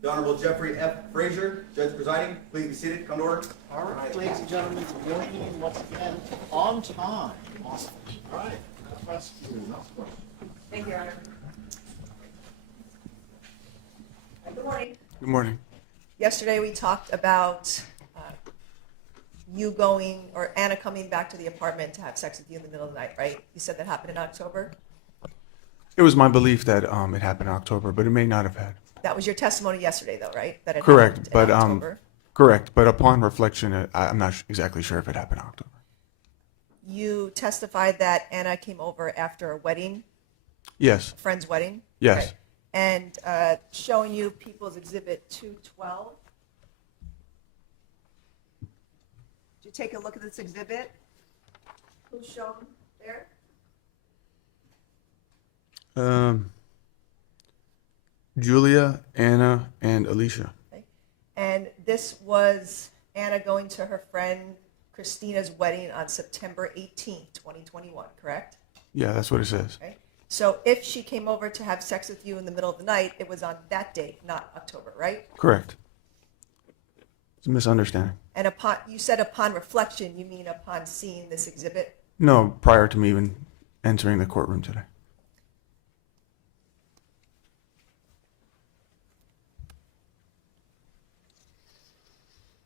The Honorable Jeffrey F. Frazier, Judge presiding. Please be seated. Come to order. All right, ladies and gentlemen, good morning. Once again, on time. Awesome. All right, prosecutor, next question. Thank you, Your Honor. Good morning. Good morning. Yesterday we talked about you going, or Anna coming back to the apartment to have sex with you in the middle of the night, right? You said that happened in October? It was my belief that it happened in October, but it may not have had. That was your testimony yesterday, though, right? That it Correct, happened but in October. correct, but upon reflection, I'm not exactly sure if it happened in October. You testified that Anna came over after a wedding, Yes. a friend's wedding? Yes. Okay. And showing you People's Exhibit 212. Did you take a look at this exhibit? Who's shown there? Julia, Anna, and Alicia. Okay. And this was Anna going to her friend Christina's wedding on September 18th, 2021, correct? Yeah, that's what it says. Okay. So if she came over to have sex with you in the middle of the night, it was on that date, not October, right? Correct. It's a misunderstanding. And you said upon reflection, you mean upon seeing this exhibit? No, prior to me even entering the courtroom today.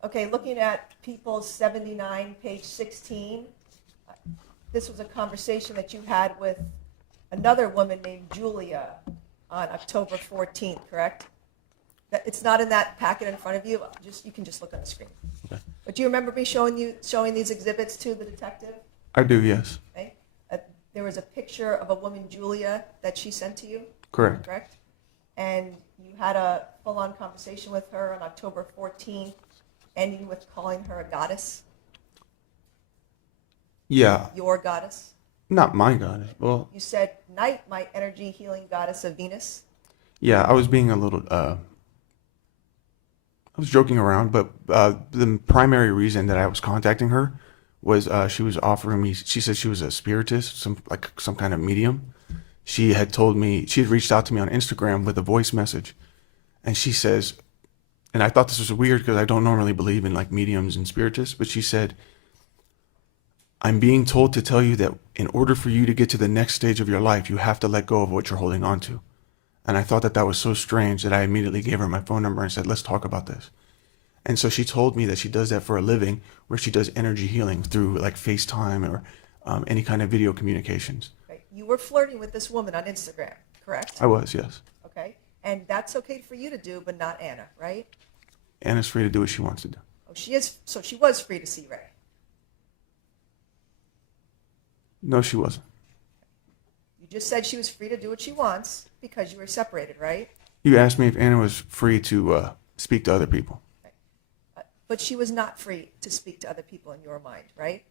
Okay, looking at People's 79, page 16, this was a conversation that you had with another woman named Julia on October 14th, correct? It's not in that packet in front of you. You can just look on the screen. Okay. But do you remember me showing these exhibits to the detective? I do, yes. Okay. There was a picture of a woman, Julia, that she sent to you. Correct. Correct. And you had a full-on conversation with her on October 14th, ending with calling her a goddess. Yeah. Your goddess. Not my goddess. Well, You said, "Night, my energy healing goddess of Venus." yeah, I was being a little, I was joking around, but the primary reason that I was contacting her was she was offering me, she said she was a spiritist, some kind of medium. She had told me, she had reached out to me on Instagram with a voice message. And she says, and I thought this was weird because I don't normally believe in like mediums and spiritists, but she said, "I'm being told to tell you that in order for you to get to the next stage of your life, you have to let go of what you're holding on to." And I thought that that was so strange that I immediately gave her my phone number and said, "Let's talk about this." And so she told me that she does that for a living, where she does energy healing through like FaceTime or any kind of video communications. Right. You were flirting with this woman on Instagram, correct? I was, yes. Okay. And that's okay for you to do, but not Anna, right? Anna's free to do what she wants to do. Oh, she is. So she was free to see Ray. No, she wasn't. You just said she was free to do what she wants because you were separated, right? You asked me if Anna was free to speak to other people. But she was not free to speak to other people in your mind, right?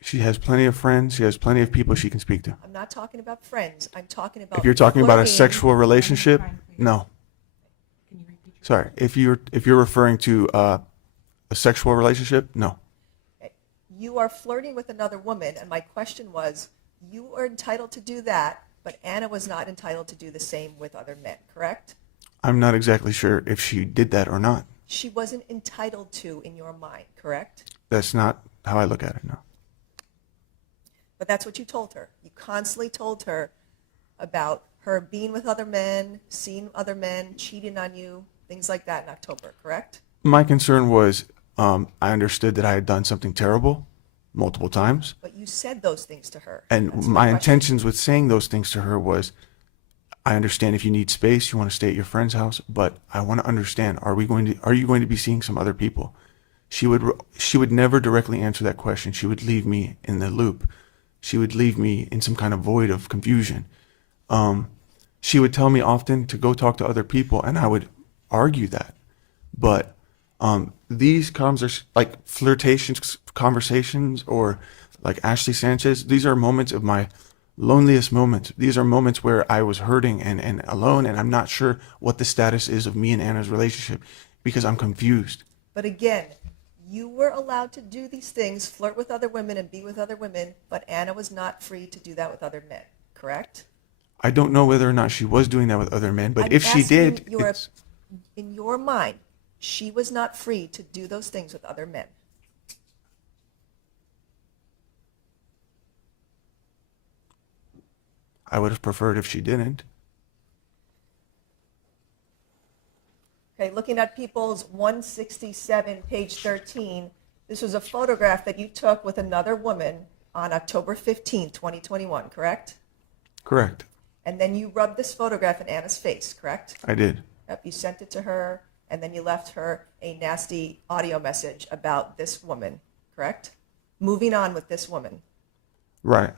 She has plenty of friends. She has plenty of people she can speak to. I'm not talking about friends. I'm talking about If you're talking about a flirting. sexual relationship, no. Sorry. If you're referring to a sexual relationship, no. You are flirting with another woman, and my question was, you are entitled to do that, but Anna was not entitled to do the same with other men, correct? I'm not exactly sure if she did that or not. She wasn't entitled to in your mind, correct? That's not how I look at it, no. But that's what you told her. You constantly told her about her being with other men, seeing other men, cheating on you, things like that in October, correct? My concern was I understood that I had done something terrible multiple times. But you said those things to her. And That's my question. intentions with saying those things to her was, I understand if you need space, you want to stay at your friend's house, but I want to understand, are you going to be seeing some other people? She would never directly answer that question. She would leave me in the loop. She would leave me in some kind of void of confusion. She would tell me often to go talk to other people, and I would argue that. But these like flirtations conversations, or like Ashley Sanchez, these are moments of my loneliest moments. These are moments where I was hurting and alone, and I'm not sure what the status is of me and Anna's relationship because I'm confused. But again, you were allowed to do these things, flirt with other women and be with other women, but Anna was not free to do that with other men, correct? I don't know whether or not she was doing that with other men, but I'm if she asking did, in your mind, she was not free to do those things with other men. I would have preferred if she didn't. Okay, looking at People's 167, page 13, this was a photograph that you took with another woman on October 15, 2021, correct? Correct. And then you rubbed this photograph in Anna's face, correct? I did. Yep, you sent it to her, and then you left her a nasty audio message about this woman, correct? Moving on with this woman. Right.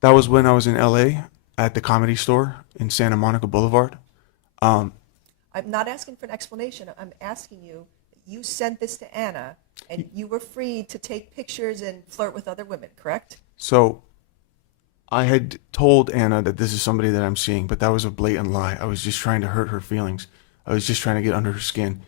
That was when I was in LA at the Comedy Store in Santa Monica Boulevard. I'm not asking for an explanation. I'm asking you, you sent this to Anna, and you were free to take pictures and flirt with other women, correct? So I had told Anna that this is somebody that I'm seeing, but that was a blatant lie. I was just trying to hurt her feelings. I was just trying to get under her skin.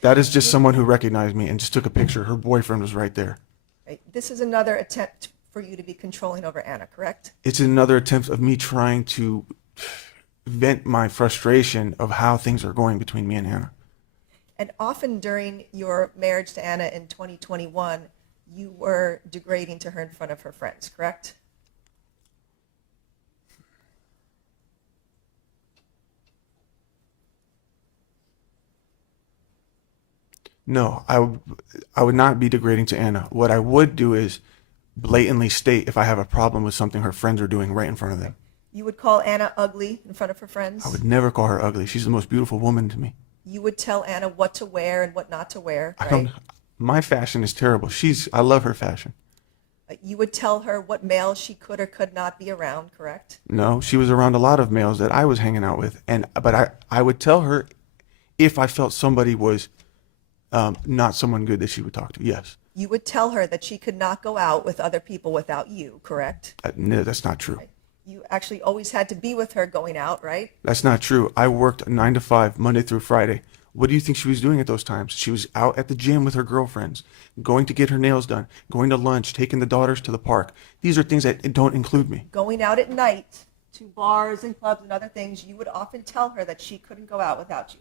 That is just someone who recognized me and just took a picture. Her boyfriend was right there. Right. This is another attempt for you to be controlling over Anna, correct? It's another attempt of me trying to vent my frustration of how things are going between me and Anna. And often during your marriage to Anna in 2021, you were degrading to her in front of her friends, correct? No, I would not be degrading to Anna. What I would do is blatantly state if I have a problem with something her friends are doing right in front of them. You would call Anna ugly in front of her friends? I would never call her ugly. She's the most beautiful woman to me. You would tell Anna what to wear and what not to wear, I right? don't. My fashion is terrible. I love her fashion. You would tell her what males she could or could not be around, correct? No, she was around a lot of males that I was hanging out with, but I would tell her if I felt somebody was not someone good that she would talk to. Yes. You would tell her that she could not go out with other people without you, correct? No, that's not true. You actually always had to be with her going out, right? That's not true. I worked 9 to 5, Monday through Friday. What do you think she was doing at those times? She was out at the gym with her girlfriends, going to get her nails done, going to lunch, taking the daughters to the park. These are things that don't include me. Going out at night to bars and clubs and other things, you would often tell her that she couldn't go out without you.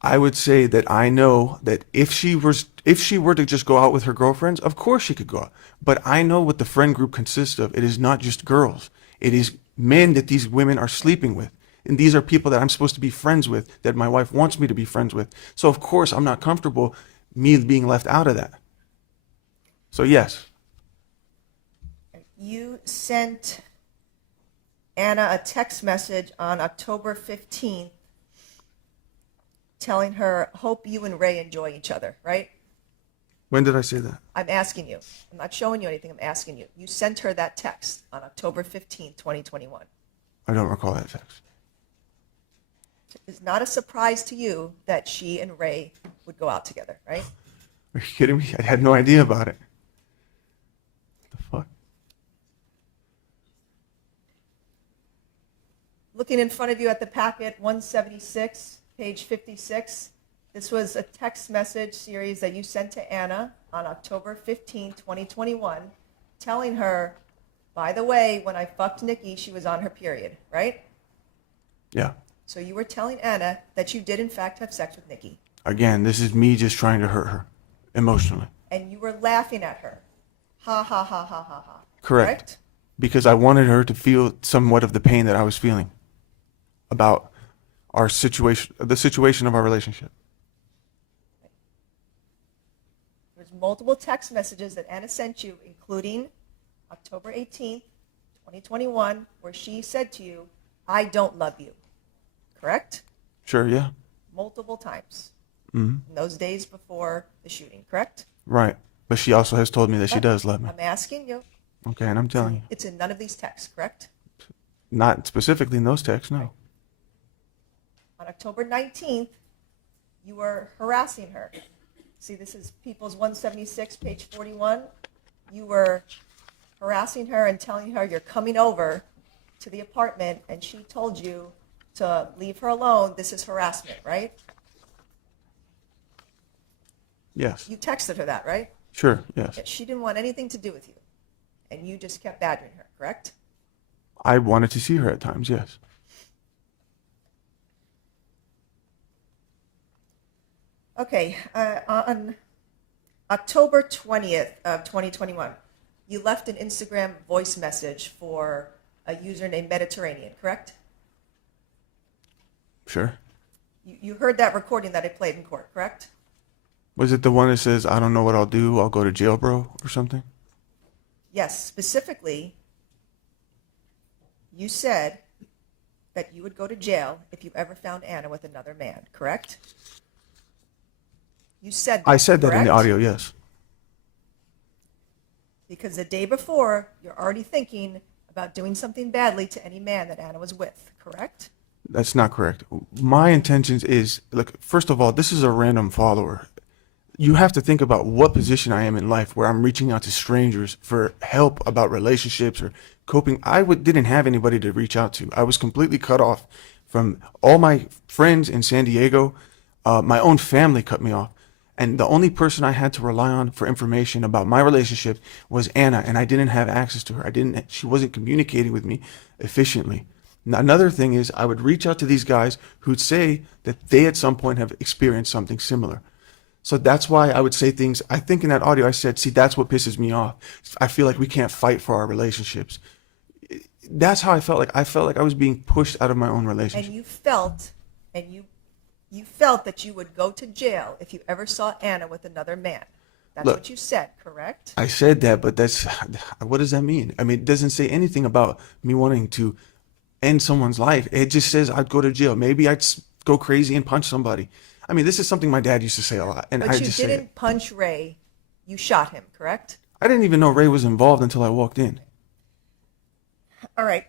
I would say that I know that if she were to just go out with her girlfriends, of course she could go out. But I know what the friend group consists of. It is not just girls. It is men that these women are sleeping with. And these are people that I'm supposed to be friends with, that my wife wants me to be friends with. So of course I'm not comfortable me being left out of that. So yes. You sent Anna a text message on October 15th telling her, hope you and Ray enjoy each other, right? When did I say that? I'm asking you. I'm not showing you anything. I'm asking you. You sent her that text on October 15th, 2021. I don't recall that text. It's not a surprise to you that she and Ray would go out together, right? Are you kidding me? I had no idea about it. What the fuck? Looking in front of you at the packet, 176, page 56, this was a text message series that you sent to Anna on October 15, 2021, telling her, by the way, when I fucked Nikki, she was on her period, right? Yeah. So you were telling Anna that you did, in fact, have sex with Nikki. Again, this is me just trying to hurt her emotionally. And you were laughing at her. Ha, ha, ha, ha, ha, ha. Correct. Because I wanted her to feel somewhat of the pain that I was feeling about our situation, the situation of our relationship. There's multiple text messages that Anna sent you, including October 18th, 2021, where she said to you, I don't love you. Correct? Sure, yeah. Multiple times. Mm-hmm. In those days before the shooting, correct? Right. But she also has told me that she does love me. I'm asking you. Okay, and I'm telling you. It's in none of these texts, correct? Not specifically in those texts, no. On October 19th, you were harassing her. See, this is People's 176, page 41. You were harassing her and telling her you're coming over to the apartment, and she told you to leave her alone. This is harassment, right? Yes. You texted her that, right? Sure, yes. She didn't want anything to do with you. and you just kept badgering her, correct? I wanted to see her at times, yes. Okay, on October 20th of 2021, you left an Instagram voice message for a user named Mediterranean, correct? Sure. You heard that recording that I played in court, correct? Was it the one that says, I don't know what I'll do, I'll go to jail, bro, or something? Yes, specifically, you said that you would go to jail if you ever found Anna with another man, correct? You said that, I said that in the correct? audio, yes. Because the day before, you're already thinking about doing something badly to any man that Anna was with, correct? That's not correct. My intentions is, look, first of all, this is a random follower. You have to think about what position I am in life where I'm reaching out to strangers for help about relationships or coping. Didn't have anybody to reach out to. I was completely cut off from all my friends in San Diego. My own family cut me off. And the only person I had to rely on for information about my relationship was Anna, and I didn't have access to her. She wasn't communicating with me efficiently. Another thing is I would reach out to these guys who'd say that they at some point have experienced something similar. So that's why I would say things. I think in that audio I said, see, that's what pisses me off. I feel like we can't fight for our relationships. That's how I felt like. I felt like I was being pushed out of my own relationship. And you felt that you would go to jail if you ever saw Anna with another man. That's Look, what you said, correct? I said that, but what does that mean? I mean, it doesn't say anything about me wanting to end someone's life. It just says I'd go to jail. Maybe I'd go crazy and punch somebody. I mean, this is something my dad used to say a lot, and But I you just say it. didn't punch Ray. You shot him, correct? I didn't even know Ray was involved until I walked in. All right.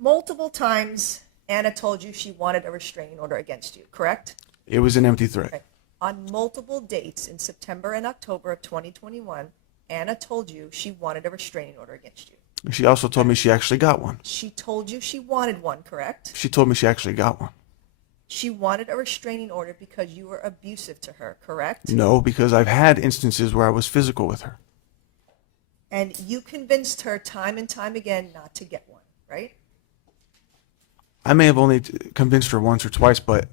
Multiple times, Anna told you she wanted a restraining order against you, correct? It was an empty threat. Okay. On multiple dates in September and October of 2021, Anna told you she wanted a restraining order against you. She also told me she actually got one. She told you she wanted one, correct? She told me she actually got one. She wanted a restraining order because you were abusive to her, correct? No, because I've had instances where I was physical with her. And you convinced her time and time again not to get one, right? I may have only convinced her once or twice, but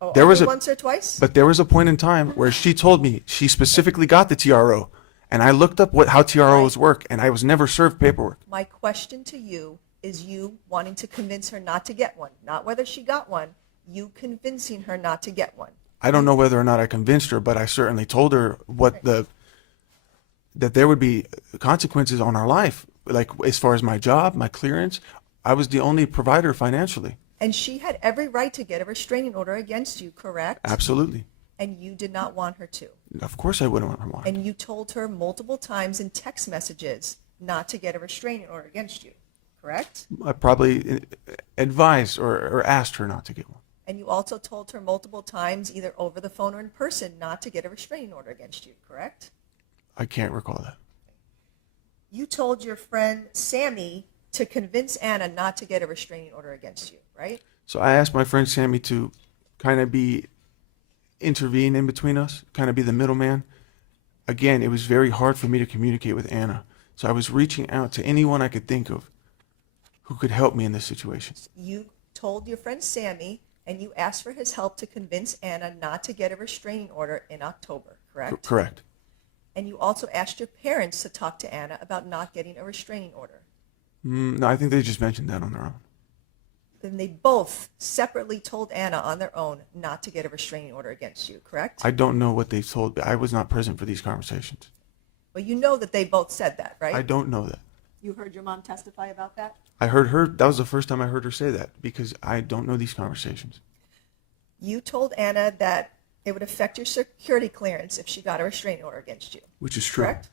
Oh, there was only once or twice? But there was a point in time where she told me she specifically got the TRO, and I looked up how TROs work, and I was never served paperwork. My question to you is you wanting to convince her not to get one, not whether she got one, you convincing her not to get one. I don't know whether or not I convinced her, but I certainly told her that there would be consequences on our life, like as far as my job, my clearance. I was the only provider financially. And she had every right to get a restraining order against you, correct? Absolutely. And you did not want her to. Of course I wouldn't want her. And you told her multiple times in text messages not to get a restraining order against you, correct? I probably advised or asked her not to get one. And you also told her multiple times, either over the phone or in person, not to get a restraining order against you, correct? I can't recall that. You told your friend Sammy to convince Anna not to get a restraining order against you, right? So I asked my friend Sammy to kind of intervene in between us, kind of be the middleman. Again, it was very hard for me to communicate with Anna. So I was reaching out to anyone I could think of who could help me in this situation. You told your friend Sammy and you asked for his help to convince Anna not to get a restraining order in October, correct? Correct. And you also asked your parents to talk to Anna about not getting a restraining order. No, I think they just mentioned that on their own. Then they both separately told Anna on their own not to get a restraining order against you, correct? I don't know what they told me. I was not present for these conversations. Well, you know that they both said that, right? I don't know that. You heard your mom testify about that? I heard her, that was the first time I heard her say that, because I don't know these conversations. You told Anna that it would affect your security clearance if she got a restraining order against you, Which is true. correct?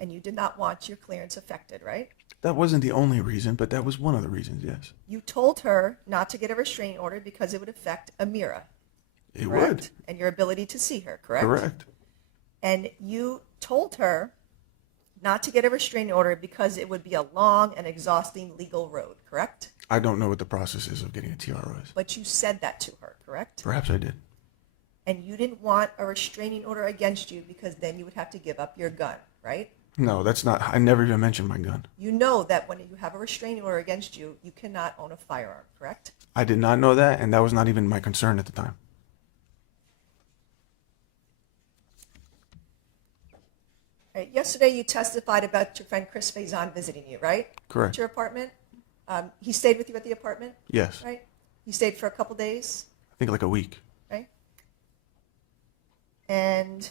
And you did not want your clearance affected, right? That wasn't the only reason, but that was one of the reasons, yes. You told her not to get a restraining order because it would affect Amira, It correct? would. And your ability to see her, correct? Correct. And you told her not to get a restraining order because it would be a long and exhausting legal road, correct? I don't know what the process is of getting a TRO is. But you said that to her, correct? Perhaps I did. And you didn't want a restraining order against you because then you would have to give up your gun, right? No, that's not. I never even mentioned my gun. You know that when you have a restraining order against you, you cannot own a firearm, correct? I did not know that, and that was not even my concern at the time. All right, yesterday you testified about your friend Chris Faison visiting you, right? Correct. At your apartment? He stayed with you at the apartment, Yes. right? He stayed for a couple days, I think like a week. right? And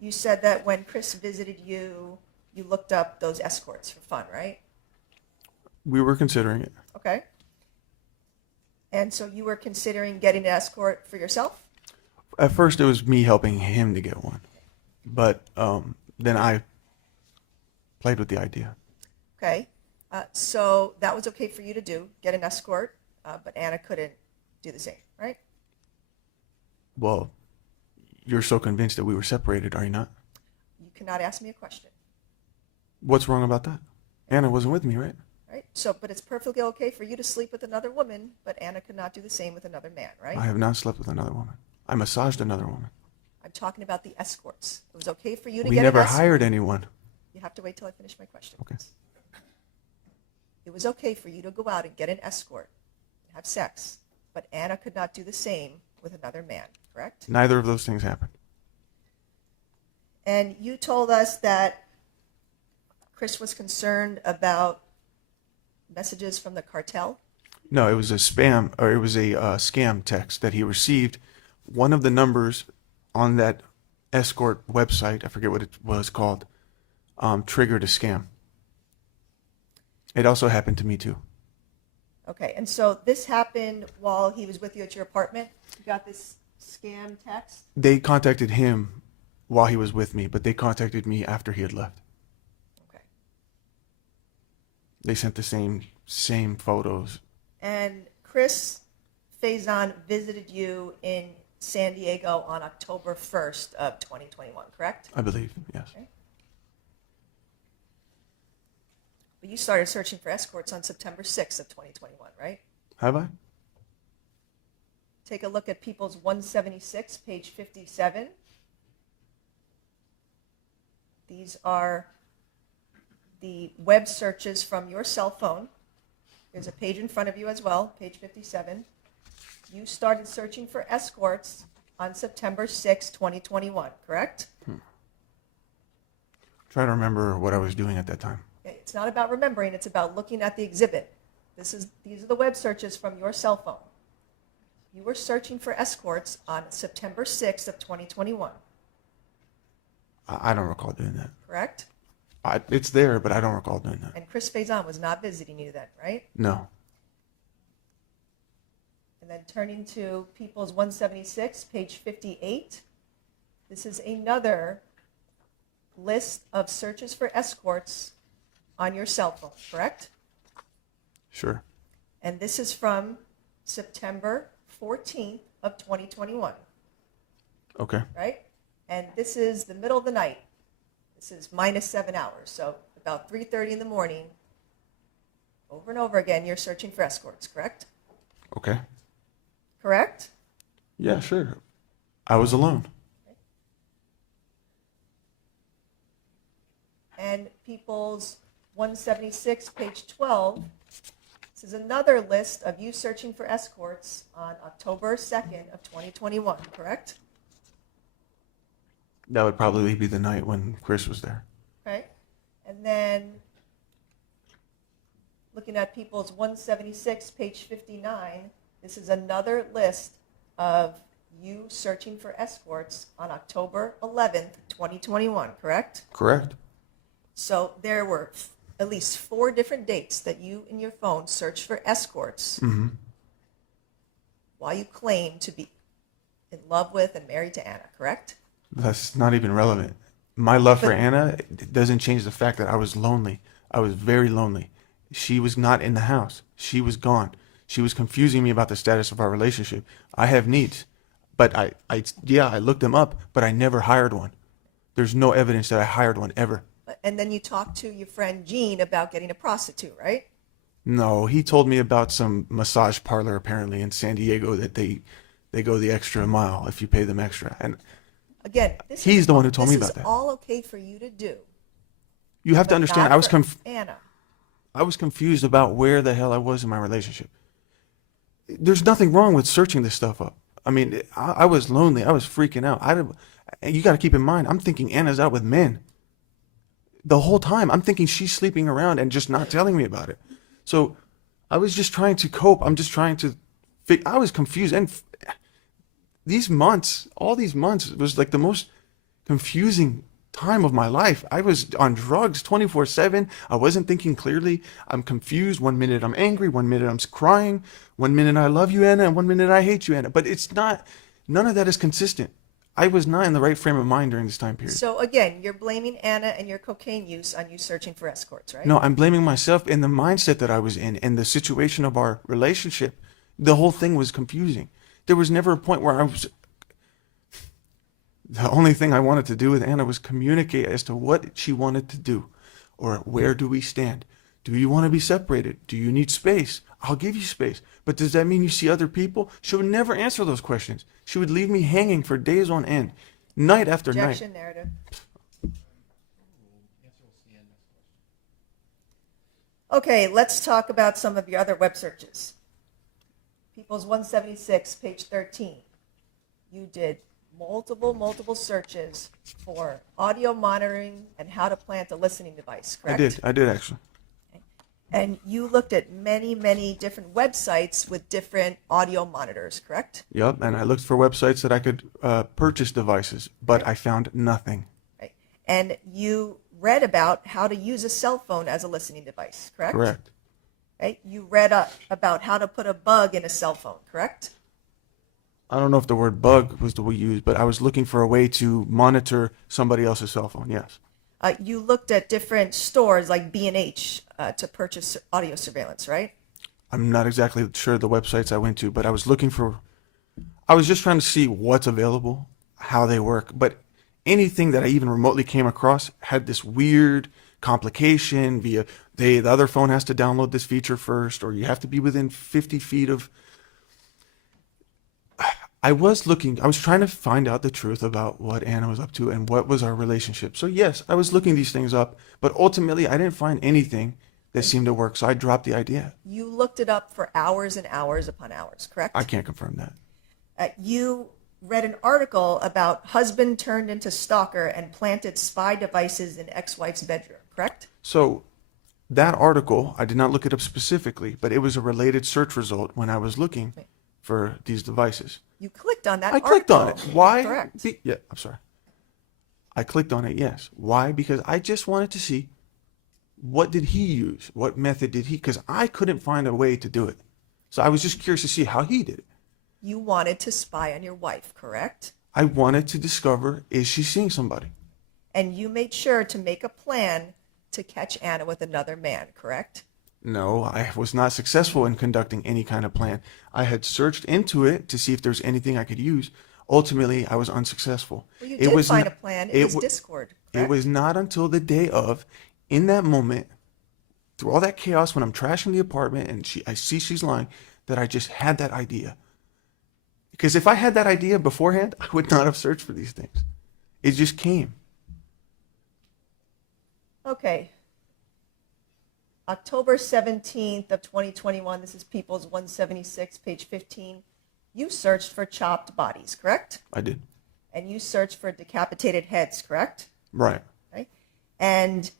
you said that when Chris visited you, you looked up those escorts for fun, right? We were considering it. Okay. And so you were considering getting an escort for yourself? At first, it was me helping him to get one, but then I played with the idea. Okay. So that was okay for you to do, get an escort, but Anna couldn't do the same, right? Well, you're so convinced that we were separated, are you not? You cannot ask me a question, What's wrong about that? Anna wasn't with me, right? right? So, but it's perfectly okay for you to sleep with another woman, but Anna could not do the same with another man, right? I have not slept with another woman. I massaged another woman. I'm talking about the escorts. It was okay for you to We get never an escort. hired anyone. You have to wait till I finish my question. Okay. It was okay for you to go out and get an escort and have sex, but Anna could not do the same with another man, correct? Neither of those things happened. And you told us that Chris was concerned about messages from the cartel. No, it was a spam, or it was a scam text that he received. One of the numbers on that Escort website, I forget what it was called, triggered a scam. It also happened to me too. Okay, and so this happened while he was with you at your apartment? You got this scam text? They contacted him while he was with me, but they contacted me after he had left. Okay. They sent the same photos. And Chris Faison visited you in San Diego on October 1st of 2021, correct? I believe, yes. Okay. But you started searching for escorts on September 6th of 2021, right? Have I? Take a look at People's 176, page 57. These are the web searches from your cell phone. There's a page in front of you as well, page 57. You started searching for escorts on September 6, 2021, correct? Try to remember what I was doing at that time. It's not about remembering, it's about looking at the exhibit. These are the web searches from your cell phone. You were searching for escorts on September 6th of 2021, I don't recall doing that. correct? It's there, but I don't recall doing that. And Chris Faison was not visiting you then, right? No. And then turning to People's 176, page 58. This is another list of searches for escorts on your cell phone, correct? Sure. And this is from September 14th of 2021, Okay. right? And this is the middle of the night. This is minus 7 hours, so about 3:30 in the morning. Over and over again, you're searching for escorts, correct? Okay. Correct? Yeah, sure. I was alone. And People's 176, page 12. This is another list of you searching for escorts on October 2nd of 2021, correct? That would probably be the night when Chris was there. Right? And then looking at People's 176, page 59, this is another list of you searching for escorts on October 11th, 2021, correct? Correct. So there were at least 4 different dates that you in your phone searched for escorts while you claim to be in love with and married to Anna, correct? That's not even relevant. My love for But- Anna doesn't change the fact that I was lonely. I was very lonely. She was not in the house. She was gone. She was confusing me about the status of our relationship. I have needs, but I looked them up, but I never hired one. There's no evidence that I hired one ever. And then you talked to your friend Jean about getting a prostitute, right? No, he told me about some massage parlor apparently in San Diego that they go the extra mile if you pay them extra. And Again, He's the one who told me this about is that. all okay for you to do, You have to but understand, not I was for Anna. I was confused about where the hell I was in my relationship. There's nothing wrong with searching this stuff up. I mean, I was lonely. I was freaking out. You got to keep in mind, I'm thinking Anna's out with men. The whole time, I'm thinking she's sleeping around and just not telling me about it. So I was just trying to cope. I'm just trying to I was confused. And these months, all these months, it was like the most confusing time of my life. I was on drugs 24/7. I wasn't thinking clearly. I'm confused. One minute I'm angry. One minute I'm crying. One minute I love you, Anna, and one minute I hate you, Anna. But it's not, none of that is consistent. I was not in the right frame of mind during this time period. So again, you're blaming Anna and your cocaine use on you searching for escorts, right? No, I'm blaming myself in the mindset that I was in and the situation of our relationship. The whole thing was confusing. There was never a point where the only thing I wanted to do with Anna was communicate as to what she wanted to do, or where do we stand? Do you want to be separated? Do you need space? I'll give you space. But does that mean you see other people? She would never answer those questions. She would leave me hanging for days on end, night after Objection, night. narrative. Okay, let's talk about some of your other web searches. People's 176, page 13. You did multiple searches for audio monitoring and how to plant a listening device, correct? I did actually. And you looked at many different websites with different audio monitors, correct? Yep, and I looked for websites that I could purchase devices, but I found nothing. Right. And you read about how to use a cell phone as a listening device, correct? Correct. Right. You read about how to put a bug in a cell phone, correct? I don't know if the word bug was the word used, but I was looking for a way to monitor somebody else's cell phone, yes. You looked at different stores like B&H to purchase audio surveillance, right? I'm not exactly sure the websites I went to, but I was just trying to see what's available, how they work. But anything that I even remotely came across had this weird complication via the other phone has to download this feature first, or you have to be within 50 feet of. I was trying to find out the truth about what Anna was up to and what was our relationship. So yes, I was looking these things up, but ultimately I didn't find anything that seemed to work, so I dropped the idea. You looked it up for hours and hours upon hours, correct? I can't confirm that. You read an article about husband turned into stalker and planted spy devices in ex-wife's bedroom, correct? So that article, I did not look it up specifically, but it was a related search result when I was looking for these devices. You clicked on that I clicked on it. article. Why? Correct. Yeah, I'm sorry. I clicked on it, yes. Why? Because I just wanted to see what did he use? What method did he? Because I couldn't find a way to do it. So I was just curious to see how he did it. You wanted to spy on your wife, correct? I wanted to discover, is she seeing somebody? And you made sure to make a plan to catch Anna with another man, correct? No, I was not successful in conducting any kind of plan. I had searched into it to see if there's anything I could use. Ultimately, I was unsuccessful. Well, you did find a plan. It was Discord, correct? It was not until the day of, in that moment, through all that chaos when I'm trashing the apartment and I see she's lying, that I just had that idea. Because if I had that idea beforehand, I would not have searched for these things. It just came. Okay. October 17th of 2021, this is People's 176, page 15. You searched for chopped bodies, correct? I did. And you searched for decapitated heads, correct? Right. Right? And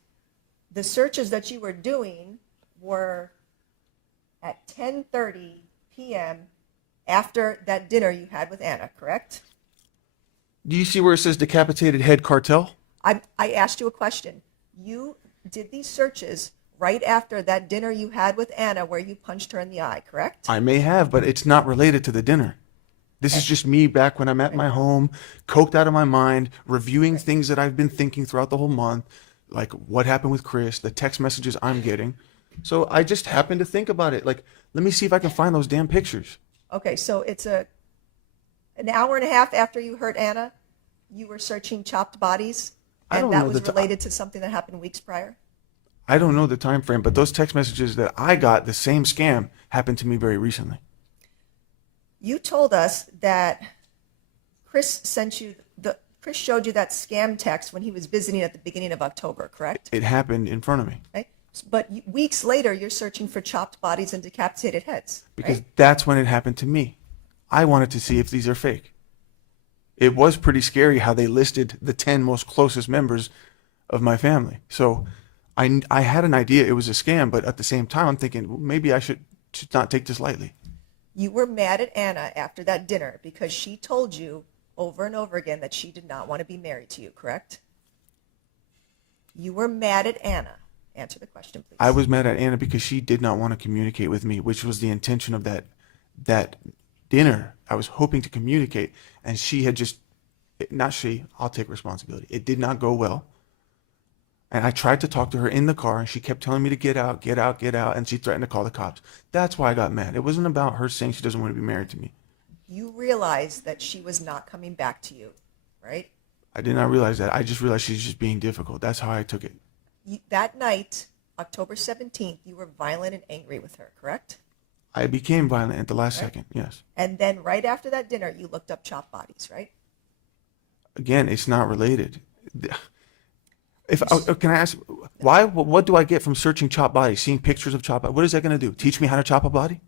the searches that you were doing were at 10:30 p.m. after that dinner you had with Anna, correct? Do you see where it says decapitated head cartel? I asked you a question. You did these searches right after that dinner you had with Anna where you punched her in the eye, correct? I may have, but it's not related to the dinner. This is just me back when I'm at my home, coked out of my mind, reviewing things that I've been thinking throughout the whole month, like what happened with Chris, the text messages I'm getting. So I just happened to think about it. Like, let me see if I can find those damn pictures. Okay, so it's an hour and a half after you hurt Anna, you were searching chopped bodies, and that was related to something that happened weeks prior? I don't know the time frame, but those text messages that I got, the same scam, happened to me very recently. You told us that Chris sent you Chris showed you that scam text when he was visiting at the beginning of October, correct? It happened in front of me Right? But weeks later, you're searching for chopped bodies and decapitated heads. because right? that's when it happened to me. I wanted to see if these are fake. It was pretty scary how they listed the 10 most closest members of my family. So I had an idea it was a scam, but at the same time, I'm thinking, well, maybe I should not take this lightly. You were mad at Anna after that dinner because she told you over and over again that she did not want to be married to you, correct? You were mad at Anna. Answer the question, please. I was mad at Anna because she did not want to communicate with me, which was the intention of that dinner. I was hoping to communicate, and she had just, not she, I'll take responsibility. It did not go well. And I tried to talk to her in the car, and she kept telling me to get out, get out, get out, and she threatened to call the cops. That's why I got mad. It wasn't about her saying she doesn't want to be married to me. You realized that she was not coming back to you, right? I did not realize that. I just realized she's just being difficult. That's how I took it. That night, October 17th, you were violent and angry with her, correct? I became violent at the last second, yes. And then right after that dinner, you looked up chopped bodies, right? Again, it's not related. Can I ask, why? What do I get from searching chopped bodies, seeing pictures of chopped bodies? What is that going to do? Teach me how to chop a body?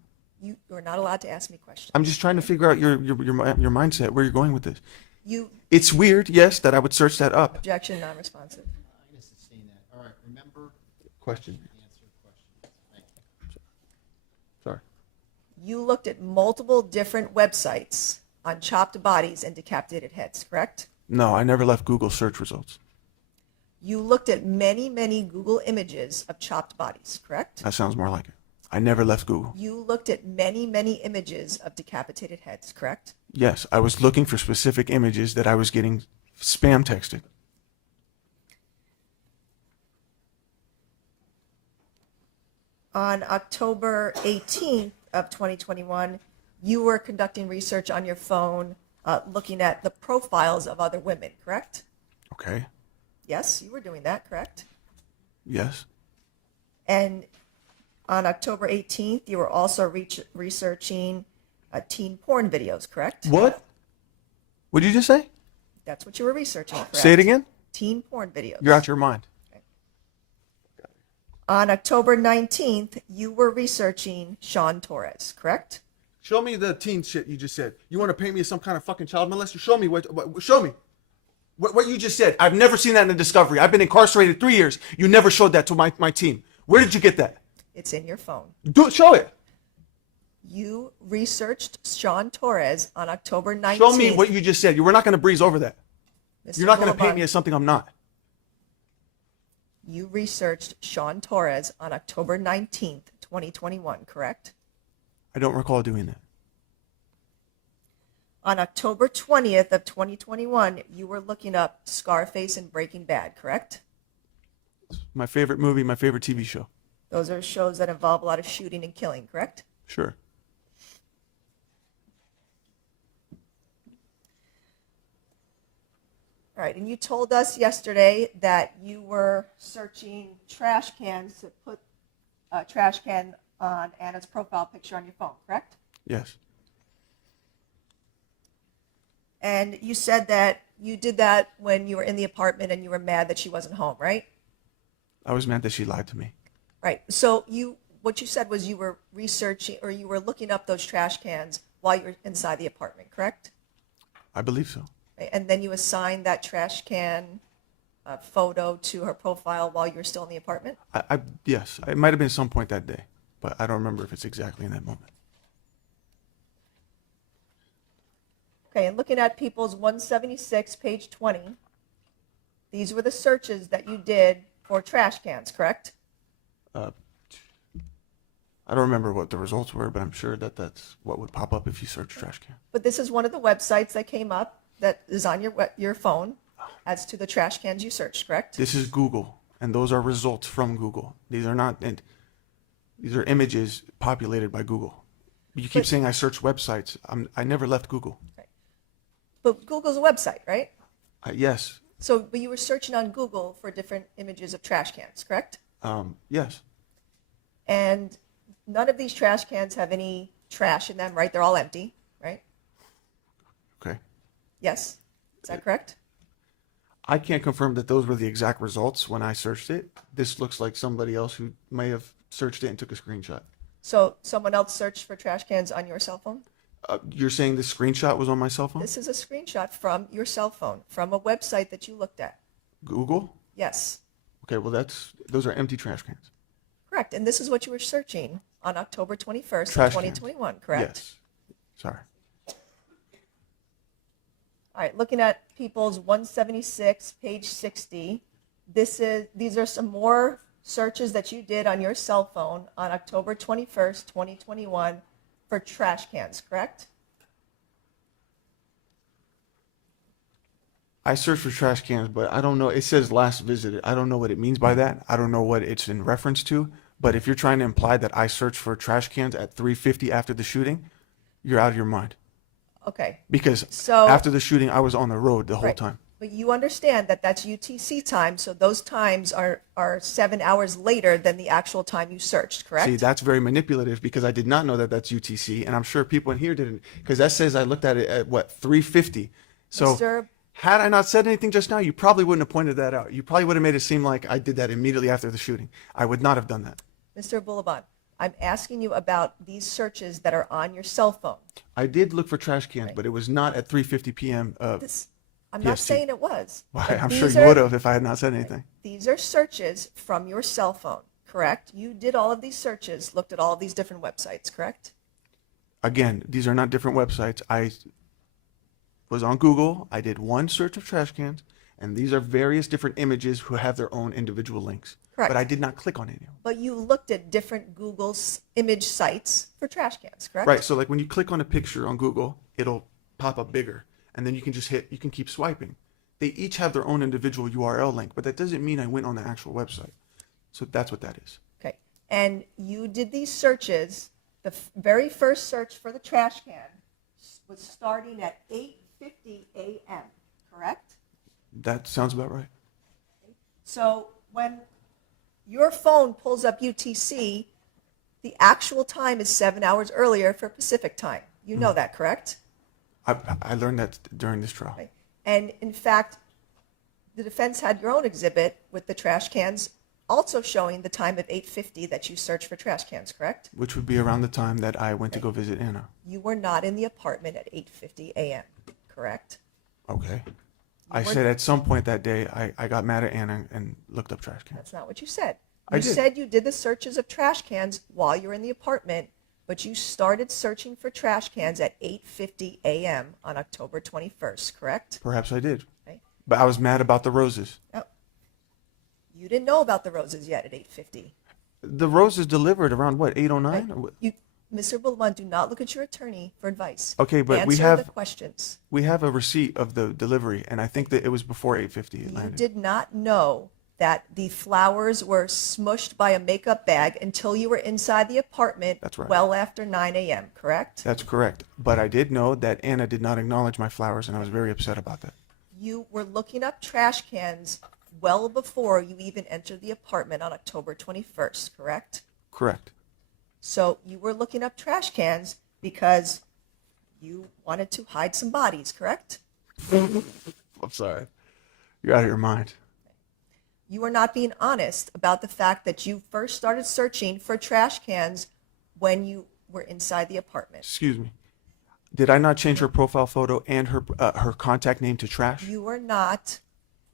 You're not allowed to ask me questions. I'm just trying to figure out your mindset, where you're going with this. You, It's weird, yes, that I would search that up. objection, non-responsive. I can sustain that. All right, remember, Question. answer questions. Thank you. Sorry. You looked at multiple different websites on chopped bodies and decapitated heads, correct? No, I never left Google search results. You looked at many, many Google images of chopped bodies, correct? That sounds more like it. I never left Google. You looked at many, many images of decapitated heads, correct? Yes, I was looking for specific images that I was getting spam texted. On October 18th of 2021, you were conducting research on your phone, looking at the profiles of other women, correct? Okay. Yes, you were doing that, correct? Yes. And on October 18th, you were also researching teen porn videos, correct? What? What did you just say? That's what you were researching, correct? Say it again. Teen porn videos. You're out your mind. On October 19th, you were researching Sean Torres, correct? Show me the teen shit you just said. You want to paint me as some kind of fucking child molester? Show me show me. What you just said. I've never seen that in the Discovery. I've been incarcerated 3 years. You never showed that to my team. Where did you get that? It's in your phone. Show it. You researched Sean Torres on October 19th. Show me what you just said. We're not going to breeze over that. Mr. You're not going to paint Abulaban, me as something I'm not. You researched Sean Torres on October 19th, 2021, correct? I don't recall doing that. On October 20th of 2021, you were looking up Scarface and Breaking Bad, correct? My favorite movie, my favorite TV show. Those are shows that involve a lot of shooting and killing, correct? Sure. All right, and you told us yesterday that you were searching trash cans to put a trash can on Anna's profile picture on your phone, correct? Yes. And you said that you did that when you were in the apartment and you were mad that she wasn't home, right? I was mad that she lied to me. Right. So what you said was you were researching or you were looking up those trash cans while you were inside the apartment, correct? I believe so. Right. And then you assigned that trash can photo to her profile while you were still in the apartment? Yes. It might have been some point that day, but I don't remember if it's exactly in that moment. Okay, and looking at People's 176, page 20, these were the searches that you did for trash cans, correct? I don't remember what the results were, but I'm sure that that's what would pop up if you search trash can. But this is one of the websites that came up that is on your phone as to the trash cans you searched, correct? This is Google, and those are results from Google. These are not, and these are images populated by Google. You keep saying I search websites. I never left Google. Right. But Google's a website, right? Yes. But you were searching on Google for different images of trash cans, correct? Yes. And none of these trash cans have any trash in them, right? They're all empty, right? Okay. Yes. Is that correct? I can't confirm that those were the exact results when I searched it. This looks like somebody else who may have searched it and took a screenshot. So someone else searched for trash cans on your cell phone? You're saying this screenshot was on my cell phone? This is a screenshot from your cell phone, from a website that you looked at. Google? Yes, Okay, well those are empty trash cans. correct. And this is what you were searching on October 21st, Trash of cans. 2021, correct? Yes. Sorry. All right, looking at People's 176, page 60, these are some more searches that you did on your cell phone on October 21st, 2021 for trash cans, correct? I searched for trash cans, but I don't know. It says last visited. I don't know what it means by that. I don't know what it's in reference to. But if you're trying to imply that I searched for trash cans at 3:50 after the shooting, you're out of your mind. Okay. Because So- after the shooting, I was on the road the whole Right. time. But you understand that that's UTC time, so those times are 7 hours later than the actual time you searched, correct? See, that's very manipulative because I did not know that that's UTC, and I'm sure people in here didn't, because that says I looked at it at what 3:50. So Mr. had I not said anything just now, you probably wouldn't have pointed that out. You probably would have made it seem like I did that immediately after the shooting. I would not have done that. Mr. Abulaban, I'm asking you about these searches that are on your cell phone. I did look for trash cans, but it was not at 3:50 p.m. I'm not PST. saying it was. Well, but I'm sure these you are- would have if I had not said anything. These are searches from your cell phone, correct? You did all of these searches, looked at all of these different websites, correct? Again, these are not different websites. I was on Google. I did one search of trash cans, and these are various different images who have their own individual links. Correct. But I did not click on any of them. But you looked at different Google's image sites for trash cans, correct? Right. So like when you click on a picture on Google, it'll pop up bigger, and then you can just you can keep swiping. They each have their own individual URL link, but that doesn't mean I went on the actual website. So that's what that is. Okay. And you did these searches. The very first search for the trash can was starting at 8:50 a.m., correct? That sounds about right. So when your phone pulls up UTC, the actual time is 7 hours earlier for Pacific time. You know that, correct? I learned that during this trial. Right. And in fact, the defense had your own exhibit with the trash cans also showing the time of 8:50 that you searched for trash cans, correct? Which would be around the time that I went to go visit Anna. You were not in the apartment at 8:50 a.m., correct? Okay. I were- said at some point that day, I got mad at Anna and looked up trash cans. That's not what you said. I You did. said you did the searches of trash cans while you were in the apartment, but you started searching for trash cans at 8:50 a.m. on October 21st, correct? Perhaps I did. Okay. But I was mad about the roses. Oh. You didn't know about the roses yet at 8:50. The roses delivered around what, 8:09? Or what? You, Mr. Bulliman, do not look at your attorney for advice. Okay, but we Answer have- the questions. We have a receipt of the delivery, and I think that it was before 8:50 it You landed. did not know that the flowers were smushed by a makeup bag until you were inside the apartment. That's right. Well after 9 a.m., correct? That's correct. But I did know that Anna did not acknowledge my flowers, and I was very upset about that. You were looking up trash cans well before you even entered the apartment on October 21st, correct? Correct. So you were looking up trash cans because you wanted to hide some bodies, correct? I'm sorry. You're out of your mind. You are not being honest about the fact that you first started searching for trash cans when you were inside the apartment. Excuse me. Did I not change her profile photo and her contact name to trash? You were not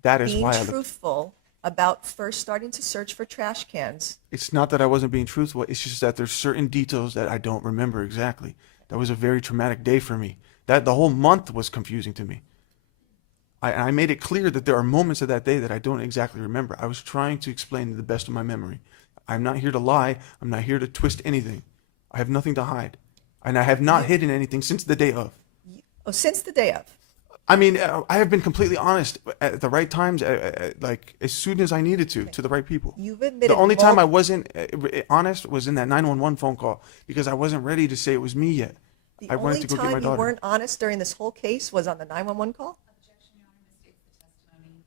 That is being why I looked. truthful about first starting to search for trash cans. It's not that I wasn't being truthful. It's just that there's certain details that I don't remember exactly. That was a very traumatic day for me. That the whole month was confusing to me. I made it clear that there are moments of that day that I don't exactly remember. I was trying to explain to the best of my memory. I'm not here to lie. I'm not here to twist anything. I have nothing to hide. And I have not hidden anything since the day of. Since the day of. I mean, I have been completely honest at the right times, like as soon as I needed to the right people. You've admitted The only time I mul- wasn't honest was in that 911 phone call because I wasn't ready to say it was me yet. The I wanted only to go get my time you daughter. weren't honest during this whole case was on the 911 call? Objection, Your Honor, misstates the testimony.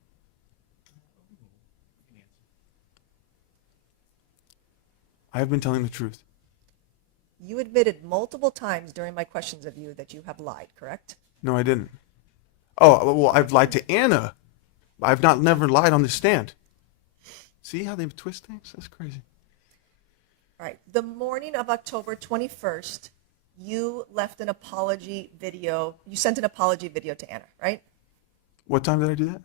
I have been telling the truth. You admitted multiple times during my questions of you that you have lied, correct? No, I didn't. Oh, well, I've lied to Anna. I've not never lied on the stand. See how they twist things? That's crazy. All right. The morning of October 21st, you left an apology video. You sent an apology video to Anna, right? What time did I do that?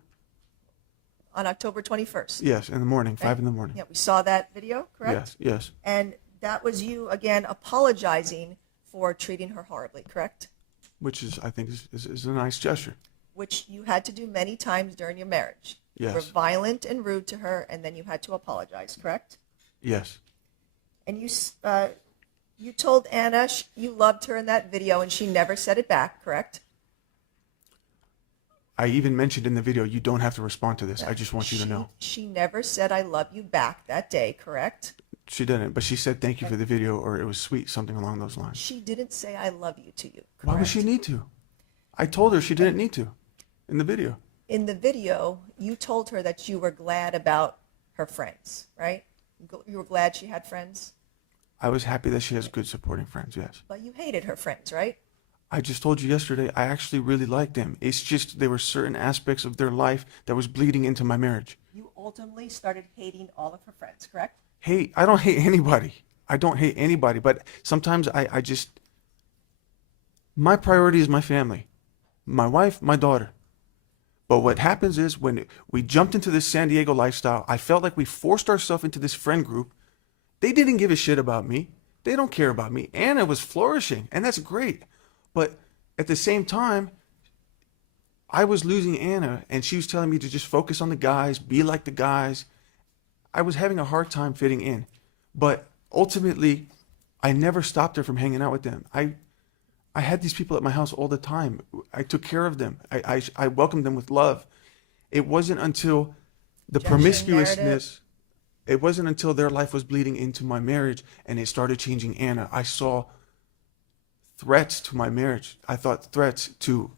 On October 21st. Yes, in the morning, Right? 5 in the morning. Yeah, we saw that video, correct? Yes, yes. And that was you, again, apologizing for treating her horribly, correct? Which is, I think, is a nice gesture. Which you had to do many times during your marriage. You were Yes. violent and rude to her, and then you had to apologize, correct? Yes. And you told Anna you loved her in that video, and she never said it back, correct? I even mentioned in the video, you don't have to respond to this. I just want you to know. She never said I love you back that day, correct? She didn't, but she said thank you for the video, or it was sweet, something along those lines. She didn't say I love you to you, correct? Why would she need to? I told her she didn't need to in the video. In the video, you told her that you were glad about her friends, right? You were glad she had friends, I was happy that she has good supporting friends, yes. but you hated her friends, right? I just told you yesterday, I actually really liked them. It's just there were certain aspects of their life that was bleeding into my marriage. You ultimately started hating all of her friends, correct? Hey, I don't hate anybody. I don't hate anybody, but sometimes I just, my priority is my family, my wife, my daughter. But what happens is when we jumped into this San Diego lifestyle, I felt like we forced ourselves into this friend group. They didn't give a shit about me. They don't care about me. Anna was flourishing, and that's great. But at the same time, I was losing Anna, and she was telling me to just focus on the guys, be like the guys. I was having a hard time fitting in. But ultimately, I never stopped her from hanging out with them. I had these people at my house all the time. I took care of them. I welcomed them with love. It wasn't until the Objection, promiscuousness, it wasn't until their life was bleeding into my marriage and it started changing Anna. I saw threats to my marriage. I thought threats to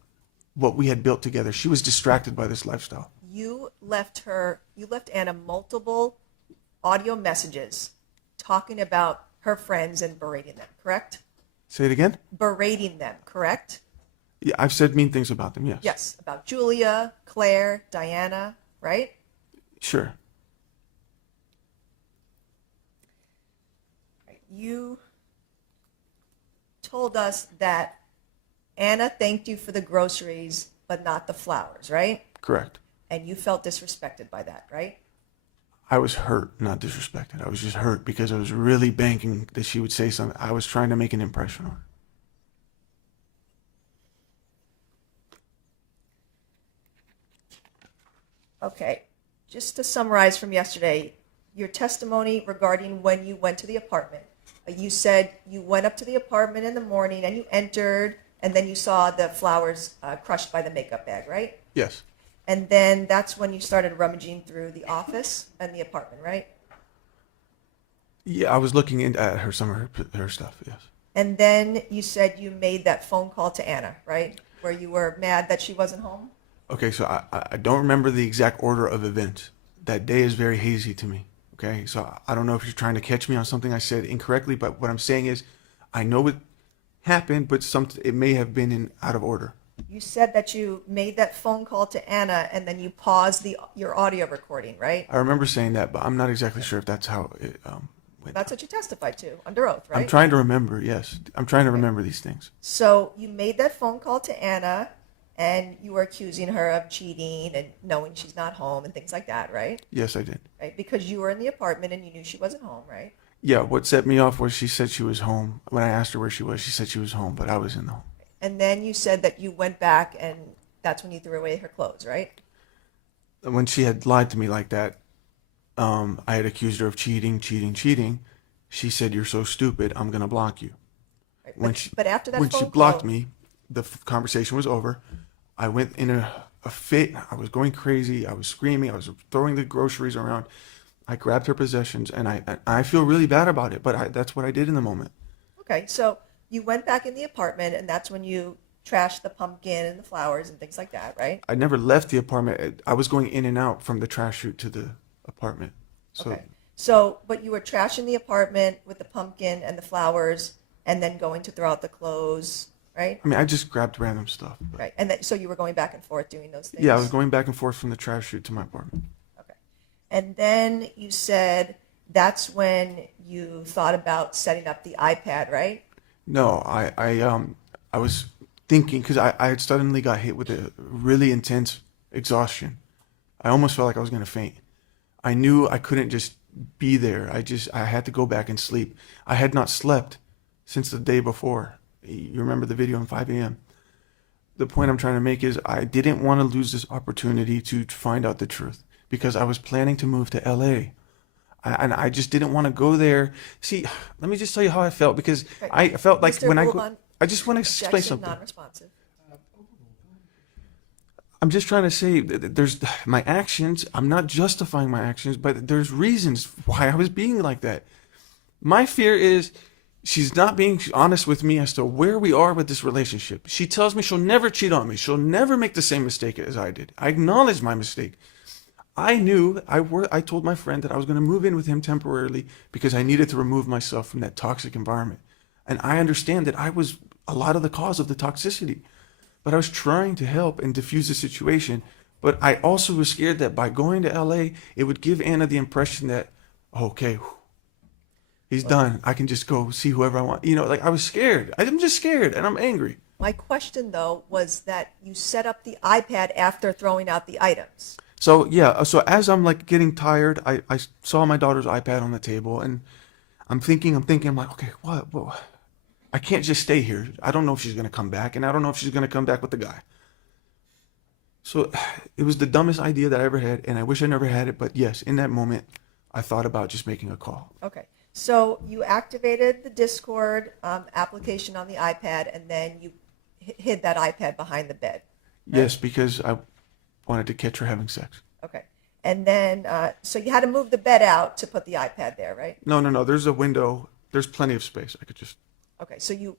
what we had built together. She was distracted by this lifestyle. You left Anna multiple audio messages talking about her friends and berating them, correct? Say it again? Berating them, correct? Yeah, I've said mean things about them, yes. Yes, about Julia, Claire, Diana, right? Sure. You told us that Anna thanked you for the groceries, but not the flowers, right? Correct. And you felt disrespected by that, right? I was hurt, not disrespected. I was just hurt because I was really banking that she would say something. I was trying to make an impression on her. Okay, just to summarize from yesterday, your testimony regarding when you went to the apartment. You said you went up to the apartment in the morning and you entered, and then you saw the flowers crushed by the makeup bag, right? Yes. And then that's when you started rummaging through the office and the apartment, right? Yeah, I was looking at her, some of her stuff, yes. And then you said you made that phone call to Anna, right? Where you were mad that she wasn't home? Okay, so I don't remember the exact order of events. That day is very hazy to me, okay? So I don't know if you're trying to catch me on something I said incorrectly, but what I'm saying is I know it happened, but it may have been out of order. You said that you made that phone call to Anna and then you paused your audio recording, right? I remember saying that, but I'm not exactly sure if that's how it went. That's what you testified to under oath, right? I'm trying to remember, yes. I'm trying to remember these things. So you made that phone call to Anna and you were accusing her of cheating and knowing she's not home and things like that, right? Yes, I did. Right? Because you were in the apartment and you knew she wasn't home, right? Yeah, what set me off was she said she was home. When I asked her where she was, she said she was home, but I was in the home. And then you said that you went back and that's when you threw away her clothes, right? When she had lied to me like that, I had accused her of cheating. She said, "You're so stupid, I'm going to block you." Right. When But after that when phone she blocked call, me, the conversation was over. I went in a fit. I was going crazy. I was screaming. I was throwing the groceries around. I grabbed her possessions, and I feel really bad about it, but that's what I did in the moment. okay, so you went back in the apartment and that's when you trashed the pumpkin and the flowers and things like that, right? I never left the apartment. I was going in and out from the trash chute to the apartment. So Okay. So, but you were trashing the apartment with the pumpkin and the flowers and then going to throw out the clothes right? I mean, I just grabbed random stuff. But Right. And so you were going back and forth doing those things? yeah, I was going back and forth from the trash chute to my apartment. Okay. And then you said that's when you thought about setting up the iPad, right? No, I was thinking because I had suddenly got hit with a really intense exhaustion. I almost felt like I was going to faint. I knew I couldn't just be there. I had to go back and sleep. I had not slept since the day before. You remember the video on 5 a.m. The point I'm trying to make is I didn't want to lose this opportunity to find out the truth because I was planning to move to LA. And I just didn't want to go there. See, let me just tell you how I felt because Okay. I felt like Mr. when Abulaban, I just want to explain objection, something. non-responsive. I'm just trying to say that there's my actions. I'm not justifying my actions, but there's reasons why I was being like that. My fear is she's not being honest with me as to where we are with this relationship. She tells me she'll never cheat on me. She'll never make the same mistake as I did. I acknowledge my mistake. I knew I told my friend that I was going to move in with him temporarily because I needed to remove myself from that toxic environment. And I understand that I was a lot of the cause of the toxicity. But I was trying to help and diffuse the situation. But I also was scared that by going to LA, it would give Anna the impression that, okay, he's done. I can just go see whoever I want. You know, like I was scared. I'm just scared and I'm angry. My question, though, was that you set up the iPad after throwing out the items. So yeah, so as I'm like getting tired, I saw my daughter's iPad on the table and I'm thinking, I'm like, okay, what? I can't just stay here. I don't know if she's going to come back, and I don't know if she's going to come back with the guy. So it was the dumbest idea that I ever had, and I wish I never had it. But yes, in that moment, I thought about just making a call. Okay. So you activated the Discord application on the iPad, and then you hid that iPad behind the bed. Yes, because I wanted to catch her having sex. Okay. And then, so you had to move the bed out to put the iPad there, right? No. There's a window. There's plenty of space. I could just. Okay. So you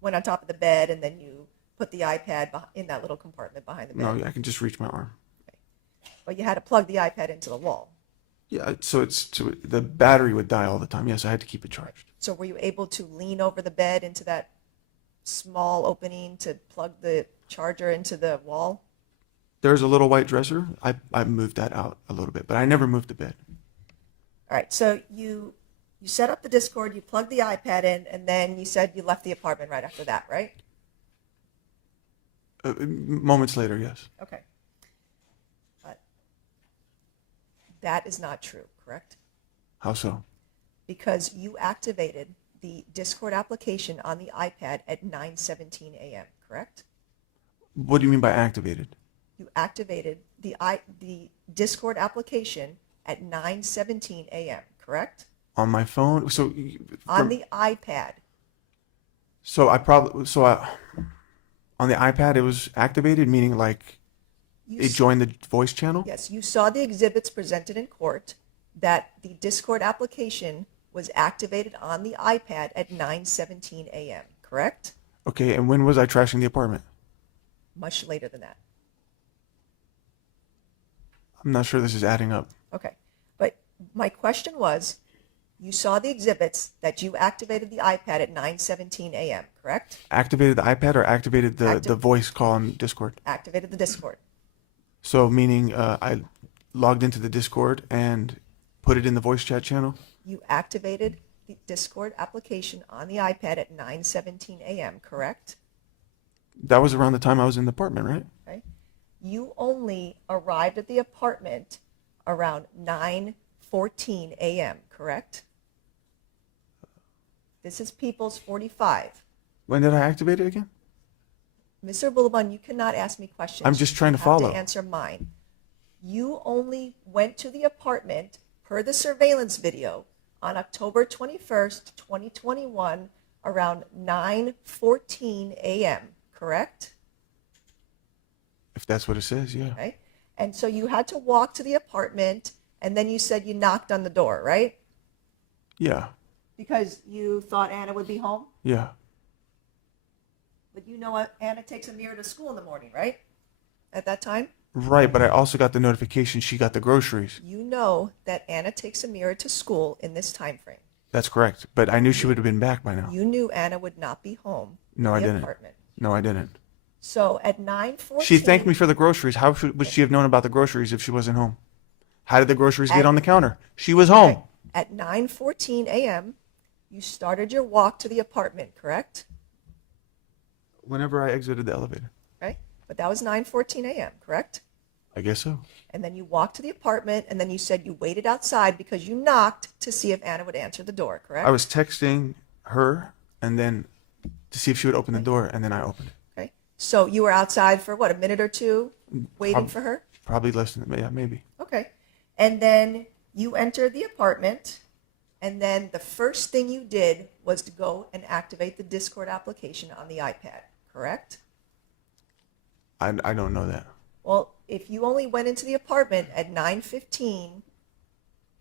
went on top of the bed, and then you put the iPad in that little compartment behind the bed. No, I can just reach my arm. Okay. But you had to plug the iPad into the wall. Yeah, so the battery would die all the time. Yes, I had to keep it charged. So were you able to lean over the bed into that small opening to plug the charger into the wall? There's a little white dresser. I moved that out a little bit, but I never moved the bed. All right. So you set up the Discord, you plugged the iPad in, and then you said you left the apartment right after that, right? Moments later, yes. Okay. But that is not true, correct? How so? Because you activated the Discord application on the iPad at 9:17 a.m., correct? What do you mean by activated? You activated the Discord application at 9:17 a.m., correct? On my phone? So On the iPad. On the iPad it was activated, meaning like it joined the voice channel? Yes, you saw the exhibits presented in court that the Discord application was activated on the iPad at 9:17 a.m., correct? Okay, and when was I trashing the apartment? Much later than that. I'm not sure this is adding up. Okay. But my question was, you saw the exhibits that you activated the iPad at 9:17 a.m., correct? Activated the iPad or activated the voice call on Discord? Activated the Discord. So meaning I logged into the Discord and put it in the voice chat channel? You activated the Discord application on the iPad at 9:17 a.m., correct? That was around the time I was in the apartment, right? Okay. You only arrived at the apartment around 9:14 a.m., correct? This is People's 45. When did I activate it again? Mr. Abulaban, you cannot ask me questions. I'm just trying to You follow. have to answer mine. You only went to the apartment per the surveillance video on October 21st, 2021, around 9:14 a.m., correct? If that's what it says, yeah. Okay. And so you had to walk to the apartment, and then you said you knocked on the door, right? Yeah, Because you thought Anna would be home? yeah. But you know Anna takes Amir to school in the morning, right? At that time? Right, but I also got the notification she got the groceries. You know that Anna takes Amir to school in this time frame. That's correct. But I knew she would have been back by now. You knew Anna would not be home No, in I the didn't. apartment. No, I didn't. So at 9:14. She thanked me for the groceries. How would she have known about the groceries if she wasn't home? How did the groceries get on the counter? She was home. Okay. At 9:14 a.m., you started your walk to the apartment, correct? Whenever I exited the elevator. Right? But that was 9:14 a.m., correct? I guess so. And then you walked to the apartment, and then you said you waited outside because you knocked to see if Anna would answer the door, correct? I was texting her and then to see if she would open the door, and then I opened it. Okay. So you were outside for what, a minute or two waiting for her? Probably less than, yeah, maybe. Okay. And then you entered the apartment, and then the first thing you did was to go and activate the Discord application on the iPad, correct? I don't know that. Well, if you only went into the apartment at 9:15,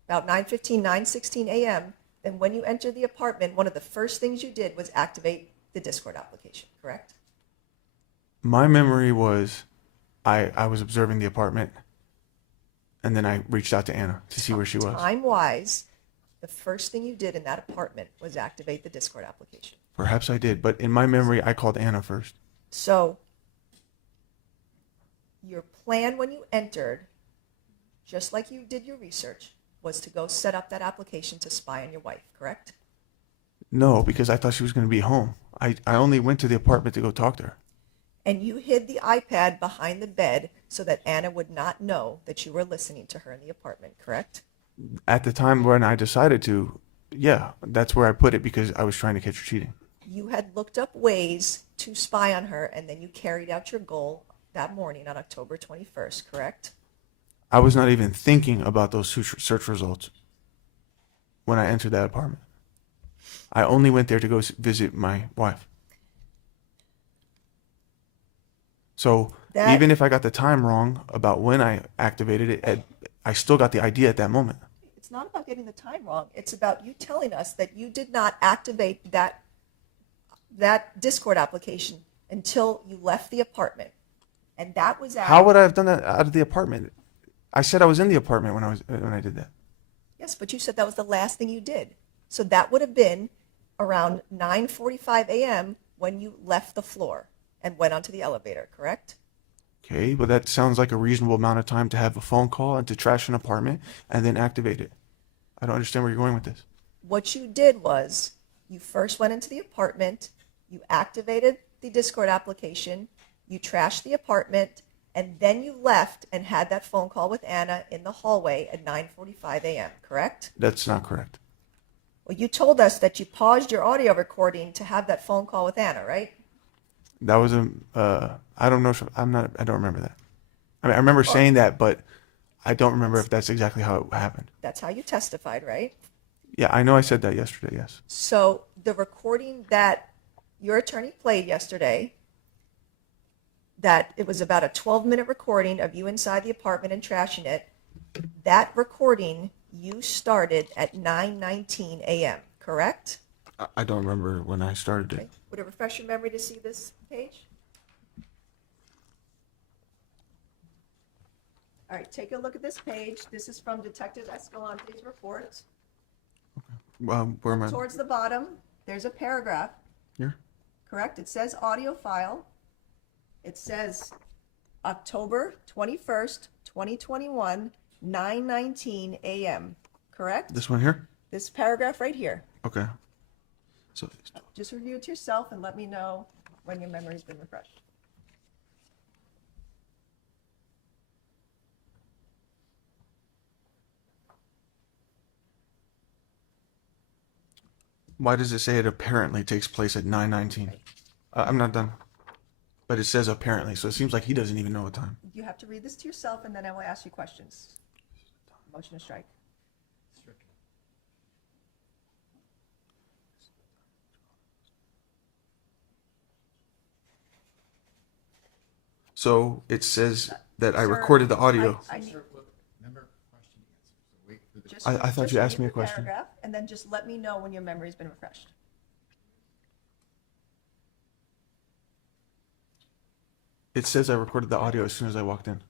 about 9:15, 9:16 a.m., then when you entered the apartment, one of the first things you did was activate the Discord application, correct? My memory was I was observing the apartment, and then I reached out to Anna to see where she was. Time-wise, the first thing you did in that apartment was activate the Discord application. Perhaps I did, but in my memory, I called Anna first. So your plan when you entered, just like you did your research, was to go set up that application to spy on your wife, correct? No, because I thought she was going to be home. I only went to the apartment to go talk to her. And you hid the iPad behind the bed so that Anna would not know that you were listening to her in the apartment, correct? At the time when I decided to, yeah, that's where I put it because I was trying to catch her cheating. You had looked up ways to spy on her, and then you carried out your goal that morning on October 21st, correct? I was not even thinking about those search results when I entered that apartment. I only went there to go visit my wife. So even if I got the time wrong about when I activated it, I still got the idea at that moment. It's not about getting the time wrong. It's about you telling us that you did not activate that Discord application until you left the apartment. And that was How would I have done that out of the apartment? I said I was in the apartment when I did that. Yes, but you said that was the last thing you did. So that would have been around 9:45 a.m. when you left the floor and went onto the elevator, correct? Okay, but that sounds like a reasonable amount of time to have a phone call and to trash an apartment and then activate it. I don't understand where you're going with this. What you did was you first went into the apartment, you activated the Discord application, you trashed the apartment, and then you left and had that phone call with Anna in the hallway at 9:45 a.m., correct? That's not correct. Well, you told us that you paused your audio recording to have that phone call with Anna, right? That was I don't know if I don't remember that. I mean, I remember saying that, but I don't remember if that's exactly how it happened. That's how you testified, right? Yeah, I know I said that yesterday, yes. So the recording that your attorney played yesterday, that it was about a 12-minute recording of you inside the apartment and trashing it, that recording you started at 9:19 a.m., correct? I don't remember when I started Okay. it. Would it refresh your memory to see this page? All right, take a look at this page. This is from Detective Escalante's report. Where am I? Towards the bottom, there's a paragraph, Here? correct? It says audio file. It says October 21st, 2021, 9:19 a.m., correct? This one here? This paragraph right here. Okay. So Just review it yourself and let me know when your memory's been refreshed. why does it say it apparently takes place at 9:19? I'm not done. But it says apparently, so it seems like he doesn't even know what time. You have to read this to yourself, and then I will ask you questions. Motion to strike. So it says that I Sir, recorded the audio. I need- Remember question answer. So wait for the just- I thought just you asked read me a the question. paragraph, and then just let me know when your memory's been refreshed. It says I recorded the audio as soon as I walked in.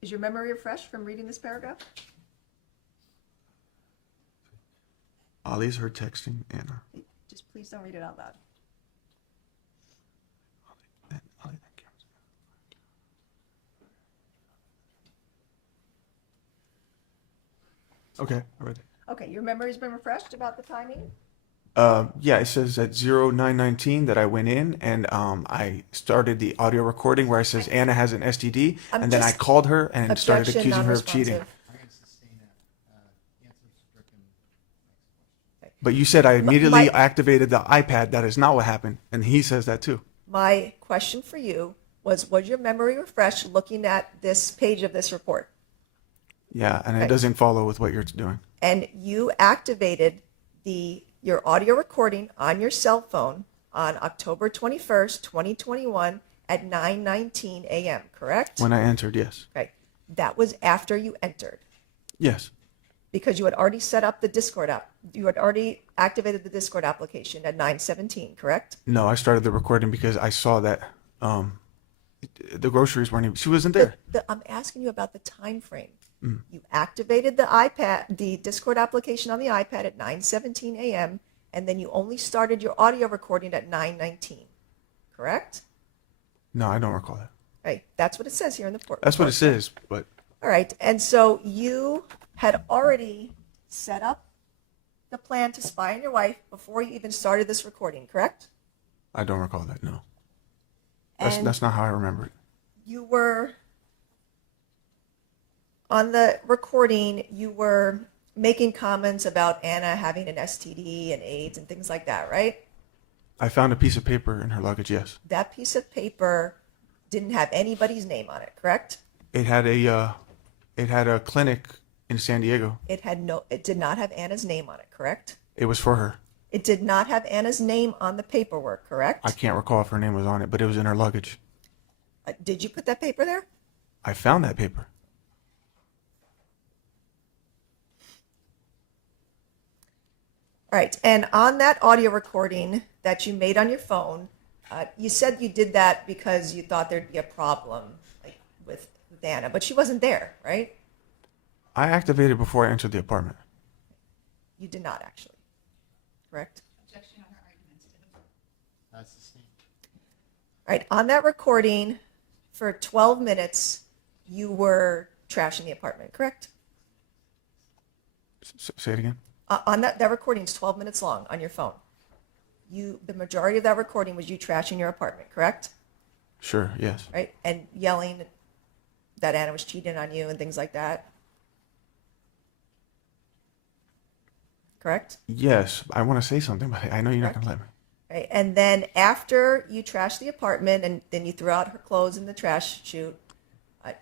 Is your memory refreshed from reading this paragraph? Ollie's her texting Anna. Just please don't read it out loud. Okay, I read it. Okay, your memory's been refreshed about the timing? Yeah, it says at 0919 that I went in and I started the audio recording where it says Anna has an STD, I'm and then I just- called her and started Objection, accusing her of cheating. non-responsive. I'm going to sustain that. Answer stricken. Next question. But you said I immediately my- activated the iPad. That is not what happened, and he says that too. My question for you was your memory refreshed looking at this page of this report? Yeah, and it Okay. doesn't follow with what you're doing. And you activated your audio recording on your cell phone on October 21st, 2021 at 9:19 a.m., correct? When I entered, yes. Okay. That was after you entered Yes. because you had already set up the Discord app. You had already activated the Discord application at 9:17, correct? No, I started the recording because I saw that the groceries weren't even, she wasn't there. I'm asking you about the time frame. You activated the Discord application on the iPad at 9:17 a.m., and then you only started your audio recording at 9:19, correct? No, I don't recall that. Right, that's what it says here in the report. That's what it says, but All right, and so you had already set up the plan to spy on your wife before you even started this recording, correct? I don't recall that, no. And That's not how I remember it. you were, on the recording, you were making comments about Anna having an STD and AIDS and things like that, right? I found a piece of paper in her luggage, yes. That piece of paper didn't have anybody's name on it, correct? It had a clinic in San Diego. It did not have Anna's name on it, correct? It was for her. It did not have Anna's name on the paperwork, correct? I can't recall if her name was on it, but it was in her luggage. Did you put that paper there? I found that paper. All right, and on that audio recording that you made on your phone, you said you did that because you thought there'd be a problem like with Anna, but she wasn't there, right? I activated before I entered the apartment. You did not actually, correct? Objection on her arguments to the board. That's sustained. All right, on that recording, for 12 minutes, you were trashing the apartment, correct? Say it again. On that recording is 12 minutes long on your phone. The majority of that recording was you trashing your apartment, correct? Sure, yes. Right? And yelling that Anna was cheating on you and things like that. Correct? Yes, I want to say something, but I know you're not Correct. going to let me. Right? And then after you trashed the apartment and then you threw out her clothes in the trash chute,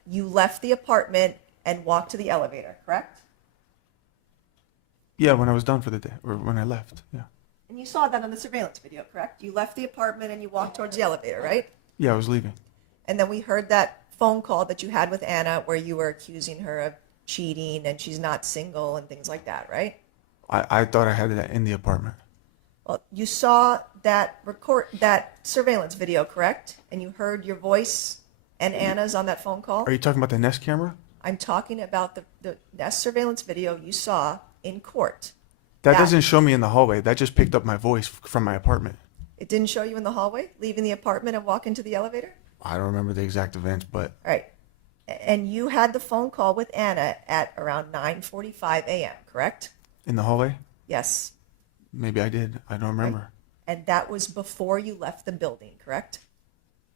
you left the apartment and walked to the elevator, correct? Yeah, when I was done for the day, or when I left, yeah. And you saw that on the surveillance video, correct? You left the apartment and you walked towards the elevator, right? Yeah, I was leaving. And then we heard that phone call that you had with Anna where you were accusing her of cheating and she's not single and things like that, right? I thought I had that in the apartment. Well, you saw that surveillance video, correct? And you heard your voice and Anna's on that phone call? Are you talking about the Nest camera? I'm talking about the Nest surveillance video you saw in court. That doesn't show me in the hallway. That just picked up my voice from my apartment. It didn't show you in the hallway, leaving the apartment and walking to the elevator? I don't remember the exact events, but All right. And you had the phone call with Anna at around 9:45 a.m., correct? in the hallway? Yes. Maybe I did. I don't remember. And that was before you left the building, correct?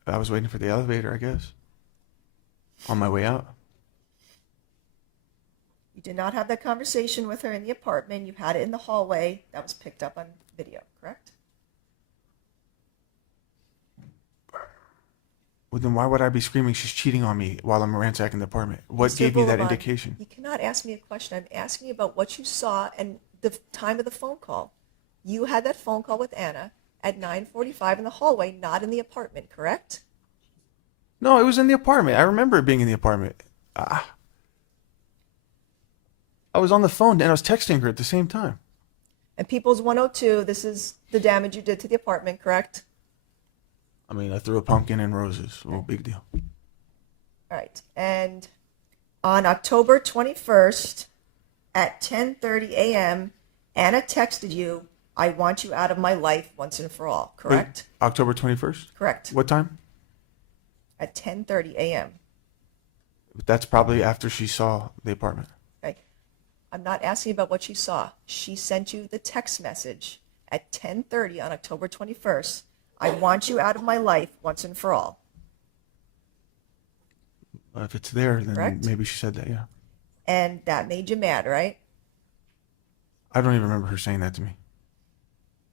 I was waiting for the elevator, I guess. On my way out. You did not have that conversation with her in the apartment. You had it in the hallway. That was picked up on video, correct? Well, then why would I be screaming she's cheating on me while I'm ransacking the apartment? What Mr. gave me that Abulaban, indication? You cannot ask me a question. I'm asking you about what you saw and the time of the phone call. You had that phone call with Anna at 9:45 in the hallway, not in the apartment, correct? No, it was in the apartment. I remember it being in the apartment. I was on the phone and I was texting her at the same time. And People's 102, this is the damage you did to the apartment, correct? I mean, I threw a pumpkin and roses. Well, big deal. All right. And on October 21st at 10:30 a.m., Anna texted you, "I want you out of my life once and for all," correct? Wait, October 21st? Correct. What time? At 10:30 a.m. That's probably after she saw the apartment. Okay. I'm not asking about what she saw. She sent you the text message at 10:30 on October 21st. I want you out of my life once and for all. If it's there, then Correct. maybe she said that, yeah. And that made you mad, right? I don't even remember her saying that to me.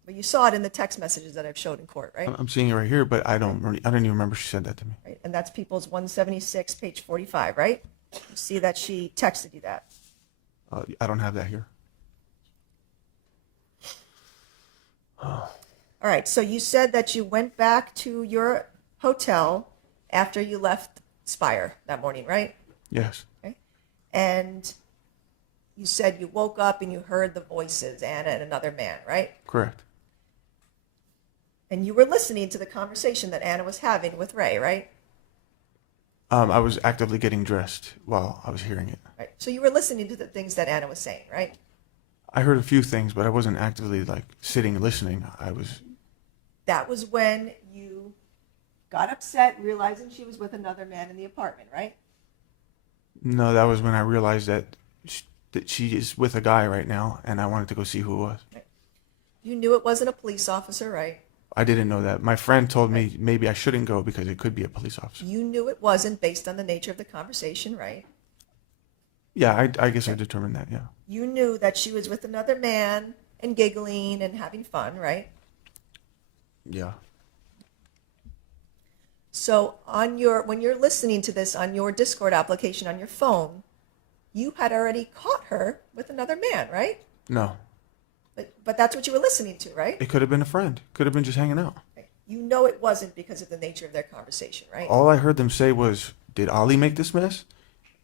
But you saw it in the text messages that I've showed in court, right? I'm seeing it right here, but I don't even remember she said that to me. Right? And that's People's 176, page 45, right? You see that she texted you that. I don't have that here. All right, so you said that you went back to your hotel after you left Spire that morning, right? Yes. Okay. And you said you woke up and you heard the voices, Anna and another man, right? Correct. And you were listening to the conversation that Anna was having with Ray, right? I was actively getting dressed while I was hearing it. Right. So you were listening to the things that Anna was saying, right? I heard a few things, but I wasn't actively like sitting and listening. That was when you got upset, realizing she was with another man in the apartment, right? No, that was when I realized that she is with a guy right now, and I wanted to go see who it was. You knew it wasn't a police officer, right? I didn't know that. My friend told me maybe I shouldn't go because it could be a police officer. You knew it wasn't based on the nature of the conversation, right? Yeah, I guess I determined that, yeah. You knew that she was with another man and giggling and having fun, right? Yeah. So when you're listening to this on your Discord application on your phone, you had already caught her with another man, right? No. But that's what you were listening to, right? It could have been a friend. Could have been just hanging out. You know it wasn't because of the nature of their conversation, right? All I heard them say was, "Did Ollie make this mess?"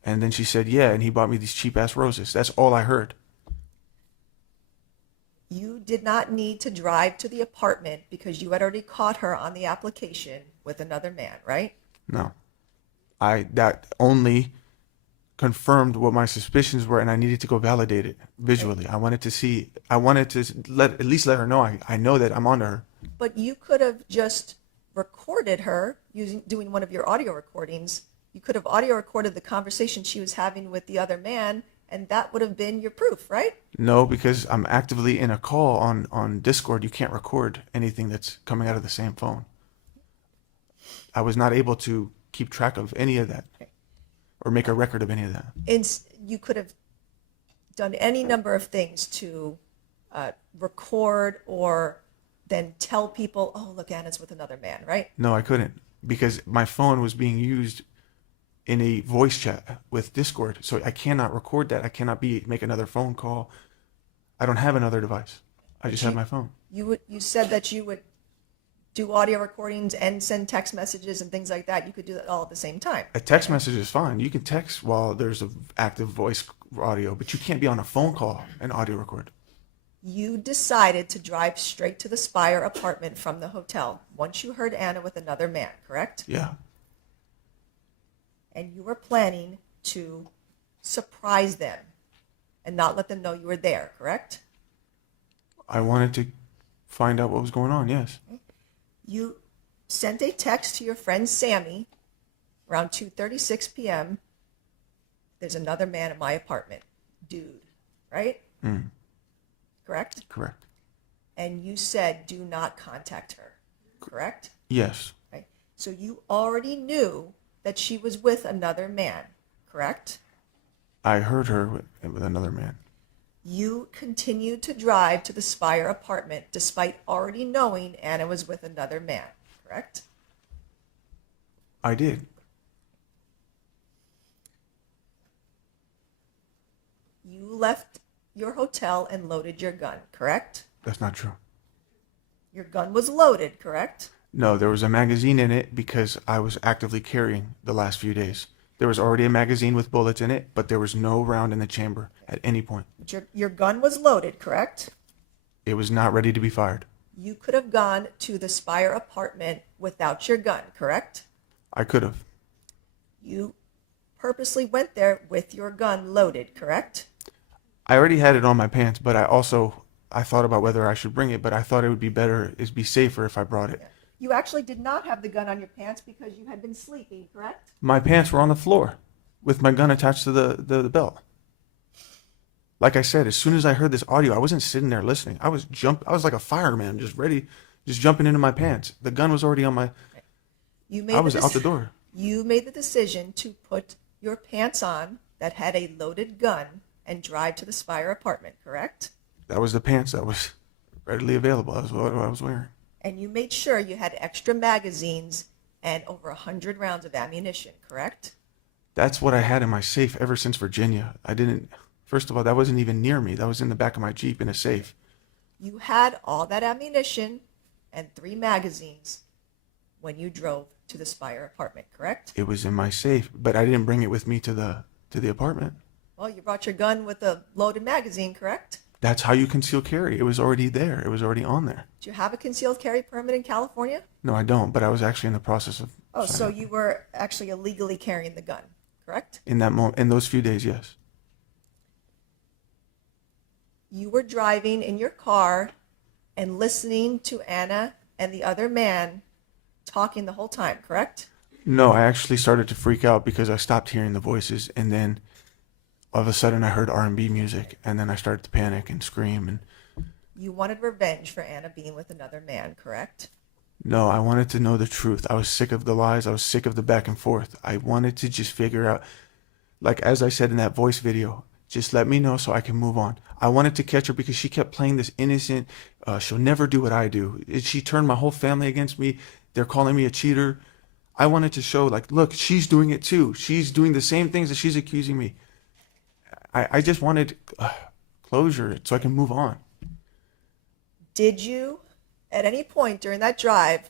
And then she said, "Yeah, and he bought me these cheap-ass roses." That's all I heard. You did not need to drive to the apartment because you had already caught her on the application with another man, right? No. That only confirmed what my suspicions were, and I needed to go validate it visually. I wanted to at least let her know I know that I'm onto her. But you could have just recorded her doing one of your audio recordings. You could have audio recorded the conversation she was having with the other man, and that would have been your proof, right? No, because I'm actively in a call on Discord. You can't record anything that's coming out of the same phone. I was not able to keep track of any of that or make a record of any of that. You could have done any number of things to record or then tell people, oh, look, Anna's with another man, right? No, I couldn't because my phone was being used in a voice chat with Discord. So I cannot record that. I cannot make another phone call. I don't have another device. I just have my phone. You said that you would do audio recordings and send text messages and things like that. You could do that all at the same time. A text message is fine. You can text while there's an active voice audio, but you can't be on a phone call and audio record. You decided to drive straight to the Spire apartment from the hotel once you heard Anna with another man, correct? Yeah. And you were planning to surprise them and not let them know you were there, correct? I wanted to find out what was going on, yes. You sent a text to your friend Sammy around 2:36 p.m. There's another man at my apartment. Dude, right? Correct? Correct. And you said do not contact her, correct? Yes. Right. So you already knew that she was with another man, correct? I heard her with another man. You continued to drive to the Spire apartment despite already knowing Anna was with another man, correct? I did. You left your hotel and loaded your gun, correct? That's not true. Your gun was loaded, correct? No, there was a magazine in it because I was actively carrying the last few days. There was already a magazine with bullets in it, but there was no round in the chamber at any point. But your gun was loaded, correct? It was not ready to be fired. You could have gone to the Spire apartment without your gun, correct? I could have. You purposely went there with your gun loaded, correct? I already had it on my pants, but I thought about whether I should bring it, but I thought it would be safer if I brought it. You actually did not have the gun on your pants because you had been sleeping, correct? My pants were on the floor with my gun attached to the belt. Like I said, as soon as I heard this audio, I wasn't sitting there listening. I was like a fireman, just ready, just jumping into my pants. The gun was already on my. You made I was out the dec- door. You made the decision to put your pants on that had a loaded gun and drive to the Spire apartment, correct? That was the pants that was readily available. That was what I was wearing. And you made sure you had extra magazines and over 100 rounds of ammunition, correct? That's what I had in my safe ever since Virginia. I didn't. First of all, that wasn't even near me. That was in the back of my Jeep in a safe. You had all that ammunition and 3 magazines when you drove to the Spire apartment, correct? It was in my safe, but I didn't bring it with me to the apartment. Well, you brought your gun with a loaded magazine, correct? That's how you conceal carry. It was already there. It was already on there. Do you have a concealed carry permit in California? No, I don't. But I was actually in the process of. Oh, so signing. you were actually illegally carrying the gun, correct? In that moment, in those few days, yes. You were driving in your car and listening to Anna and the other man talking the whole time, correct? No, I actually started to freak out because I stopped hearing the voices, and then all of a sudden I heard R&B music, and then I started to panic and scream. And You wanted revenge for Anna being with another man, correct? no, I wanted to know the truth. I was sick of the lies. I was sick of the back and forth. I wanted to just figure out, like as I said in that voice video, just let me know so I can move on. I wanted to catch her because she kept playing this innocent, she'll never do what I do. She turned my whole family against me. They're calling me a cheater. I wanted to show, like, look, she's doing it too. She's doing the same things that she's accusing me. I just wanted closure so I can move on. Did you, at any point during that drive,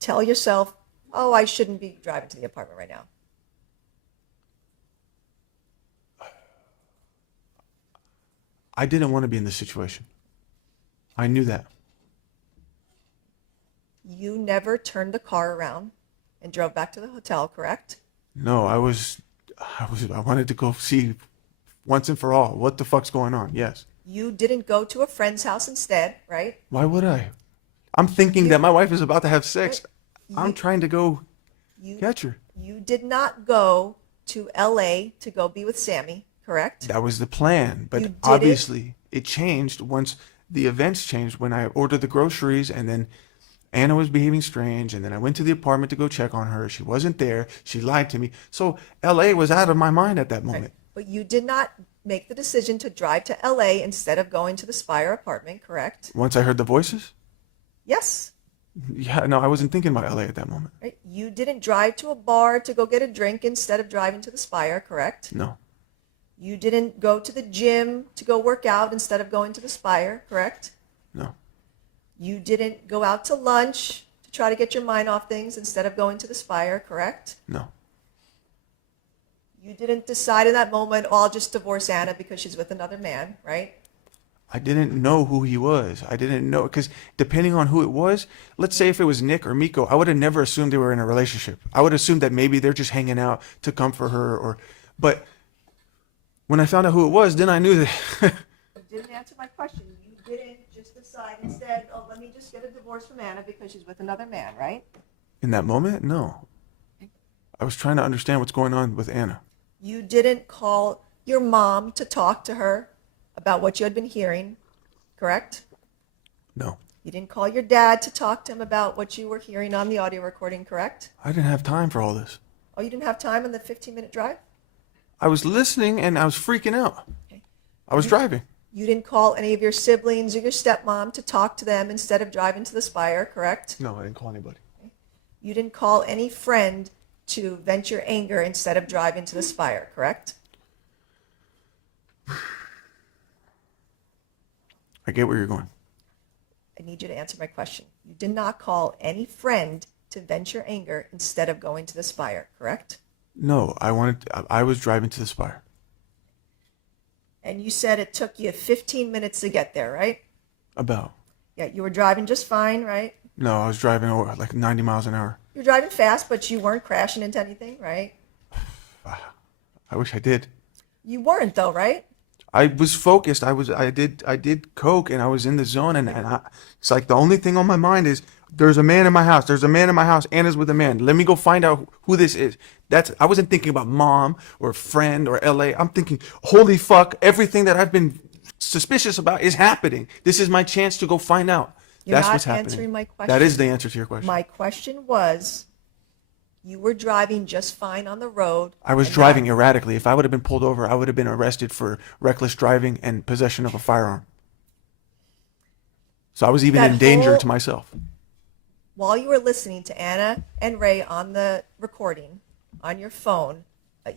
tell yourself, oh, I shouldn't be driving to the apartment right now? I didn't want to be in this situation. I knew that. You never turned the car around and drove back to the hotel, correct? No, I wanted to go see once and for all what the fuck's going on. Yes. You didn't go to a friend's house instead, right? Why would I? I'm thinking that my wife is about to have sex. You- I'm trying to go You, catch her. you did not go to LA to go be with Sammy, correct? That was the plan, but You did it? obviously it changed once the events changed, when I ordered the groceries, and then Anna was behaving strange, and then I went to the apartment to go check on her. She wasn't there. She lied to me. So LA was out of my mind at that moment. But you did not make the decision to drive to LA instead of going to the Spire apartment, correct? Once I heard the voices, Yes. yeah, no, I wasn't thinking about LA at that moment. Right? You didn't drive to a bar to go get a drink instead of driving to the Spire, correct? No, You didn't go to the gym to go work out instead of going to the Spire, correct? no, You didn't go out to lunch to try to get your mind off things instead of going to the Spire, correct? no. You didn't decide in that moment, oh, I'll just divorce Anna because she's with another man, right? I didn't know who he was. I didn't know, because depending on who it was, let's say if it was Nick or Miko, I would have never assumed they were in a relationship. I would assume that maybe they're just hanging out to comfort her, but when I found out who it was, then I knew that. You didn't answer my question. You didn't just decide instead, oh, let me just get a divorce from Anna because she's with another man, right? In that moment, no. I was trying to understand what's going on with Anna. You didn't call your mom to talk to her about what you had been hearing, correct? No. You didn't call your dad to talk to him about what you were hearing on the audio recording, correct? I didn't have time for all this. Oh, you didn't have time on the 15-minute drive? I was listening and I was freaking out. Okay. I was driving. You didn't call any of your siblings or your stepmom to talk to them instead of driving to the Spire, correct? No, I didn't call anybody. You didn't call any friend to vent your anger instead of driving to the Spire, correct? I get where you're going. I need you to answer my question. You did not call any friend to vent your anger instead of going to the Spire, correct? No, I was driving to the Spire. And you said it took you 15 minutes to get there, right? About. Yeah, you were driving just fine, right? No, I was driving over like 90 miles an hour. You're driving fast, but you weren't crashing into anything, right? I wish I did. You weren't though, right? I was focused. I did coke and I was in the zone, and it's like the only thing on my mind is there's a man in my house. There's a man in my house. Anna's with a man. Let me go find out who this is. I wasn't thinking about mom or friend or LA. I'm thinking, holy fuck, everything that I've been suspicious about is happening. This is my chance to go find out. You're That's not what's happening. answering my question. That is the answer to your question. My question was, you were driving just fine on the road. I was and driving not- erratically. If I would have been pulled over, I would have been arrested for reckless driving and possession of a firearm. So I was even That in danger whole- to myself. While you were listening to Anna and Ray on the recording on your phone,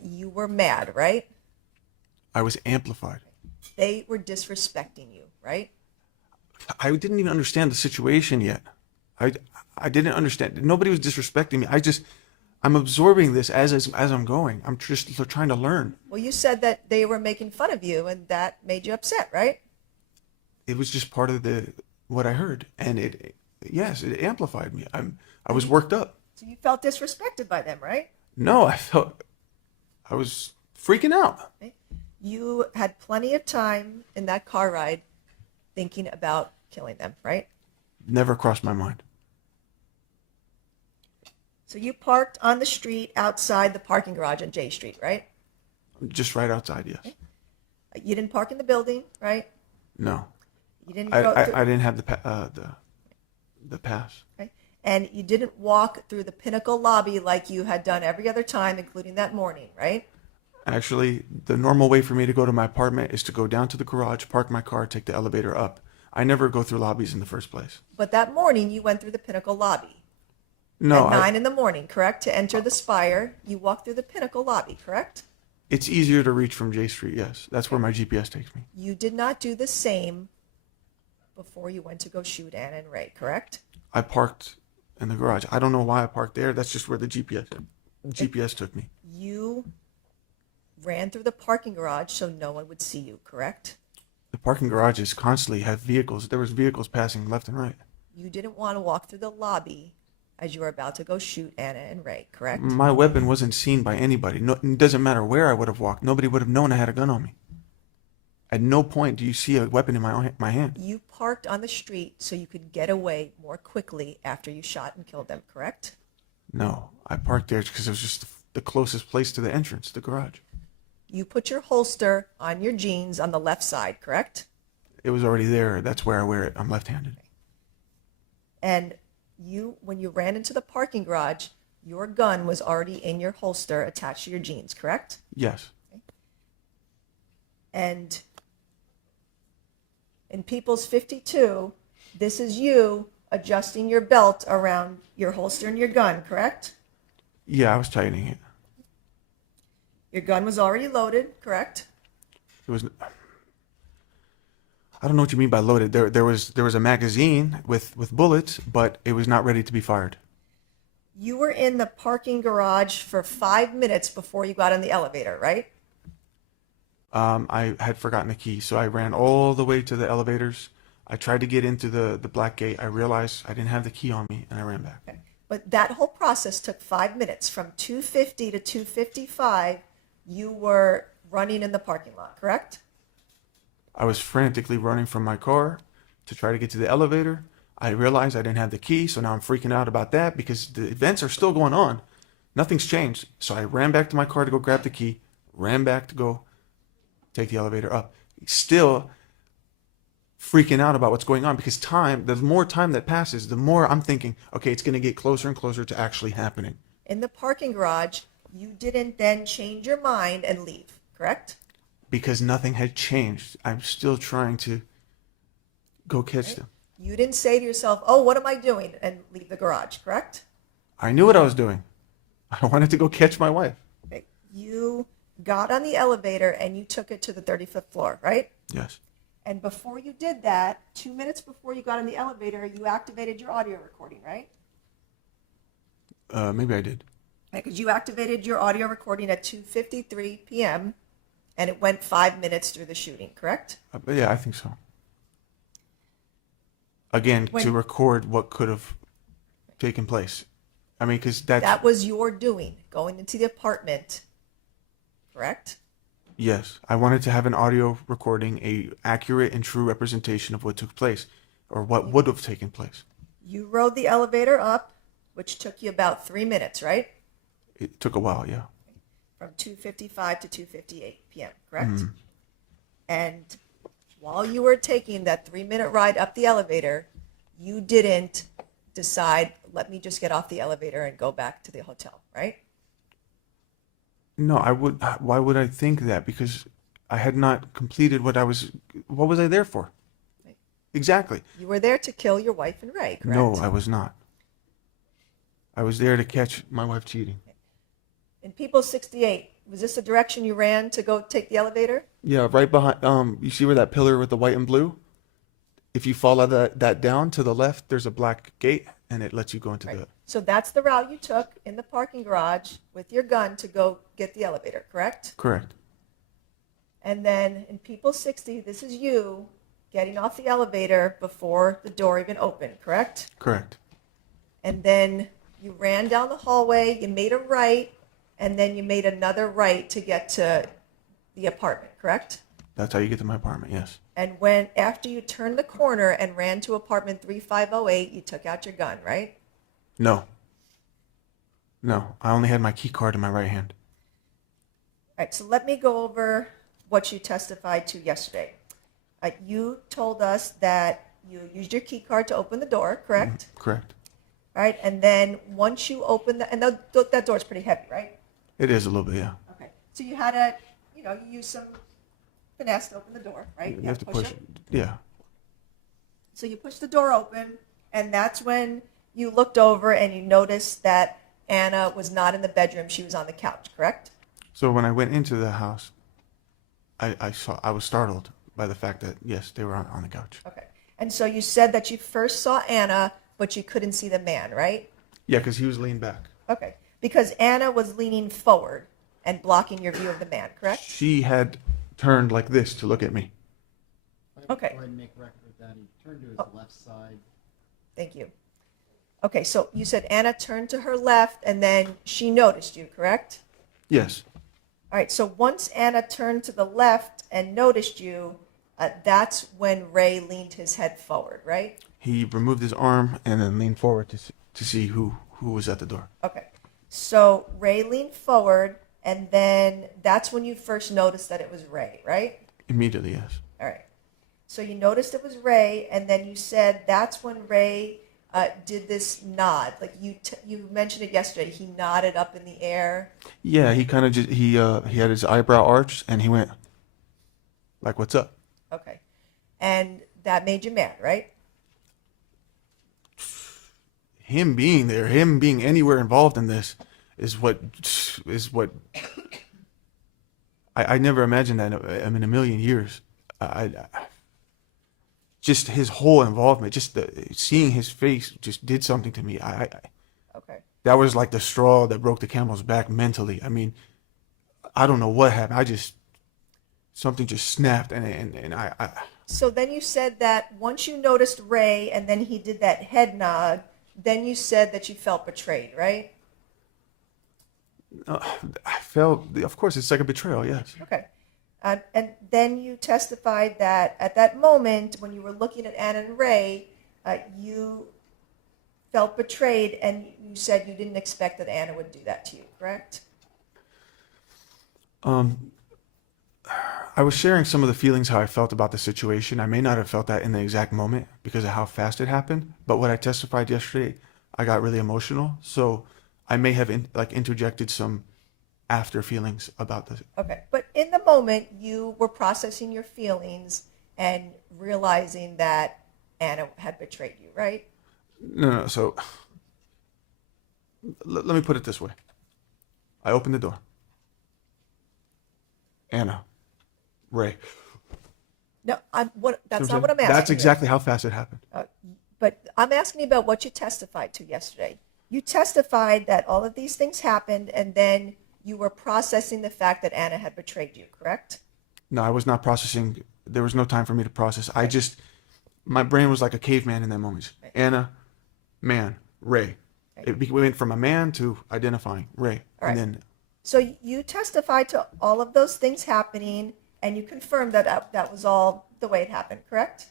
you were mad, right? I was amplified. They were disrespecting you, right? I didn't even understand the situation yet. I didn't understand. Nobody was disrespecting me. I'm absorbing this as I'm going. I'm just trying to learn. Well, you said that they were making fun of you, and that made you upset, right? It was just part of what I heard, and it amplified me. I was worked up. So you felt disrespected by them, right? No, I was freaking out. You had plenty of time in that car ride thinking about killing them, right? Never crossed my mind. So you parked on the street outside the parking garage on J Street, right? Just right outside, yes. You didn't park in the building, right? No, You didn't go through, I didn't have the pass. right? And you didn't walk through the Pinnacle lobby like you had done every other time, including that morning, right? Actually, the normal way for me to go to my apartment is to go down to the garage, park my car, take the elevator up. I never go through lobbies in the first place. But that morning you went through the Pinnacle lobby. No, At 9 in the morning, correct? To enter the Spire, you walked through the Pinnacle lobby, correct? it's easier to reach from J Street, yes. That's where my GPS takes me. You did not do the same before you went to go shoot Anna and Ray, correct? I parked in the garage. I don't know why I parked there. That's just where the GPS took me. You ran through the parking garage so no one would see you, correct? The parking garages constantly have vehicles. There was vehicles passing left and right. You didn't want to walk through the lobby as you were about to go shoot Anna and Ray, correct? My weapon wasn't seen by anybody. No, it doesn't matter where I would have walked. Nobody would have known I had a gun on me. At no point do you see a weapon in my hand. You parked on the street so you could get away more quickly after you shot and killed them, correct? No, I parked there because it was just the closest place to the entrance, the garage. You put your holster on your jeans on the left side, correct? It was already there. That's where I wear it. I'm left-handed. And when you ran into the parking garage, your gun was already in your holster attached to your jeans, correct? Yes. And in People's 52, this is you adjusting your belt around your holster and your gun, correct? Yeah, I was tightening it. Your gun was already loaded, correct? It was. I don't know what you mean by loaded. There was a magazine with bullets, but it was not ready to be fired. You were in the parking garage for 5 minutes before you got in the elevator, right? I had forgotten the key, so I ran all the way to the elevators. I tried to get into the black gate. I realized I didn't have the key on me, and I ran back. Okay. But that whole process took 5 minutes. From 2:50 to 2:55, you were running in the parking lot, correct? I was frantically running from my car to try to get to the elevator. I realized I didn't have the key, so now I'm freaking out about that because the events are still going on. Nothing's changed. So I ran back to my car to go grab the key, ran back to go take the elevator up. Still freaking out about what's going on because the more time that passes, the more I'm thinking, okay, it's going to get closer and closer to actually happening. In the parking garage, you didn't then change your mind and leave, correct? Because nothing had changed. I'm still trying to go catch them. You didn't say to yourself, oh, what am I doing? And leave the garage, correct? I knew what I was doing. I wanted to go catch my wife. Okay. You got on the elevator and you took it to the 35th floor, right? Yes. And before you did that, 2 minutes before you got in the elevator, you activated your audio recording, right? Maybe I did. Because you activated your audio recording at 2:53 p.m. and it went 5 minutes through the shooting, correct? Yeah, I think so. Again, to record what could have taken place. I mean, because that was your doing, going into the apartment, correct? Yes, I wanted to have an audio recording, a accurate and true representation of what took place, or what would have taken place. You rode the elevator up, which took you about 3 minutes, right? It took a while, yeah. From 2:55 to 2:58 p.m., correct? And while you were taking that 3-minute ride up the elevator, you didn't decide, let me just get off the elevator and go back to the hotel, right? No, why would I think that? Because I had not completed what was I there for? Right. Exactly. You were there to kill your wife and Ray, correct? No, I was not. I was there to catch my wife cheating. In People 68, was this the direction you ran to go take the elevator? Yeah, right behind, you see where that pillar with the white and blue? If you follow that down to the left, there's a black gate and it lets you go into Right. the, So that's the route you took in the parking garage with your gun to go get the elevator, correct? correct. And then in People 60, this is you getting off the elevator before the door even opened, correct? Correct. And then you ran down the hallway, you made a right, and then you made another right to get to the apartment, correct? That's how you get to my apartment, yes. And when, after you turned the corner and ran to apartment 3508, you took out your gun, right? No. No, I only had my key card in my right hand. All right, so let me go over what you testified to yesterday. You told us that you used your key card to open the door, correct? Correct. All right, and then once you open and that door's pretty heavy, right? It is a little bit, yeah. Okay, so you had to, you use some finesse to open the door, right? You have to push it. Yeah. So you push the door open, and that's when you looked over and you noticed that Anna was not in the bedroom; she was on the couch, correct? So when I went into the house, I was startled by the fact that, yes, they were on the couch. Okay, and so you said that you first saw Anna, but you couldn't see the man, right? Yeah, because he was leaned back. Okay, because Anna was leaning forward and blocking your view of the man, correct? She had turned like this to look at me. Okay. Go ahead and make record of that. He turned to his left side. Thank you. Okay, so you said Anna turned to her left, and then she noticed you, correct? Yes. All right, so once Anna turned to the left and noticed you, that's when Ray leaned his head forward, right? He removed his arm and then leaned forward to see who was at the door. Okay, so Ray leaned forward, and then that's when you first noticed that it was Ray, right? Immediately, yes. All right. So you noticed it was Ray, and then you said that's when Ray did this nod. Like you mentioned it yesterday. He nodded up in the air. Yeah, he kind of just he had his eyebrow arched and he went like, "What's up?" Okay, and that made you mad, right? Him being there, him being anywhere involved in this, is what I never imagined that in a million years. Just his whole involvement, just seeing his face, just did something to me. Okay. That was like the straw that broke the camel's back mentally. I mean, I don't know what happened. Something just snapped, and I. So then you said that once you noticed Ray, and then he did that head nod, then you said that you felt betrayed, right? I felt, of course, it's like a betrayal. Yes. Okay. And then you testified that at that moment, when you were looking at Anna and Ray, you felt betrayed, and you said you didn't expect that Anna would do that to you, correct? I was sharing some of the feelings how I felt about the situation. I may not have felt that in the exact moment because of how fast it happened, but when I testified yesterday, I got really emotional. So I may have interjected some after feelings about this. Okay. But in the moment, you were processing your feelings and realizing that Anna had betrayed you, right? No. So let me put it this way. I opened the door. Anna, Ray. No, that's not what I'm asking. That's exactly how fast it happened. But I'm asking you about what you testified to yesterday. You testified that all of these things happened, and then you were processing the fact that Anna had betrayed you, correct? No, I was not processing. There was no time for me to process. My brain was like a caveman in that moment. Right. Anna, man, Ray. Right. We went from a man to identifying Ray. All right. And then So you testified to all of those things happening, and you confirmed that that was all the way it happened, correct?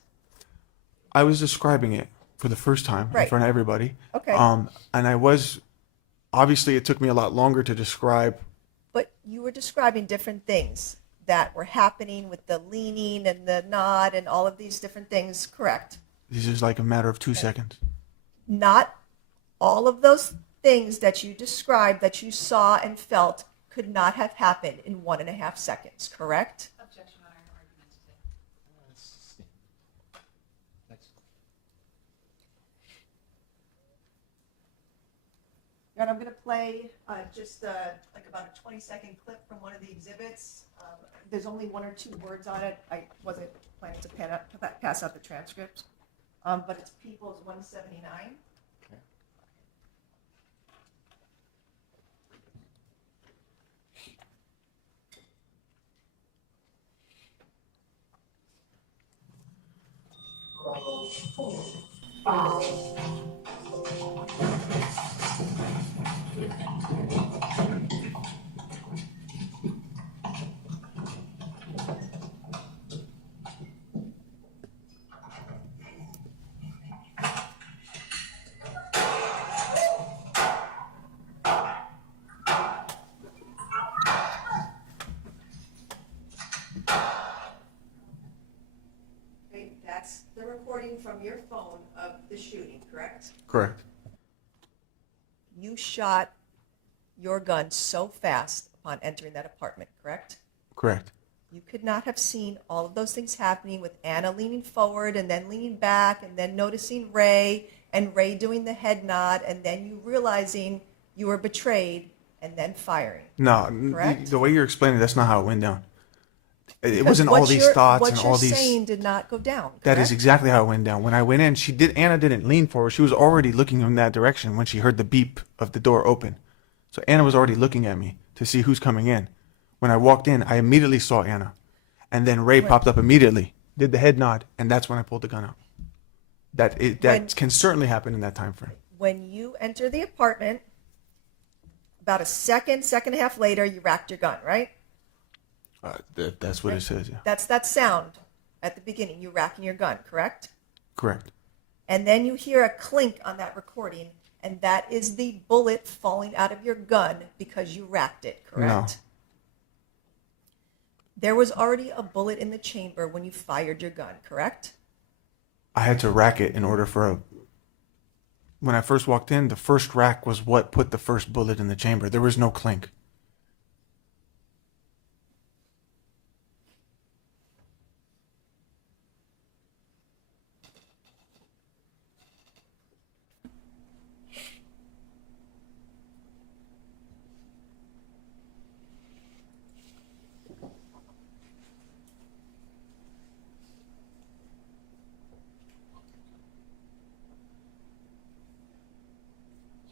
I was describing it for the first time in Right. front of everybody. Okay. And I was, obviously it took me a lot longer to describe. But you were describing different things that were happening with the leaning and the nod and all of these different things, correct? This is like a matter of 2 seconds. Not all of those things that you described that you saw and felt could not have happened in 1.5 seconds, correct? Objection, Your Honor, argumentative. Next. And I'm going to play just like about a 20-second clip from one of the exhibits. There's only 1 or 2 words on it. I wasn't planning to pass out the transcript, but it's People's 179. Okay. Okay, that's the recording from your phone of the shooting, correct? Correct. You shot your gun so fast upon entering that apartment, correct? Correct. You could not have seen all of those things happening with Anna leaning forward and then leaning back and then noticing Ray and Ray doing the head nod and then you realizing you were betrayed and then firing. No, Correct? the way you're explaining, that's not how it went down. It Because wasn't all these thoughts and all What these. you're saying did not go down, That is correct? exactly how it went down. When I went in, Anna didn't lean forward. She was already looking in that direction when she heard the beep of the door open. So Anna was already looking at me to see who's coming in. When I walked in, I immediately saw Anna. And then Ray popped up immediately, did the head nod, and that's when I pulled the gun out. That can certainly happen in that time frame. When you enter the apartment, about a second and a half later, you racked your gun, right? That's what it says, yeah. That's that sound at the beginning, you racking your gun, correct? Correct. And then you hear a clink on that recording, and that is the bullet falling out of your gun because you racked it, correct? There was already a bullet in the chamber when you fired your gun, correct? I had to rack it in order for when I first walked in, the first rack was what put the first bullet in the chamber. There was no clink.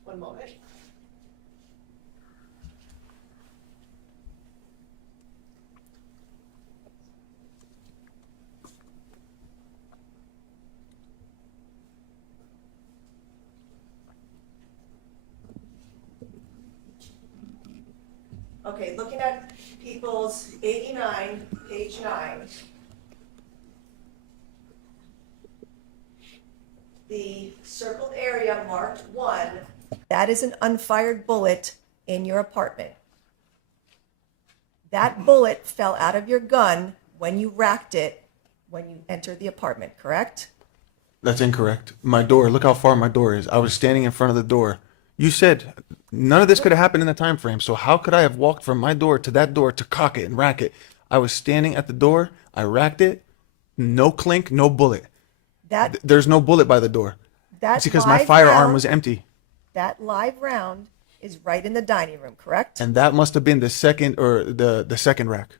One moment. Okay, looking at People's 89, page 9. The circled area marked 1, that is an unfired bullet in your apartment. That bullet fell out of your gun when you racked it when you entered the apartment, correct? That's incorrect. My door, look how far my door is. I was standing in front of the door. You said none of this could have happened in the time frame. So how could I have walked from my door to that door to cock it and rack it? I was standing at the door. I racked it. No clink, no bullet. There's no bullet by the door. It's because my firearm was empty. That live round is right in the dining room, correct? And that must have been the second or the second rack.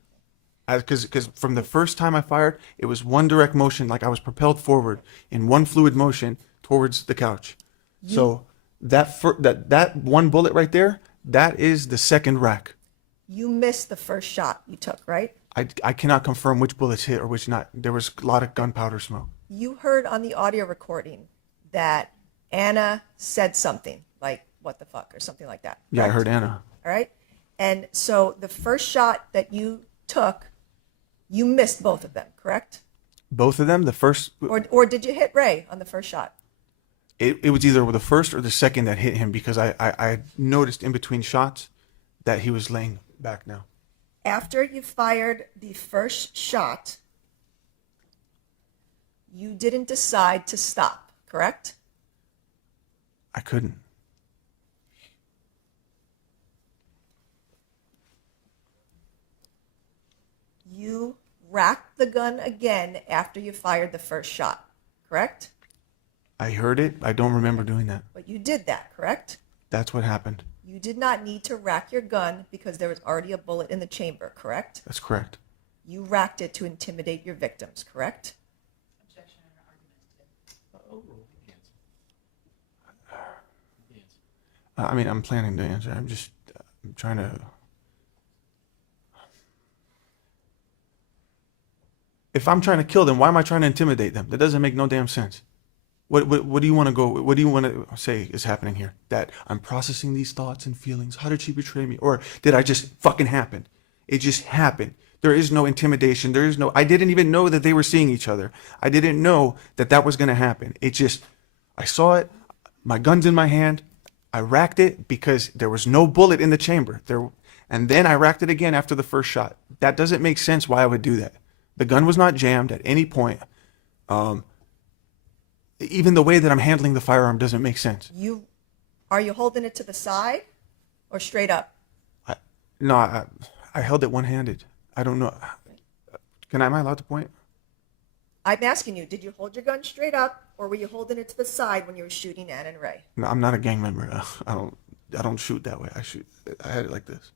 Because from the first time I fired, it was one direct motion, like I was propelled forward in one fluid motion towards the couch. So that one bullet right there, that is the second rack. You missed the first shot you took, right? I cannot confirm which bullets hit or which not. There was a lot of gunpowder smoke. You heard on the audio recording that Anna said something like, what the fuck, or something like that. Yeah, I correct? heard Anna. All right. And so the first shot that you took, you missed both of them, correct? Both of them, the first, Or did you hit Ray on the first shot? It was either the first or the second that hit him because I noticed in between shots that he was laying back now. After you fired the first shot, you didn't decide to stop, correct? I couldn't. You racked the gun again after you fired the first shot, correct? I heard it. I don't remember doing that. But you did that, correct? That's what happened. You did not need to rack your gun because there was already a bullet in the chamber, correct? That's correct. You racked it to intimidate your victims, correct? Objection and argument. Overruled. Yes. I mean, I'm planning to answer. I'm trying to. If I'm trying to kill them, why am I trying to intimidate them? That doesn't make no damn sense. What do you want to go? What do you want to say is happening here? That I'm processing these thoughts and feelings. How did she betray me? Or did I just fucking happen? It just happened. There is no intimidation. There is no. I didn't even know that they were seeing each other. I didn't know that that was going to happen. It just. I saw it. My gun's in my hand. I racked it because there was no bullet in the chamber. And then I racked it again after the first shot. That doesn't make sense why I would do that. The gun was not jammed at any point. Even the way that I'm handling the firearm doesn't make sense. Are you holding it to the side or straight up? I held it one-handed. I don't know. Am I allowed to point? I'm asking you, did you hold your gun straight up or were you holding it to the side when you were shooting Ann and Ray? No, I'm not a gang member. I don't shoot that way. I had it like this.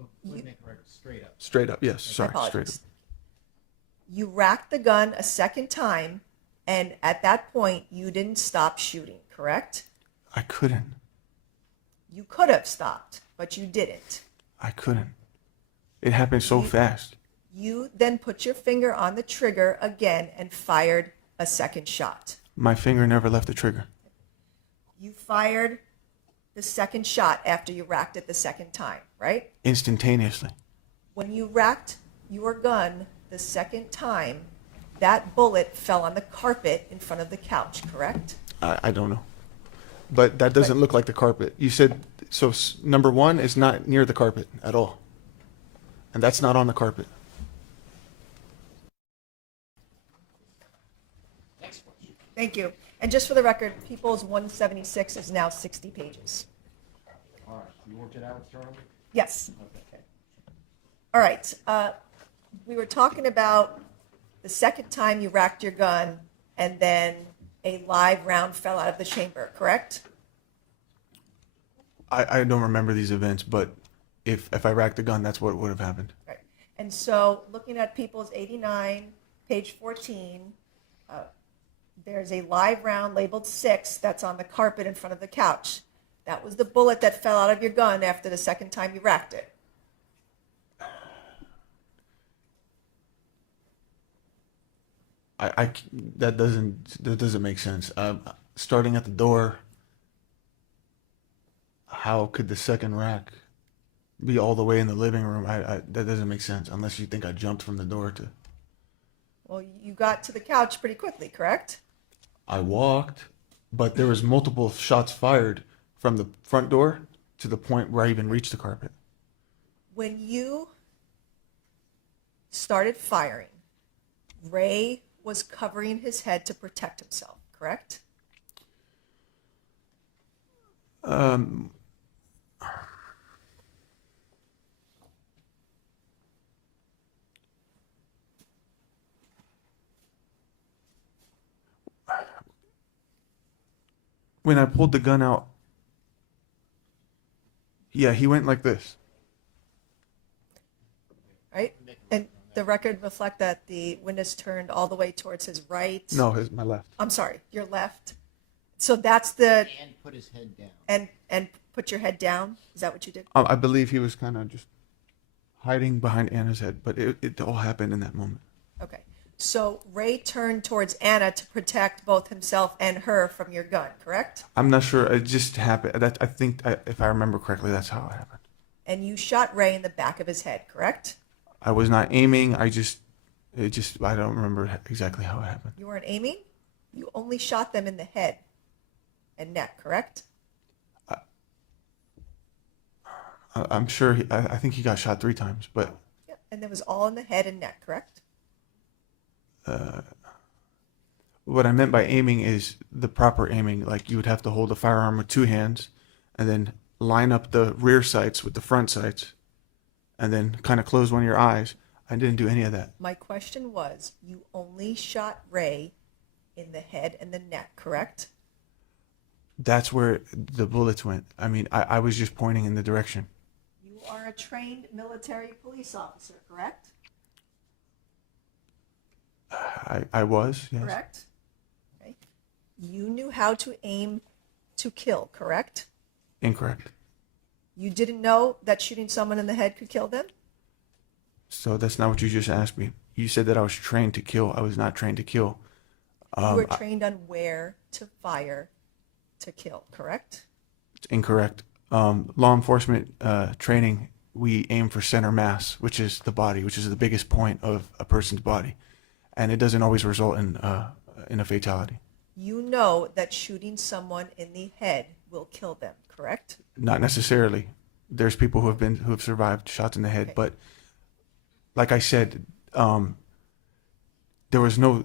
Oh, let me make a record. Straight up. Straight up. Yes. I Sorry. Straight up. apologize. You racked the gun a second time, and at that point, you didn't stop shooting, correct? I couldn't. You could have stopped, but you didn't. I couldn't. It happened so fast. You then put your finger on the trigger again and fired a second shot. My finger never left the trigger. You fired the second shot after you racked it the second time, right? Instantaneously. When you racked your gun the second time, that bullet fell on the carpet in front of the couch, correct? I don't know. But that doesn't look like the carpet. You said, so number one is not near the carpet at all. And that's not on the carpet. Next question. Thank you. And just for the record, People's 176 is now 60 pages. All right. You worked it out with Charlie? Yes. Okay. All right. We were talking about the second time you racked your gun and then a live round fell out of the chamber, correct? I don't remember these events, but if I racked the gun, that's what would have happened. Right. And so looking at People's 89, page 14, there's a live round labeled 6 that's on the carpet in front of the couch. That was the bullet that fell out of your gun after the second time you racked it. That doesn't make sense. Starting at the door, how could the second rack be all the way in the living room? That doesn't make sense unless you think I jumped from the door to. Well, you got to the couch pretty quickly, correct? I walked, but there was multiple shots fired from the front door to the point where I even reached the carpet. When you started firing, Ray was covering his head to protect himself, correct? When I pulled the gun out, yeah, he went like this. Right? And the record reflect that the witness turned all the way towards his right. No, my left. I'm sorry, your left. So that's the And put his head down. and put your head down. Is that what you did? I believe he was kind of just hiding behind Anna's head, but it all happened in that moment. Okay. So Ray turned towards Anna to protect both himself and her from your gun, correct? I'm not sure. It just happened. I think, if I remember correctly, that's how it happened. And you shot Ray in the back of his head, correct? I was not aiming. I don't remember exactly how it happened. You weren't aiming? You only shot them in the head. and neck, correct? I'm sure, I think he got shot 3 times, but Yeah. And it was all in the head and neck, correct? what I meant by aiming is the proper aiming. Like you would have to hold a firearm with 2 hands and then line up the rear sights with the front sights and then kind of close one of your eyes. I didn't do any of that. My question was, you only shot Ray in the head and the neck, correct? That's where the bullets went. I mean, I was just pointing in the direction. You are a trained military police officer, correct? I was, yes. Correct? Okay. You knew how to aim to kill, correct? Incorrect. You didn't know that shooting someone in the head could kill them? So that's not what you just asked me. You said that I was trained to kill. I was not trained to kill. You were trained on where to fire to kill, correct? It's incorrect. Law enforcement training, we aim for center mass, which is the body, which is the biggest point of a person's body. And it doesn't always result in a fatality. You know that shooting someone in the head will kill them, correct? Not necessarily. There's people who have survived shots in the head, Okay. but like I said, there was no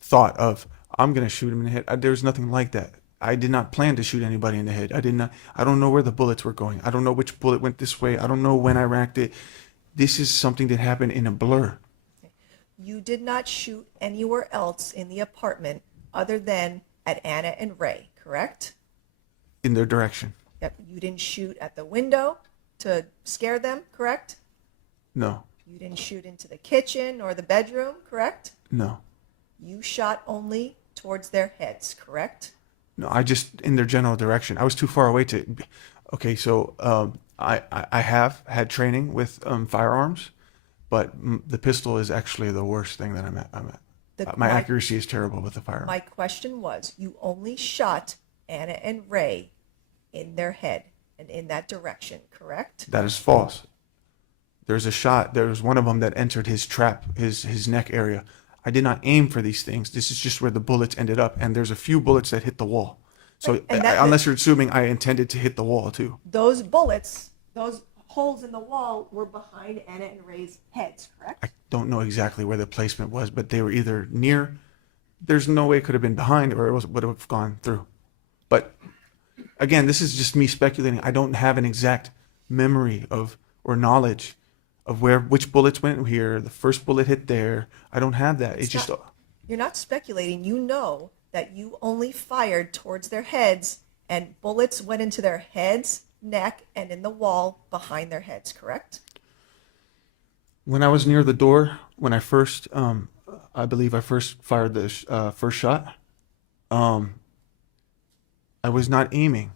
thought of I'm gonna shoot him in the head. There was nothing like that. I did not plan to shoot anybody in the head. I don't know where the bullets were going. I don't know which bullet went this way. I don't know when I racked it. This is something that happened in a blur. You did not shoot anywhere else in the apartment other than at Anna and Ray, correct? In their direction. Yep. You didn't shoot at the window to scare them, correct? No, You didn't shoot into the kitchen or the bedroom, correct? no, You shot only towards their heads, correct? no. I just in their general direction. I was too far away to. Okay, so I have had training with firearms, but the pistol is actually the worst thing that I'm at. My accuracy is terrible with the firearm. My question was, you only shot Anna and Ray in their head and in that direction, correct? That is false. There's a shot. There was one of them that entered his trap, his neck area. I did not aim for these things. This is just where the bullets ended up, and there's a few bullets that hit the wall. So And that- unless you're assuming I intended to hit the wall too. Those bullets, those holes in the wall were behind Anna and Ray's heads, correct? I don't know exactly where the placement was, but they were either near. There's no way it could have been behind, or it would have gone through. But again, this is just me speculating. I don't have an exact memory of or knowledge of which bullets went here. The first bullet hit there. I don't have that. It's just. You're not speculating. You know that you only fired towards their heads and bullets went into their heads, neck, and in the wall behind their heads, correct? When I was near the door, when I first, I believe I first fired the first shot, I was not aiming.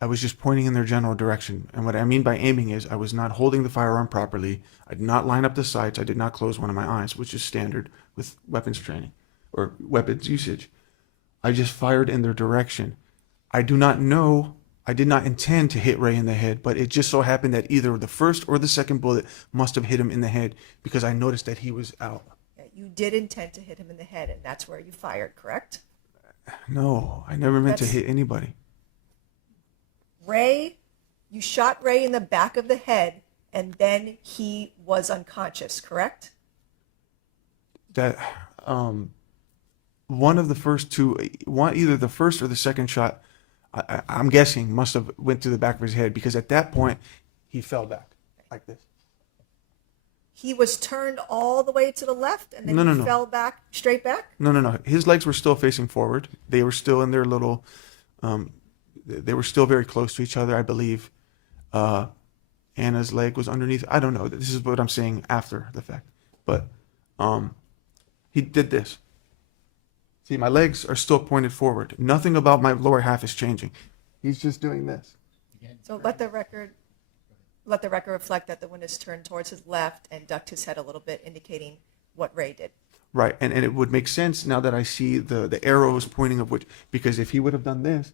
I was just pointing in their general direction. And what I mean by aiming is I was not holding the firearm properly. I did not line up the sights. I did not close one of my eyes, which is standard with weapons training or weapons usage. I just fired in their direction. I do not know. I did not intend to hit Ray in the head, but it just so happened that either the first or the second bullet must have hit him in the head because I noticed that he was out. Yeah, you did intend to hit him in the head, and that's where you fired, correct? No, I never meant to That's- hit anybody. Ray, you shot Ray in the back of the head, and then he was unconscious, correct? That one of the first two, either the first or the second shot, I'm guessing must have went through the back of his head because at that point he fell back like this. He was turned all the way to the left, and then No, he no, no. fell back, straight back? No. His legs were still facing forward. They were still in their little. They were still very close to each other, I believe. Anna's leg was underneath. I don't know. This is what I'm saying after the fact. But he did this. See, my legs are still pointed forward. Nothing about my lower half is changing. He's just doing this. So let the record reflect that the one is turned towards his left and ducked his head a little bit, indicating what Ray did. Right, and it would make sense now that I see the arrows pointing of which, because if he would have done this,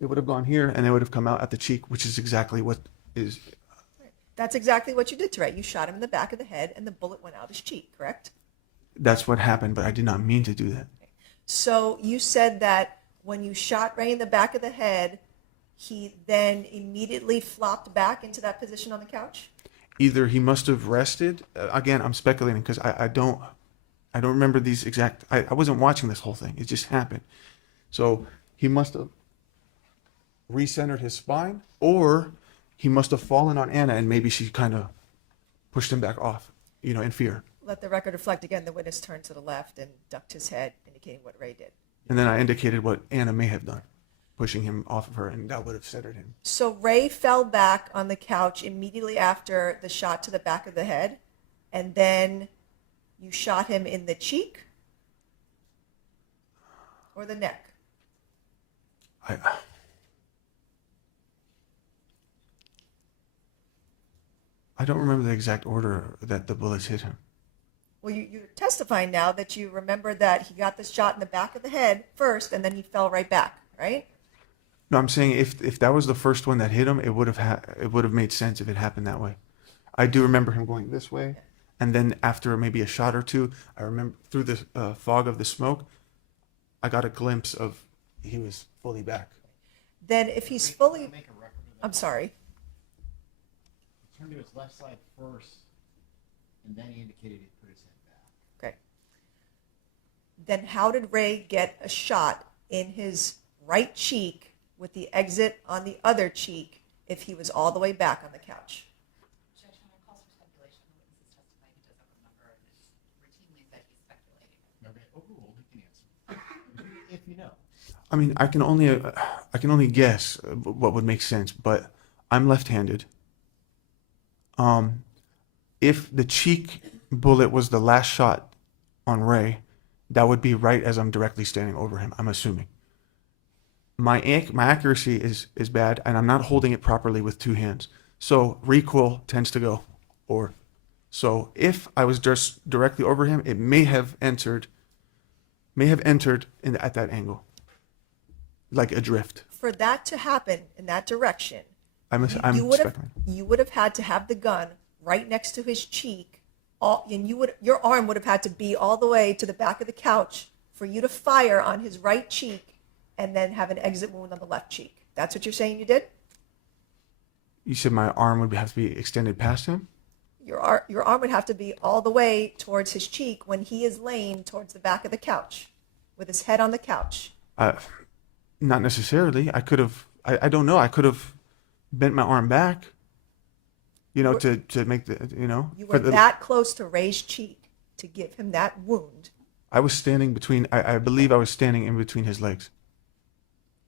it would have gone here and it would have come out at the cheek, which is exactly what is. That's exactly what you did to Ray. You shot him in the back of the head, and the bullet went out his cheek, correct? That's what happened, but I did not mean to do that. So you said that when you shot Ray in the back of the head, he then immediately flopped back into that position on the couch? Either he must have rested. Again, I'm speculating because I don't remember these exact. I wasn't watching this whole thing. It just happened. So he must have recentered his spine, or he must have fallen on Anna, and maybe she kind of pushed him back off, in fear. Let the record reflect again, the witness turned to the left and ducked his head, indicating what Ray did. And then I indicated what Anna may have done, pushing him off of her, and that would have centered him. So Ray fell back on the couch immediately after the shot to the back of the head, and then you shot him in the cheek or the neck? I don't remember the exact order that the bullets hit him. Well, you're testifying now that you remember that he got the shot in the back of the head first, and then he fell right back, right? No, I'm saying if that was the first one that hit him, it would have made sense if it happened that way. I do remember him going this way, and then after maybe a shot or two, I remember through the fog of the smoke, I got a glimpse of he was fully back. Then if he's fully, Make a record of that. I'm sorry, He turned to his left side first, and then he indicated he'd put his head back. okay. Then how did Ray get a shot in his right cheek with the exit on the other cheek if he was all the way back on the couch? Objection, on calls for speculation. The witnesses testify he does have a number, and it's routinely that he's speculating. Okay, overruled, he can answer. If you know. I mean, I can only guess what would make sense, but I'm left-handed. If the cheek bullet was the last shot on Ray, that would be right as I'm directly standing over him, I'm assuming. My accuracy is bad, and I'm not holding it properly with two hands. So recoil tends to go. So if I was just directly over him, it may have entered at that angle, like adrift. For that to happen in that direction, I'm you would have speculating. you would have had to have the gun right next to his cheek, and your arm would have had to be all the way to the back of the couch for you to fire on his right cheek, and then have an exit wound on the left cheek. That's what you're saying you did? You said my arm would have to be extended past him? Your arm would have to be all the way towards his cheek when he is laying towards the back of the couch, with his head on the couch. Not necessarily. I could have. I don't know. I could have bent my arm back. To make the. You were that close to Ray's cheek to give him that wound. I was standing between. I believe I was standing in between his legs.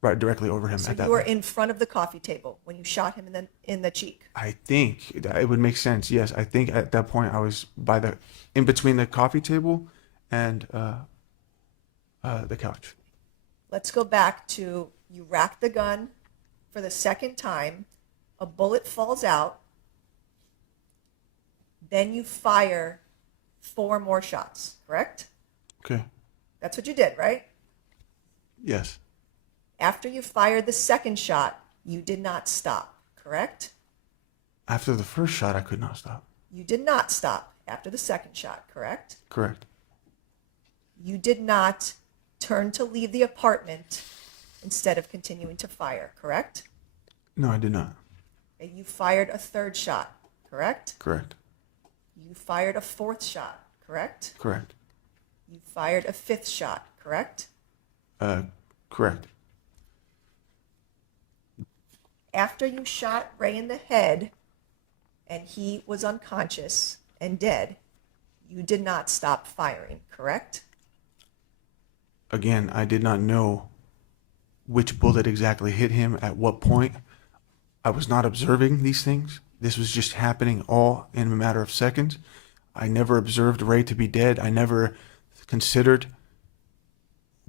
Right, directly over him So at that you were point. in front of the coffee table when you shot him in the cheek. I think it would make sense. Yes, I think at that point I was in between the coffee table and the couch. Let's go back to you rack the gun for the second time, a bullet falls out, then you fire 4 more shots, correct? Okay. That's what you did, right? Yes. After you fired the second shot, you did not stop, correct? After the first shot, I could not stop. You did not stop after the second shot, correct? Correct. You did not turn to leave the apartment instead of continuing to fire, correct? No, I did not. And you fired a third shot, correct? Correct. You fired a fourth shot, correct? Correct. You fired a fifth shot, correct? Correct. After you shot Ray in the head and he was unconscious and dead, you did not stop firing, correct? Again, I did not know which bullet exactly hit him at what point. I was not observing these things. This was just happening all in a matter of seconds. I never observed Ray to be dead. I never considered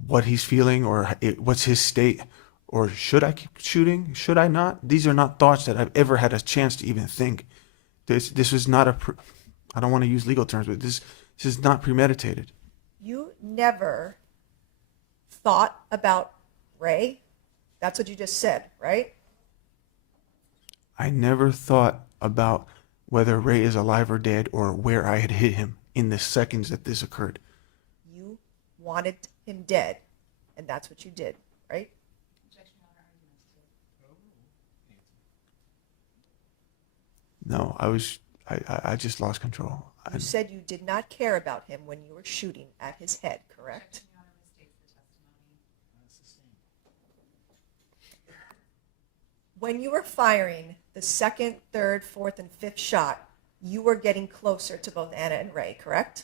what he's feeling or what's his state, or should I keep shooting? Should I not? These are not thoughts that I've ever had a chance to even think. This was not I don't want to use legal terms, but this is not premeditated. You never thought about Ray? That's what you just said, right? I never thought about whether Ray is alive or dead or where I had hit him in the seconds that this occurred. You wanted him dead, and that's what you did. right? Objection, Your Honor, arguments. No, I just lost control. You said you did not care about him when you were shooting at his head, correct? Objection, Your Honor, misstates the testimony. When you were firing the second, third, fourth, and fifth shot, you were getting closer to both Anna and Ray, correct?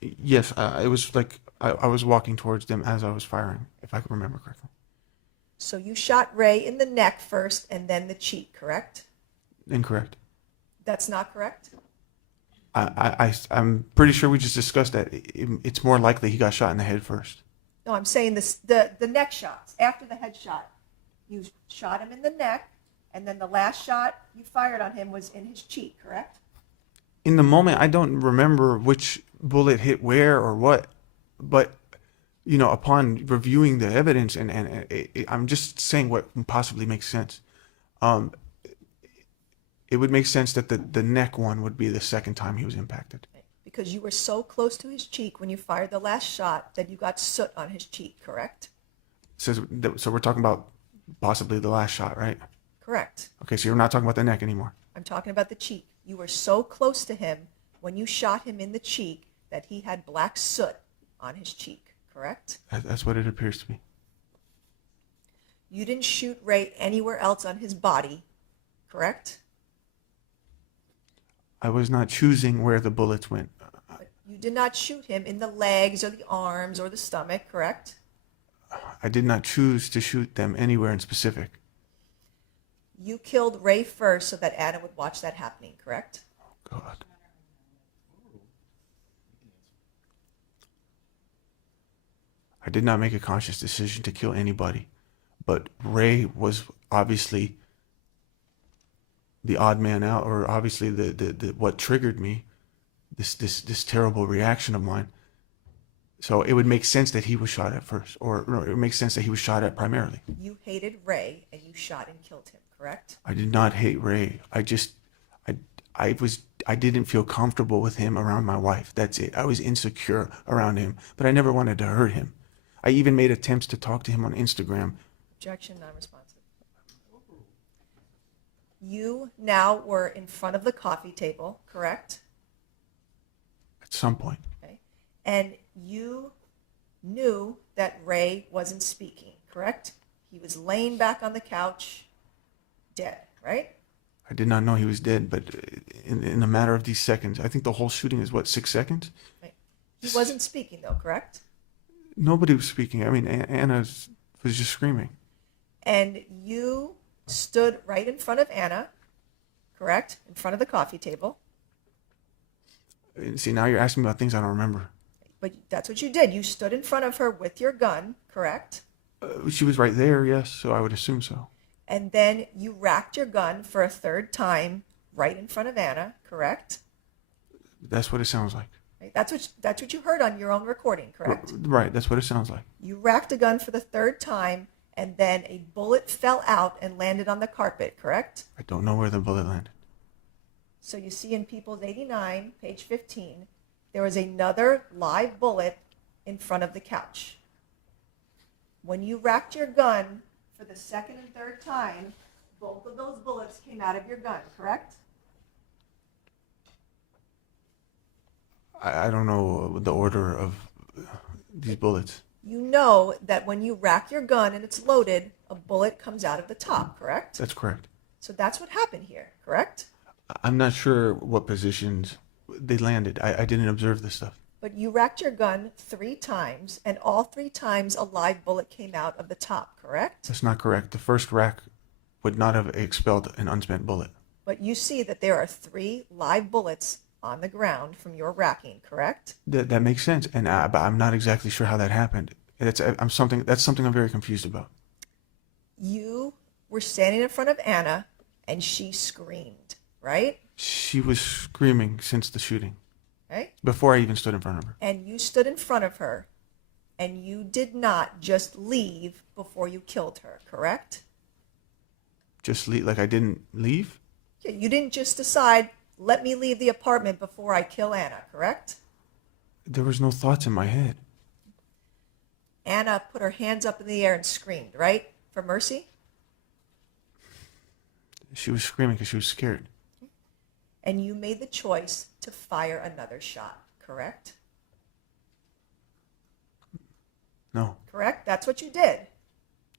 Yes, it was like I was walking towards them as I was firing, if I can remember correctly. So you shot Ray in the neck first and then the cheek, correct? Incorrect. That's not correct? I'm pretty sure we just discussed that. It's more likely he got shot in the head first. No, I'm saying this, the neck shots, after the head shot. You shot him in the neck, and then the last shot you fired on him was in his cheek, correct? In the moment, I don't remember which bullet hit where or what, but upon reviewing the evidence I'm just saying what possibly makes sense. It would make sense that the neck one would be the second time he was impacted. Because you were so close to his cheek when you fired the last shot that you got soot on his cheek, correct? So we're talking about possibly the last shot, right? Correct. Okay, so you're not talking about the neck anymore. I'm talking about the cheek. You were so close to him when you shot him in the cheek that he had black soot on his cheek, correct? That's what it appears to be. You didn't shoot Ray anywhere else on his body, correct? I was not choosing where the bullets went. But you did not shoot him in the legs or the arms or the stomach, correct? I did not choose to shoot them anywhere in specific. You killed Ray first so that Anna would watch that happening, correct? God. I did not make a conscious decision to kill anybody, but Ray was obviously the odd man out, or obviously the what triggered me, this terrible reaction of mine. So it would make sense that he was shot at first, or no, it would make sense that he was shot at primarily. You hated Ray and you shot and killed him, correct? I did not hate Ray. I didn't feel comfortable with him around my wife. That's it. I was insecure around him, but I never wanted to hurt him. I even made attempts to talk to him on Instagram. Objection, non-responsive. You now were in front of the coffee table, correct? At some point. Okay. And you knew that Ray wasn't speaking, correct? He was laying back on the couch, dead, right? I did not know he was dead, but in a matter of these seconds, I think the whole shooting is, 6 seconds? Right. He wasn't speaking, though, correct? Nobody was speaking. I mean, Anna was just screaming. And you stood right in front of Anna, correct? In front of the coffee table. See, now you're asking me about things I don't remember. But that's what you did. You stood in front of her with your gun, correct? She was right there, yes, so I would assume so. And then you racked your gun for a third time right in front of Anna, correct? That's what it sounds like. Right? That's what you heard on your own recording, correct? Right, that's what it sounds like. You racked a gun for the third time, and then a bullet fell out and landed on the carpet, correct? I don't know where the bullet landed. So you see in People's 89, page 15, there was another live bullet in front of the couch. When you racked your gun for the second and third time, both of those bullets came out of your gun, correct? I don't know the order of these bullets. You know that when you rack your gun and it's loaded, a bullet comes out of the top, correct? That's correct. So that's what happened here, correct? I'm not sure what positions they landed. I didn't observe this stuff. But you racked your gun 3 times, and all 3 times a live bullet came out of the top, correct? That's not correct. The first rack would not have expelled an unspent bullet. But you see that there are 3 live bullets on the ground from your racking, correct? That makes sense, and but I'm not exactly sure how that happened. That's something I'm very confused about. You were standing in front of Anna, and she screamed, right? She was screaming since the shooting, Right? before I even stood in front of her. And you stood in front of her, and you did not just leave before you killed her, correct? Just leave, like I didn't leave? Yeah, you didn't just decide, let me leave the apartment before I kill Anna, correct? There was no thoughts in my head. Anna put her hands up in the air and screamed, right? For mercy? She was screaming because she was scared. And you made the choice to fire another shot, correct? No, Correct? That's what you did.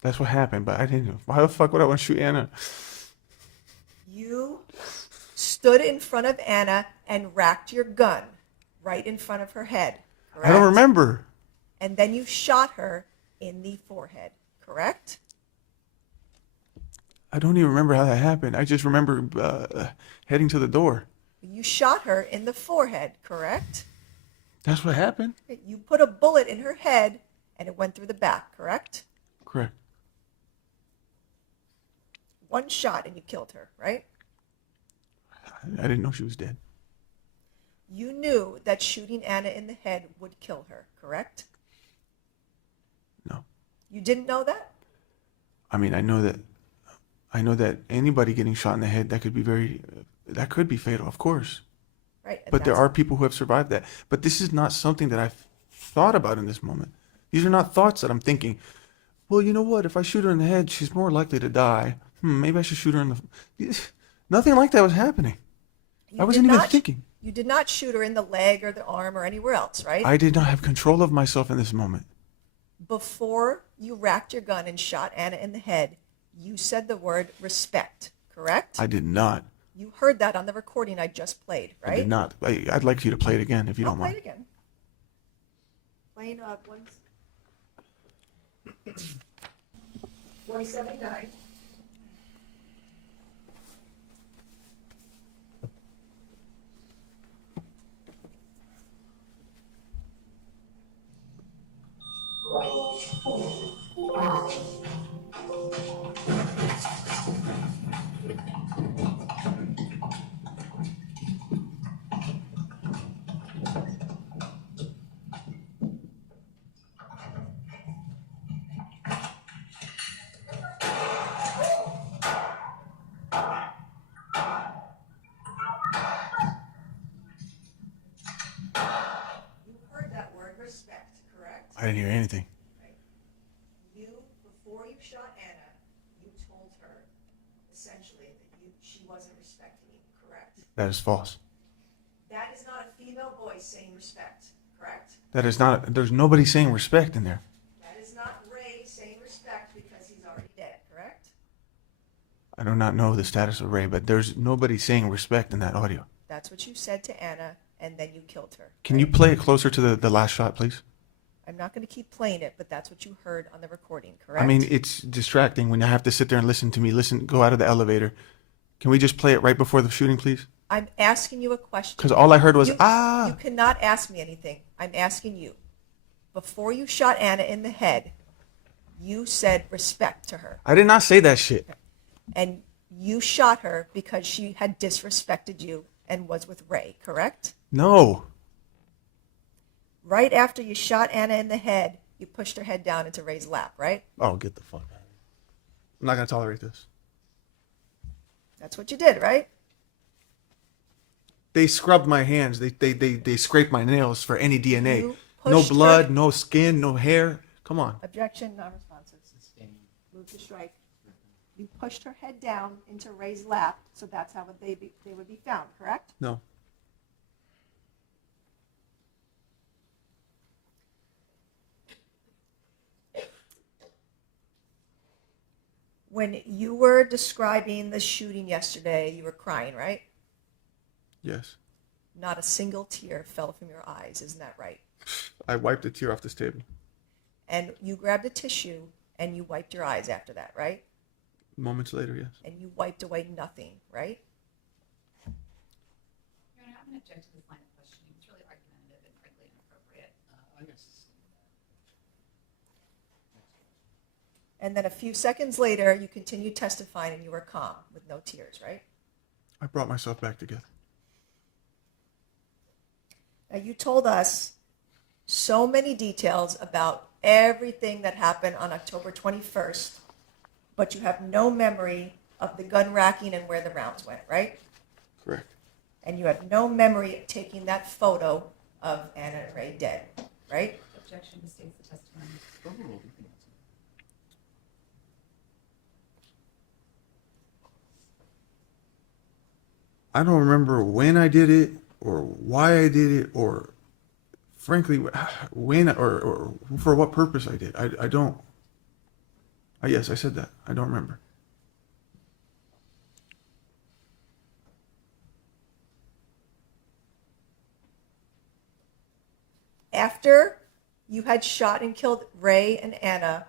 that's what happened, but I didn't. Why the fuck would I want to shoot Anna? You stood in front of Anna and racked your gun right in front of her head, correct? I don't remember. And then you shot her in the forehead, correct? I don't even remember how that happened. I just remember heading to the door. You shot her in the forehead, correct? That's what happened. You put a bullet in her head and it went through the back, correct? Correct. One shot and you killed her, right? I didn't know she was dead. You knew that shooting Anna in the head would kill her, correct? No. You didn't know that? I mean, I know that anybody getting shot in the head, that could be fatal, of course. Right. and But there that's- are people who have survived that. But this is not something that I've thought about in this moment. These are not thoughts that I'm thinking, well, you know what? If I shoot her in the head, she's more likely to die. Maybe I should shoot her in the... Nothing like that was happening. You I wasn't did even not- thinking. You did not shoot her in the leg or the arm or anywhere else, right? I did not have control of myself in this moment. Before you racked your gun and shot Anna in the head, you said the word respect, correct? I did not. You heard that on the recording I just played, right? I did not. I'd like you to play it again if you I'll don't play mind. it again. Playing 179. You heard that word respect, correct? I didn't hear anything. Right. You, before you shot Anna, you told her essentially that she wasn't respecting you, correct? That is false. That is not a female voice saying respect, correct? That is not. There's nobody saying respect in there. That is not Ray saying respect because he's already dead, correct? I do not know the status of Ray, but there's nobody saying respect in that audio. That's what you said to Anna, and then you killed her. Can you play it closer to the last shot, please? I'm not going to keep playing it, but that's what you heard on the recording, correct? I mean, it's distracting when I have to sit there and listen to me. Go out of the elevator. Can we just play it right before the shooting, please? I'm asking you a question. Because all I heard was, You ah. cannot ask me anything. I'm asking you. Before you shot Anna in the head, you said respect to her. I did not say that shit. And you shot her because she had disrespected you and was with Ray, correct? No. Right after you shot Anna in the head, you pushed her head down into Ray's lap, right? Oh, get the fuck out of here. I'm not going to tolerate this. That's what you did, right? They scrubbed my hands. They scraped my nails for any DNA. You No pushed blood, her- no skin, no hair. Come on. Objection, non-responsive. Move to strike. You pushed her head down into Ray's lap, so that's how they would be found, correct? No. When you were describing the shooting yesterday, you were crying, right? Yes. Not a single tear fell from your eyes, isn't that right? I wiped a tear off this table. And you grabbed a tissue and you wiped your eyes after that, right? Moments later, yes. And you wiped away nothing, right? Your Honor, I'm going to object to this line of questioning. It's really argumentative and frankly inappropriate. And then a few seconds later, you continued testifying and you were calm with no tears, right? I brought myself back together. Now, you told us so many details about everything that happened on October 21st, but you have no memory of the gun racking and where the rounds went, right? Correct. And you have no memory of taking that photo of Anna and Ray dead, right? objection to state the testimony. Overruled. I don't remember when I did it or why I did it or frankly when or for what purpose I did. I don't. Yes, I said that. I don't remember. After you had shot and killed Ray and Anna,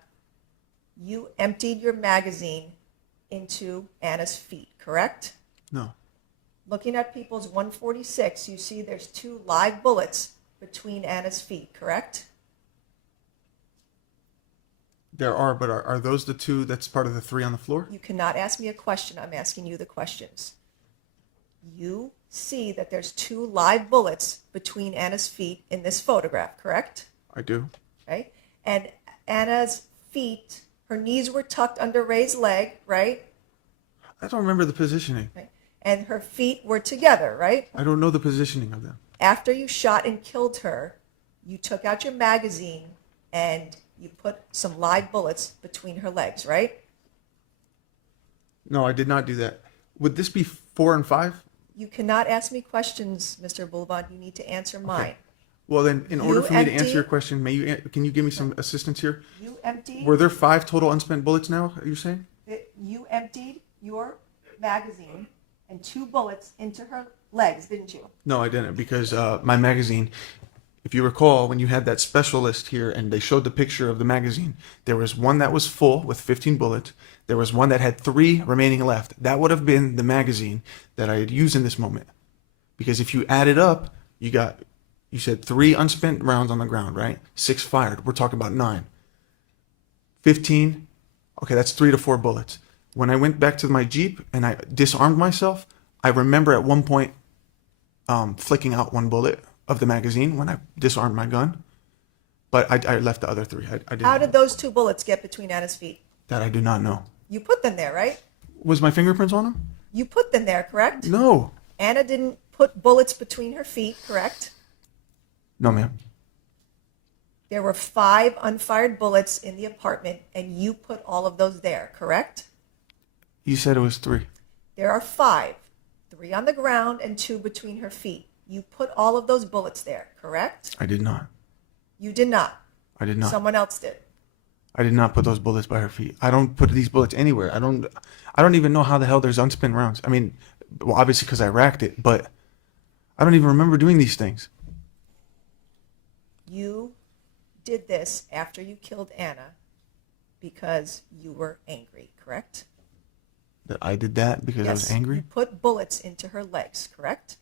you emptied your magazine into Anna's feet, correct? No. Looking at People's 146, you see there's 2 live bullets between Anna's feet, correct? There are, but are those the 2 that's part of the 3 on the floor? You cannot ask me a question. I'm asking you the questions. You see that there's 2 live bullets between Anna's feet in this photograph, correct? I do. Okay. And Anna's feet, her knees were tucked under Ray's leg, right? I don't remember the positioning. Right. And her feet were together, right? I don't know the positioning of them. After you shot and killed her, you took out your magazine and you put some live bullets between her legs, right? No, I did not do that. Would this be 4 and 5? You cannot ask me questions, Mr. Abulaban. You need to answer mine. Well, then, in order You for me to answer empty- your question, can you give me some assistance here? You emptied. Were there 5 total unspent bullets now, are you saying? You emptied your magazine and 2 bullets into her legs, didn't you? No, I didn't, because my magazine, if you recall, when you had that specialist here and they showed the picture of the magazine, there was one that was full with 15 bullets. There was one that had 3 remaining left. That would have been the magazine that I had used in this moment. Because if you add it up, you said 3 unspent rounds on the ground, right? 6 fired. We're talking about 9. 15. Okay, that's 3 to 4 bullets. When I went back to my Jeep and I disarmed myself, I remember at one point flicking out 1 bullet of the magazine when I disarmed my gun. But I left the other 3. I didn't. How did those 2 bullets get between Anna's feet? That I do not know. You put them there, right? Was my fingerprints on them? You put them there, correct? No. Anna didn't put bullets between her feet, correct? No, ma'am. There were 5 unfired bullets in the apartment, and you put all of those there, correct? You said it was 3. There are 5, 3 on the ground and 2 between her feet. You put all of those bullets there, correct? I did not. You did not. I did not. Someone else did. I did not put those bullets by her feet. I don't put these bullets anywhere. I don't even know how the hell there's unspent rounds. I mean, well, obviously because I racked it, but I don't even remember doing these things. You did this after you killed Anna because you were angry, correct? That I did that because I was Yes, angry? you put bullets into her legs, correct?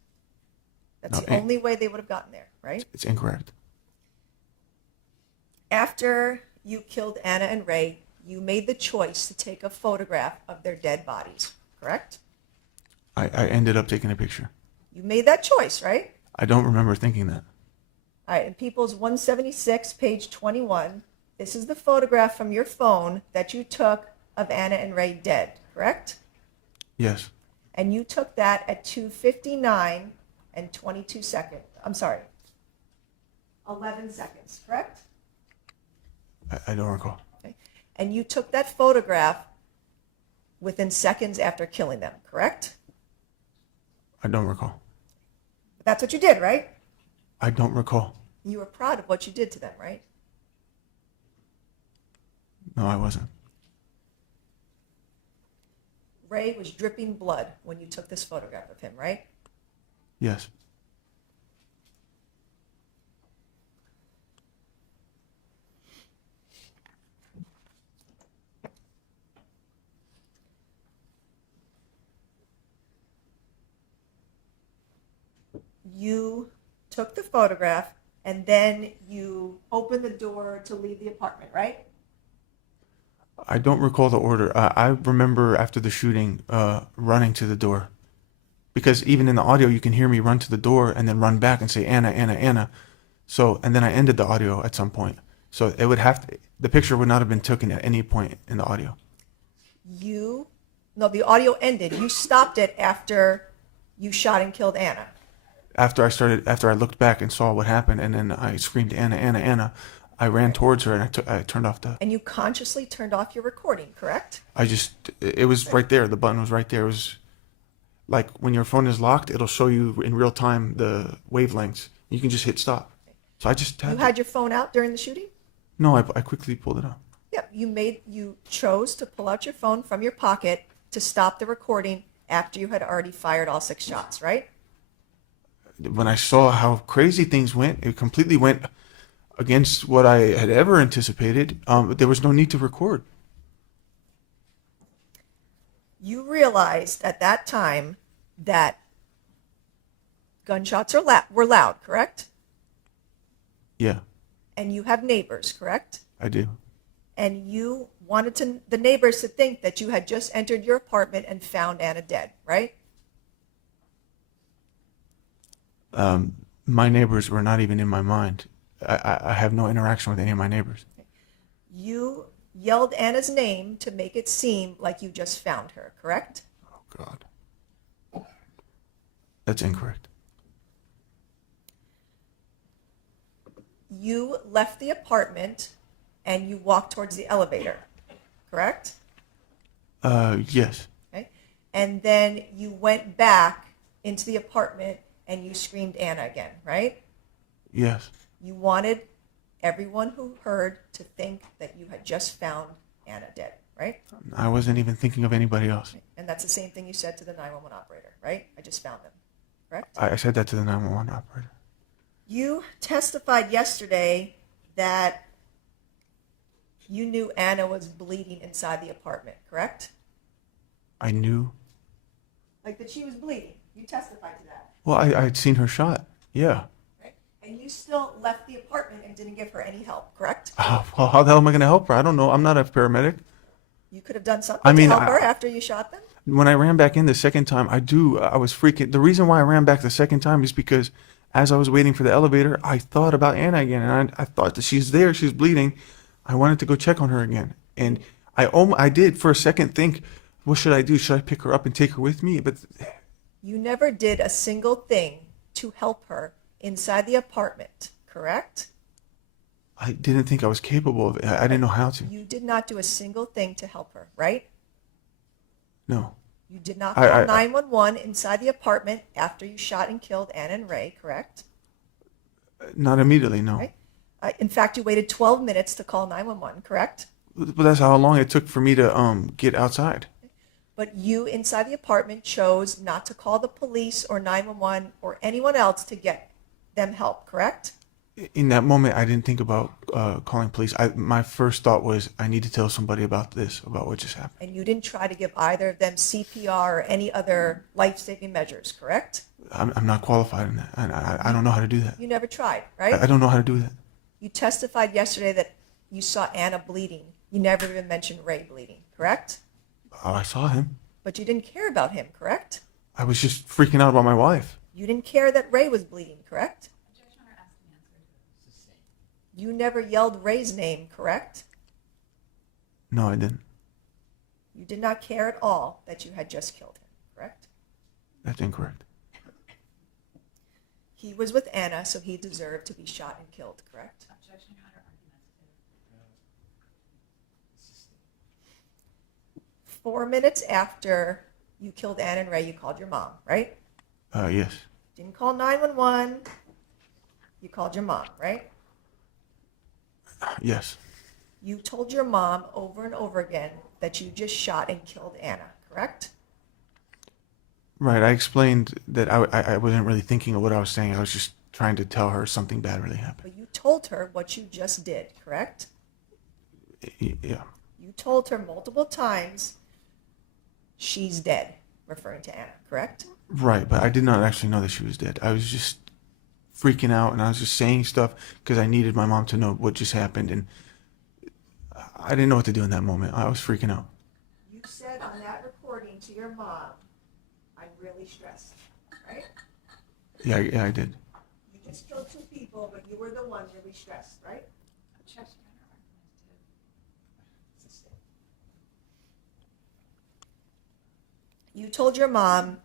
That's No, the only way they would have gotten there, right? It's incorrect. After you killed Anna and Ray, you made the choice to take a photograph of their dead bodies, correct? I ended up taking a picture. You made that choice, right? I don't remember thinking that. All right, in People's 176, page 21, this is the photograph from your phone that you took of Anna and Ray dead, correct? Yes. And you took that at 2:59 and 22 seconds. I'm sorry, 11 seconds, correct? I don't recall. Okay. And you took that photograph within seconds after killing them, correct? I don't recall. But that's what you did, right? I don't recall. You were proud of what you did to them, right? No, I wasn't. Ray was dripping blood when you took this photograph of him, right? Yes. You took the photograph and then you opened the door to leave the apartment, right? I don't recall the order. I remember after the shooting running to the door. Because even in the audio, you can hear me run to the door and then run back and say, Anna, Anna, Anna. So, and then I ended the audio at some point. So it would have to, the picture would not have been taken at any point in the audio. No, the audio ended. You stopped it after you shot and killed Anna. After I looked back and saw what happened, and then I screamed, Anna, Anna, Anna, I ran towards her and I turned off the. And you consciously turned off your recording, correct? It was right there. The button was right there. It was like when your phone is locked, it'll show you in real time the wavelengths. You can just hit stop. So I just You tapped had it. your phone out during the shooting? No, I quickly pulled it out. Yep, you chose to pull out your phone from your pocket to stop the recording after you had already fired all 6 shots, right? When I saw how crazy things went, it completely went against what I had ever anticipated. There was no need to record. You realized at that time that gunshots were loud, correct? Yeah, And you have neighbors, correct? I do. And you wanted the neighbors to think that you had just entered your apartment and found Anna dead, right? My neighbors were not even in my mind. I have no interaction with any of my neighbors. You yelled Anna's name to make it seem like you just found her, correct? Oh, God. That's incorrect. You left the apartment and you walked towards the elevator, correct? Yes. Okay. And then you went back into the apartment and you screamed Anna again, right? Yes. You wanted everyone who heard to think that you had just found Anna dead, right? I wasn't even thinking of anybody else. And that's the same thing you said to the 911 operator, right? I just found them, correct? I said that to the 911 operator. You testified yesterday that you knew Anna was bleeding inside the apartment, correct? I knew. Like that she was bleeding. You testified to that, Well, I'd seen her shot. Yeah. right? And you still left the apartment and didn't give her any help, correct? Well, how the hell am I going to help her? I don't know. I'm not a paramedic. You could have done something I mean, to help her after you shot them. When I ran back in the second time, I was freaking. The reason why I ran back the second time is because as I was waiting for the elevator, I thought about Anna again. And I thought that she's there, she's bleeding. I wanted to go check on her again. And I did for a second think, what should I do? Should I pick her up and take her with me? But You never did a single thing to help her inside the apartment, correct? I didn't think I was capable of it. I didn't know how to. You did not do a single thing to help her, right? No. You did not I- call I- 911 inside the apartment after you shot and killed Anna and Ray, correct? Not immediately, no. Right. In fact, you waited 12 minutes to call 911, correct? But that's how long it took for me to get outside. But you inside the apartment chose not to call the police or 911 or anyone else to get them help, correct? In that moment, I didn't think about calling police. My first thought was, I need to tell somebody about this, about what just happened. And you didn't try to give either of them CPR or any other life-saving measures, correct? I'm not qualified in that. I don't know how to do that. You never tried, right? I don't know how to do that. You testified yesterday that you saw Anna bleeding. You never even mentioned Ray bleeding, correct? Oh, I saw him. But you didn't care about him, correct? I was just freaking out about my wife. You didn't care that Ray was bleeding, correct? Objection or asked and answered. You never yelled Ray's name, correct? No, I didn't. You did not care at all that you had just killed him, correct? That's incorrect. He was with Anna, so he deserved to be shot and killed, correct? Objection, Your Honor, argumentative. 4 minutes after you killed Anna and Ray, you called your mom, right? Yes. Didn't call 911. You called your mom, right? Yes. You told your mom over and over again that you just shot and killed Anna, correct? Right. I explained that I wasn't really thinking of what I was saying. I was just trying to tell her something bad really happened. But you told her what you just did, correct? Yeah. You told her multiple times she's dead, referring to Anna, correct? Right. But I did not actually know that she was dead. I was just freaking out and I was just saying stuff because I needed my mom to know what just happened. And I didn't know what to do in that moment. I was freaking out. You said on that recording to your mom, I'm really stressed, right? Yeah, I did. You just killed 2 people, but you were the one really stressed, right? Objection, Your Honor, argumentative. You told your mom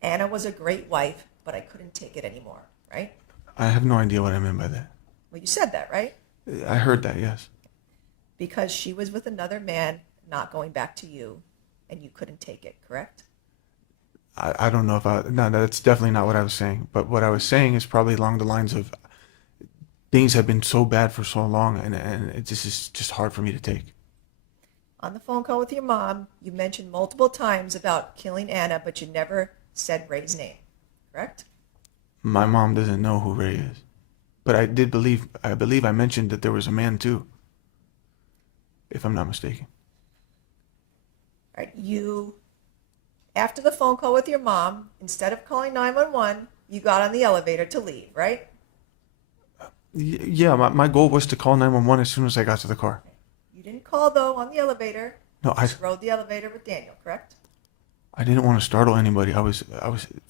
Anna was a great wife, but I couldn't take it anymore, right? I have no idea what I meant by that. Well, you said that, right? I heard that, yes. Because she was with another man, not going back to you, and you couldn't take it, correct? I don't know if no, that's definitely not what I was saying. But what I was saying is probably along the lines of things have been so bad for so long, and this is just hard for me to take. On the phone call with your mom, you mentioned multiple times about killing Anna, but you never said Ray's name, correct? My mom doesn't know who Ray is. But I believe I mentioned that there was a man too, if I'm not mistaken. All right, after the phone call with your mom, instead of calling 911, you got on the elevator to leave, right? Yeah, my goal was to call 911 as soon as I got to the car. You didn't call, though, on the elevator. No, You just rode the elevator with Daniel, correct? I didn't want to startle anybody. I was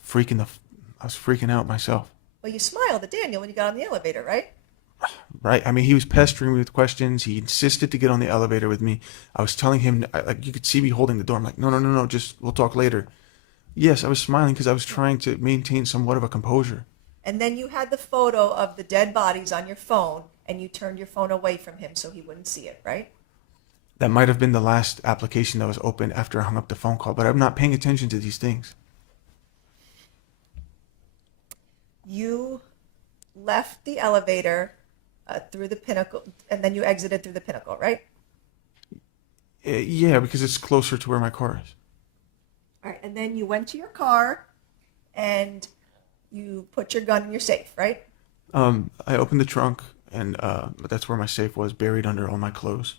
freaking out myself. Well, you smiled at Daniel when you got on the elevator, right? Right? I mean, he was pestering me with questions. He insisted to get on the elevator with me. I was telling him, like, you could see me holding the door. I'm like, no, just, we'll talk later. Yes, I was smiling because I was trying to maintain somewhat of a composure. And then you had the photo of the dead bodies on your phone, and you turned your phone away from him so he wouldn't see it, right? That might have been the last application that was open after I hung up the phone call, but I'm not paying attention to these things. You left the elevator through the Pinnacle, and then you exited through the Pinnacle, right? Yeah, because it's closer to where my car is. All right, and then you went to your car, and you put your gun in your safe, right? I opened the trunk, and that's where my safe was, buried under all my clothes.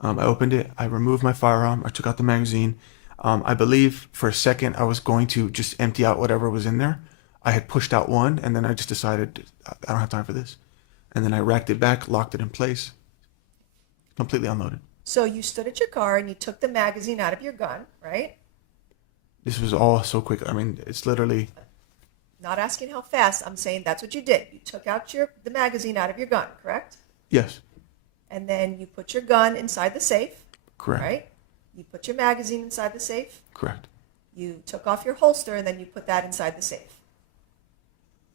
I opened it. I removed my firearm. I took out the magazine. I believe for a second I was going to just empty out whatever was in there. I had pushed out one, and then I just decided I don't have time for this. And then I racked it back, locked it in place, completely unloaded. So you stood at your car and you took the magazine out of your gun, right? This was all so quick. I mean, it's literally... Not asking how fast, I'm saying that's what you did. You took out the magazine out of your gun, correct? Yes, And then you put your gun inside the safe, correct. right? You put your magazine inside the safe. Correct. You took off your holster and then you put that inside the safe.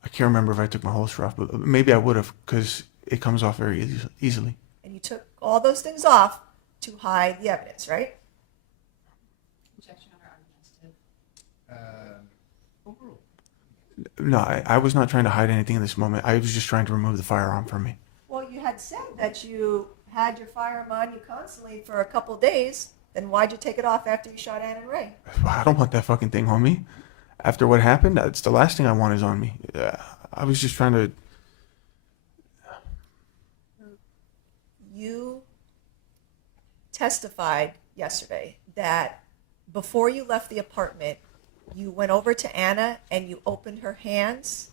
I can't remember if I took my holster off, but maybe I would have because it comes off very easily. And you took all those things off to hide the evidence, right? Objection or argumentative. Overruled. No, I was not trying to hide anything in this moment. I was just trying to remove the firearm from me. Well, you had said that you had your firearm on you constantly for a couple days. Then why'd you take it off after you shot Ann and Ray? I don't want that fucking thing on me. After what happened, it's the last thing I want is on me. I was just trying to... You testified yesterday that before you left the apartment, you went over to Anna and you opened her hands,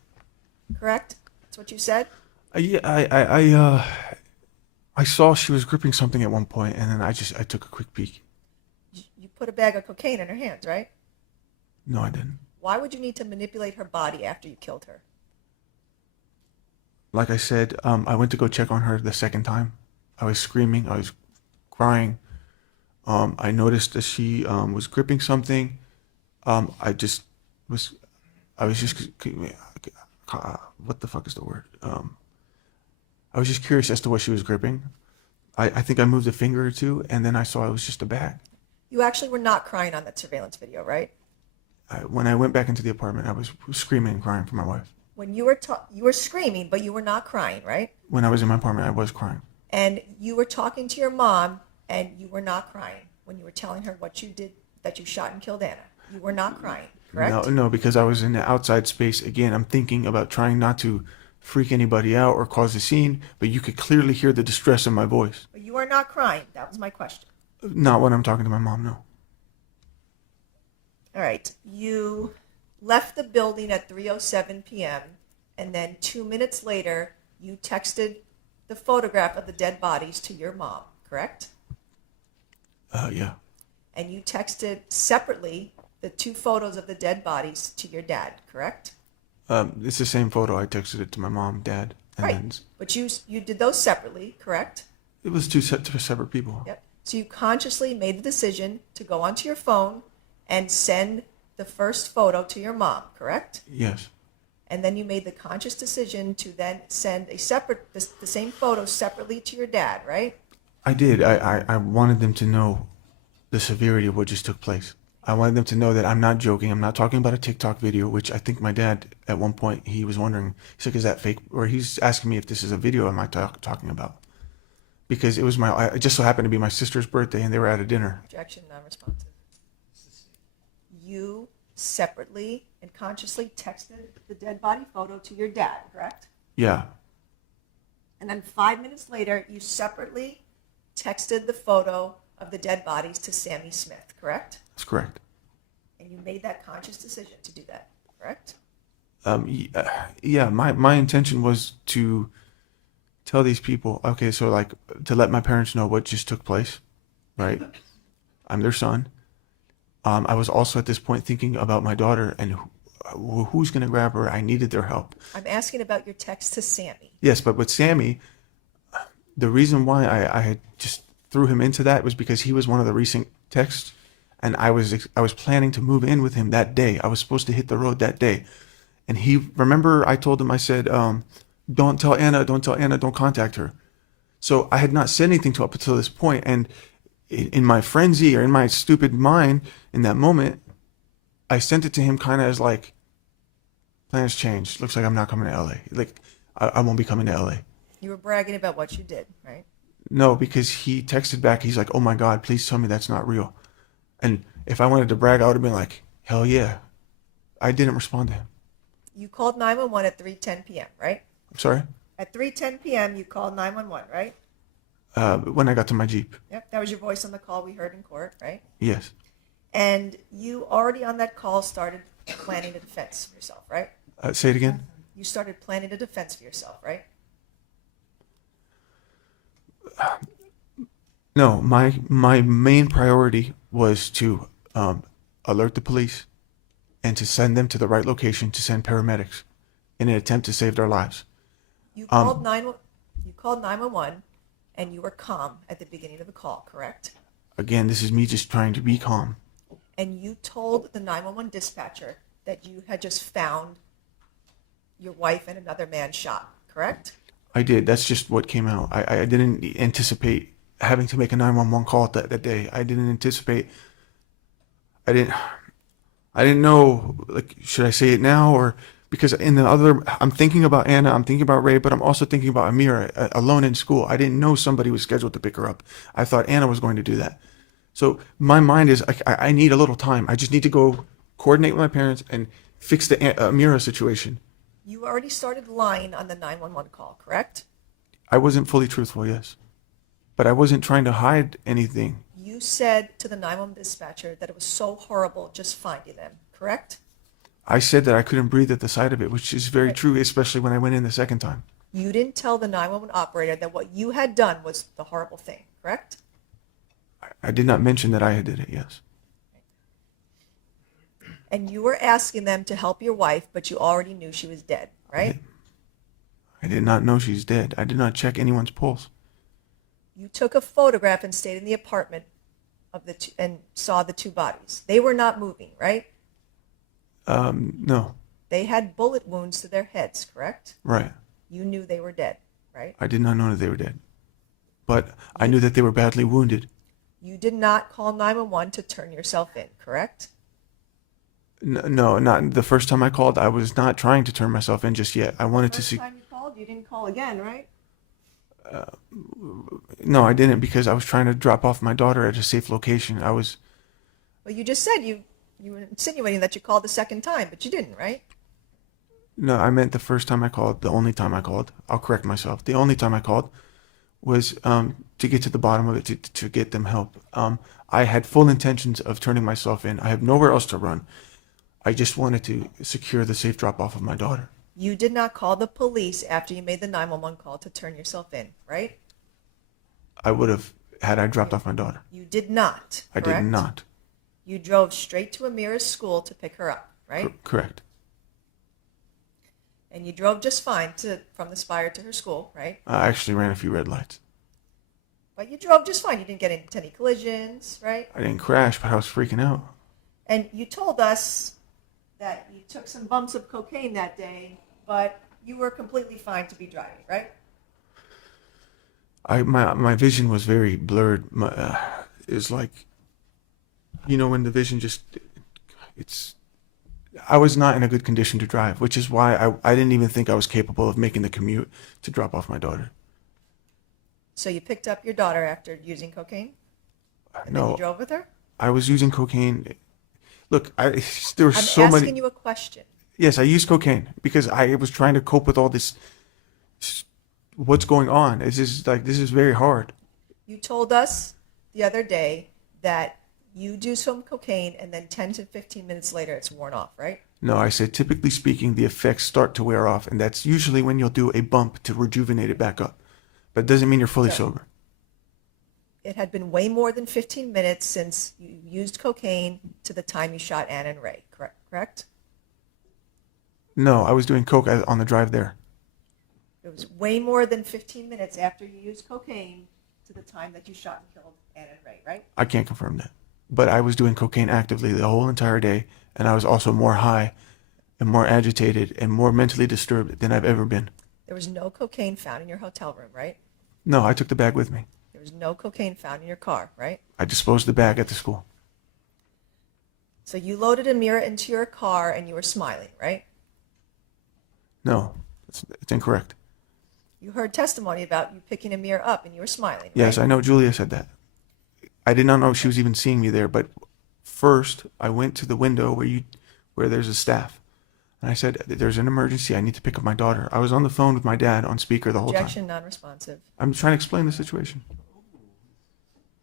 correct? That's what you said? Yeah, I saw she was gripping something at one point, and then I took a quick peek. You put a bag of cocaine in her hands, right? No, I didn't. Why would you need to manipulate her body after you killed her? Like I said, I went to go check on her the second time. I was screaming. I was crying. I noticed that she was gripping something. I was just, what the fuck is the word? I was just curious as to what she was gripping. I think I moved a finger or two, and then I saw it was just a bag. You actually were not crying on that surveillance video, right? When I went back into the apartment, I was screaming and crying for my wife. When you were screaming, but you were not crying, right? When I was in my apartment, I was crying. And you were talking to your mom, and you were not crying when you were telling her what you did, that you shot and killed Anna. You were not crying, correct? No, because I was in the outside space. Again, I'm thinking about trying not to freak anybody out or cause a scene, but you could clearly hear the distress in my voice. But you are not crying. That was my question. Not when I'm talking to my mom, no. All right. You left the building at 3:07 p.m., and then 2 minutes later, you texted the photograph of the dead bodies to your mom, correct? Yeah. And you texted separately the two photos of the dead bodies to your dad, correct? It's the same photo. I texted it to my mom, dad, and Right. then But you did those separately, correct? it was two separate people. Yep. So you consciously made the decision to go onto your phone and send the first photo to your mom, correct? Yes. And then you made the conscious decision to then send the same photo separately to your dad, right? I did. I wanted them to know the severity of what just took place. I wanted them to know that I'm not joking. I'm not talking about a TikTok video, which I think my dad, at one point, he was wondering, he's like, is that fake? Or he's asking me if this is a video am I talking about? Because it just so happened to be my sister's birthday and they were at a dinner. Objection, non-responsive. You separately and consciously texted the dead body photo to your dad, correct? Yeah, And then 5 minutes later, you separately texted the photo of the dead bodies to Sammy Smith, correct? that's correct. And you made that conscious decision to do that, correct? Yeah, my intention was to tell these people, okay, so like to let my parents know what just took place, right? I'm their son. I was also at this point thinking about my daughter and who's going to grab her. I needed their help. I'm asking about your text to Sammy. Yes, but with Sammy, the reason why I had just threw him into that was because he was one of the recent texts, and I was planning to move in with him that day. I was supposed to hit the road that day, and remember I told him, I said, don't tell Anna, don't contact her. So I had not said anything to up until this point, and in my frenzy or in my stupid mind in that moment, I sent it to him kind of as like, plans changed. Looks like I'm not coming to LA. Like I won't be coming to LA. You were bragging about what you did, right? No, because he texted back. He's like, oh my God, please tell me that's not real. And if I wanted to brag, I would have been like, hell yeah. I didn't respond to him. You called 911 at 3:10 p.m., right? I'm sorry? At 3:10 p.m., you called 911, right? When I got to my Jeep. Yep, that was your voice on the call we heard in court, right? Yes. And you already on that call started planning a defense for yourself, right? Say it again? You started planning a defense for yourself, right? No, my main priority was to alert the police and to send them to the right location to send paramedics in an attempt to save their lives. You called 911 and you were calm at the beginning of the call, correct? Again, this is me just trying to be calm. And you told the 911 dispatcher that you had just found your wife and another man shot, correct? I did. That's just what came out. I didn't anticipate having to make a 911 call that day. I didn't anticipate. I didn't know, like, should I say it now? Or because I'm thinking about Anna, I'm thinking about Ray, but I'm also thinking about Amira alone in school. I didn't know somebody was scheduled to pick her up. I thought Anna was going to do that. So my mind is, I need a little time. I just need to go coordinate with my parents and fix the Amira situation. You already started lying on the 911 call, correct? I wasn't fully truthful, yes. But I wasn't trying to hide anything. You said to the 911 dispatcher that it was so horrible just finding them, correct? I said that I couldn't breathe at the sight of it, which is very Right. true, especially when I went in the second time. You didn't tell the 911 operator that what you had done was the horrible thing, correct? I did not mention that I had did it, yes. And you were asking them to help your wife, but you already knew she was dead, right? I did not know she's dead. I did not check anyone's pulse. You took a photograph and stayed in the apartment of and saw the two bodies. They were not moving, right? No. They had bullet wounds to their heads, correct? Right. You knew they were dead, right? I did not know that they were dead. But I knew that they were badly wounded. You did not call 911 to turn yourself in, correct? No, not the first time I called. I was not trying to turn myself in just yet. I wanted to First see. time you called, you didn't call again, right? No, I didn't, because I was trying to drop off my daughter at a safe location. Well, you just said you were insinuating that you called the second time, but you didn't, right? No, I meant the first time I called, the only time I called. I'll correct myself. The only time I called was to get to the bottom of it, to get them help. I had full intentions of turning myself in. I have nowhere else to run. I just wanted to secure the safe drop-off of my daughter. You did not call the police after you made the 911 call to turn yourself in, right? I would have, had I dropped off my daughter. You did not, I correct? did not. You drove straight to Amira's school to pick her up, right? Correct. And you drove just fine from the Spire to her school, right? I actually ran a few red lights. But you drove just fine. You didn't get into any collisions, right? I didn't crash, but I was freaking out. And you told us that you took some bumps of cocaine that day, but you were completely fine to be driving, right? My vision was very blurred. It's like, when the vision just, it's, I was not in a good condition to drive, which is why I didn't even think I was capable of making the commute to drop off my daughter. So you picked up your daughter after using cocaine? And then No, you drove with her? I was using cocaine. Look, there were I'm so asking many. you a question. Yes, I used cocaine because I was trying to cope with all this. What's going on? This is very hard. You told us the other day that you do some cocaine and then 10 to 15 minutes later it's worn off, right? No, I said typically speaking, the effects start to wear off, and that's usually when you'll do a bump to rejuvenate it back up. But it doesn't mean you're fully So- sober. It had been way more than 15 minutes since you used cocaine to the time you shot Ann and Ray, correct? No, I was doing coke on the drive there. It was way more than 15 minutes after you used cocaine to the time that you shot and killed Ann and Ray, right? I can't confirm that. But I was doing cocaine actively the whole entire day, and I was also more high and more agitated and more mentally disturbed than I've ever been. There was no cocaine found in your hotel room, right? No, I took the bag with me. There was no cocaine found in your car, right? I disposed the bag at the school. So you loaded Amira into your car and you were smiling, right? No, it's incorrect. You heard testimony about you picking Amira up and you were smiling, Yes, right? I know Julia said that. I did not know she was even seeing me there, but first I went to the window where there's a staff. And I said, there's an emergency. I need to pick up my daughter. I was on the phone with my dad on speaker the whole time. Objection, non-responsive. I'm trying to explain the situation.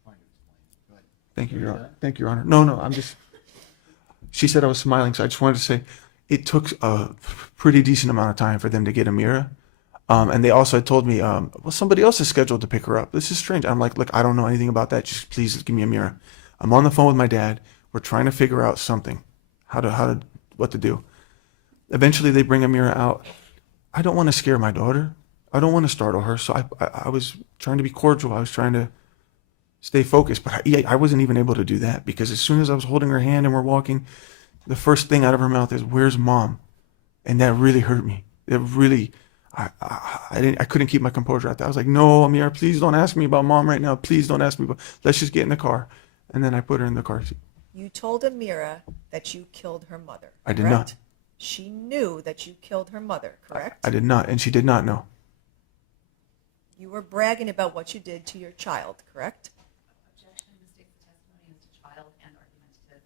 Fine to explain. Go ahead. Thank you, Your Honor. Thank you, Your Honor. No, she said I was smiling, so I just wanted to say it took a pretty decent amount of time for them to get Amira. And they also had told me, well, somebody else is scheduled to pick her up. This is strange. I'm like, look, I don't know anything about that. Just please give me Amira. I'm on the phone with my dad. We're trying to figure out something, what to do. Eventually, they bring Amira out. I don't want to scare my daughter. I don't want to startle her. So I was trying to be cordial. I was trying to stay focused. But I wasn't even able to do that because as soon as I was holding her hand and we're walking, the first thing out of her mouth is, "Where's Mom?" And that really hurt me. It really, I couldn't keep my composure at that. I was like, "No, Amira, please don't ask me about Mom right now. Please don't ask me. Let's just get in the car." And then I put her in the car seat. You told Amira that you killed her mother, I did correct? not. She knew that you killed her mother, correct? I did not, and she did not know. You were bragging about what you did to your child, correct? Objection, mistakes of testimony as to child and argumentative.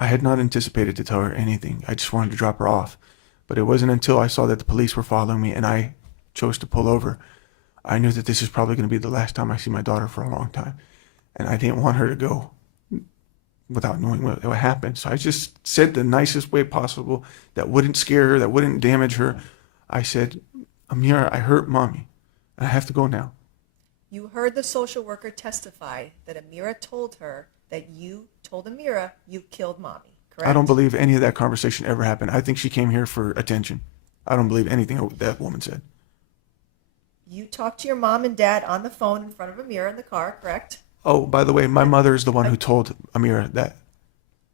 I had not anticipated to tell her anything. I just wanted to drop her off. But it wasn't until I saw that the police were following me and I chose to pull over. I knew that this is probably going to be the last time I see my daughter for a long time. And I didn't want her to go without knowing what happened. So I just said the nicest way possible that wouldn't scare her, that wouldn't damage her. I said, "Amira, I hurt Mommy. I have to go now." You heard the social worker testify that Amira told her that you told Amira you killed Mommy, correct? I don't believe any of that conversation ever happened. I think she came here for attention. I don't believe anything that woman said. You talked to your mom and dad on the phone in front of Amira in the car, correct? Oh, by the way, my mother is the one who told Amira that.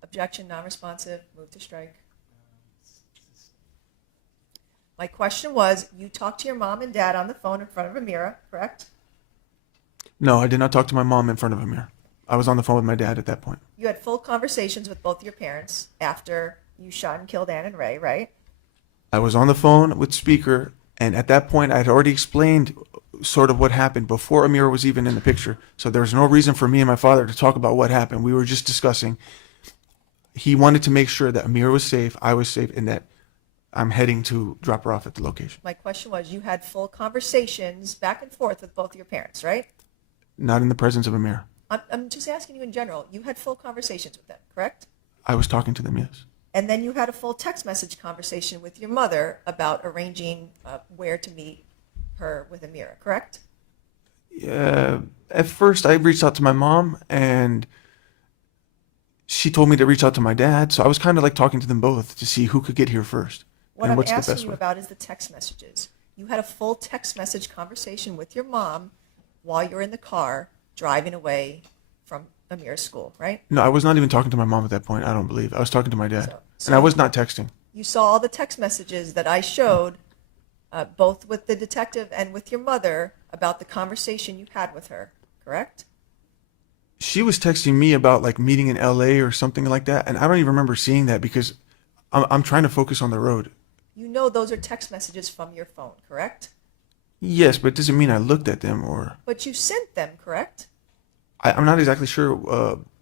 Objection, non-responsive, move to strike. My question was, you talked to your mom and dad on the phone in front of Amira, correct? No, I did not talk to my mom in front of Amira. I was on the phone with my dad at that point. You had full conversations with both your parents after you shot and killed Ann and Ray, right? I was on the phone with speaker, and at that point, I had already explained sort of what happened before Amira was even in the picture. So there was no reason for me and my father to talk about what happened. We were just discussing. He wanted to make sure that Amira was safe, I was safe, and that I'm heading to drop her off at the location. My question was, you had full conversations back and forth with both your parents, right? Not in the presence of Amira. I'm just asking you in general. You had full conversations with them, correct? I was talking to them, yes. And then you had a full text message conversation with your mother about arranging where to meet her with Amira, correct? Yeah. At first, I reached out to my mom, and she told me to reach out to my dad. So I was kind of like talking to them both to see who could get here first. What and I'm what's the asking best you way. about is the text messages. You had a full text message conversation with your mom while you're in the car driving away from Amir's school, right? No, I was not even talking to my mom at that point. I don't believe. I was talking to my dad. So And I was not texting. you saw all the text messages that I showed, both with the detective and with your mother, about the conversation you had with her, correct? She was texting me about like meeting in LA or something like that. And I don't even remember seeing that because I'm trying to focus on the road. You know those are text messages from your phone, correct? Yes, but it doesn't mean I looked at them or But you sent them, correct? I'm not exactly sure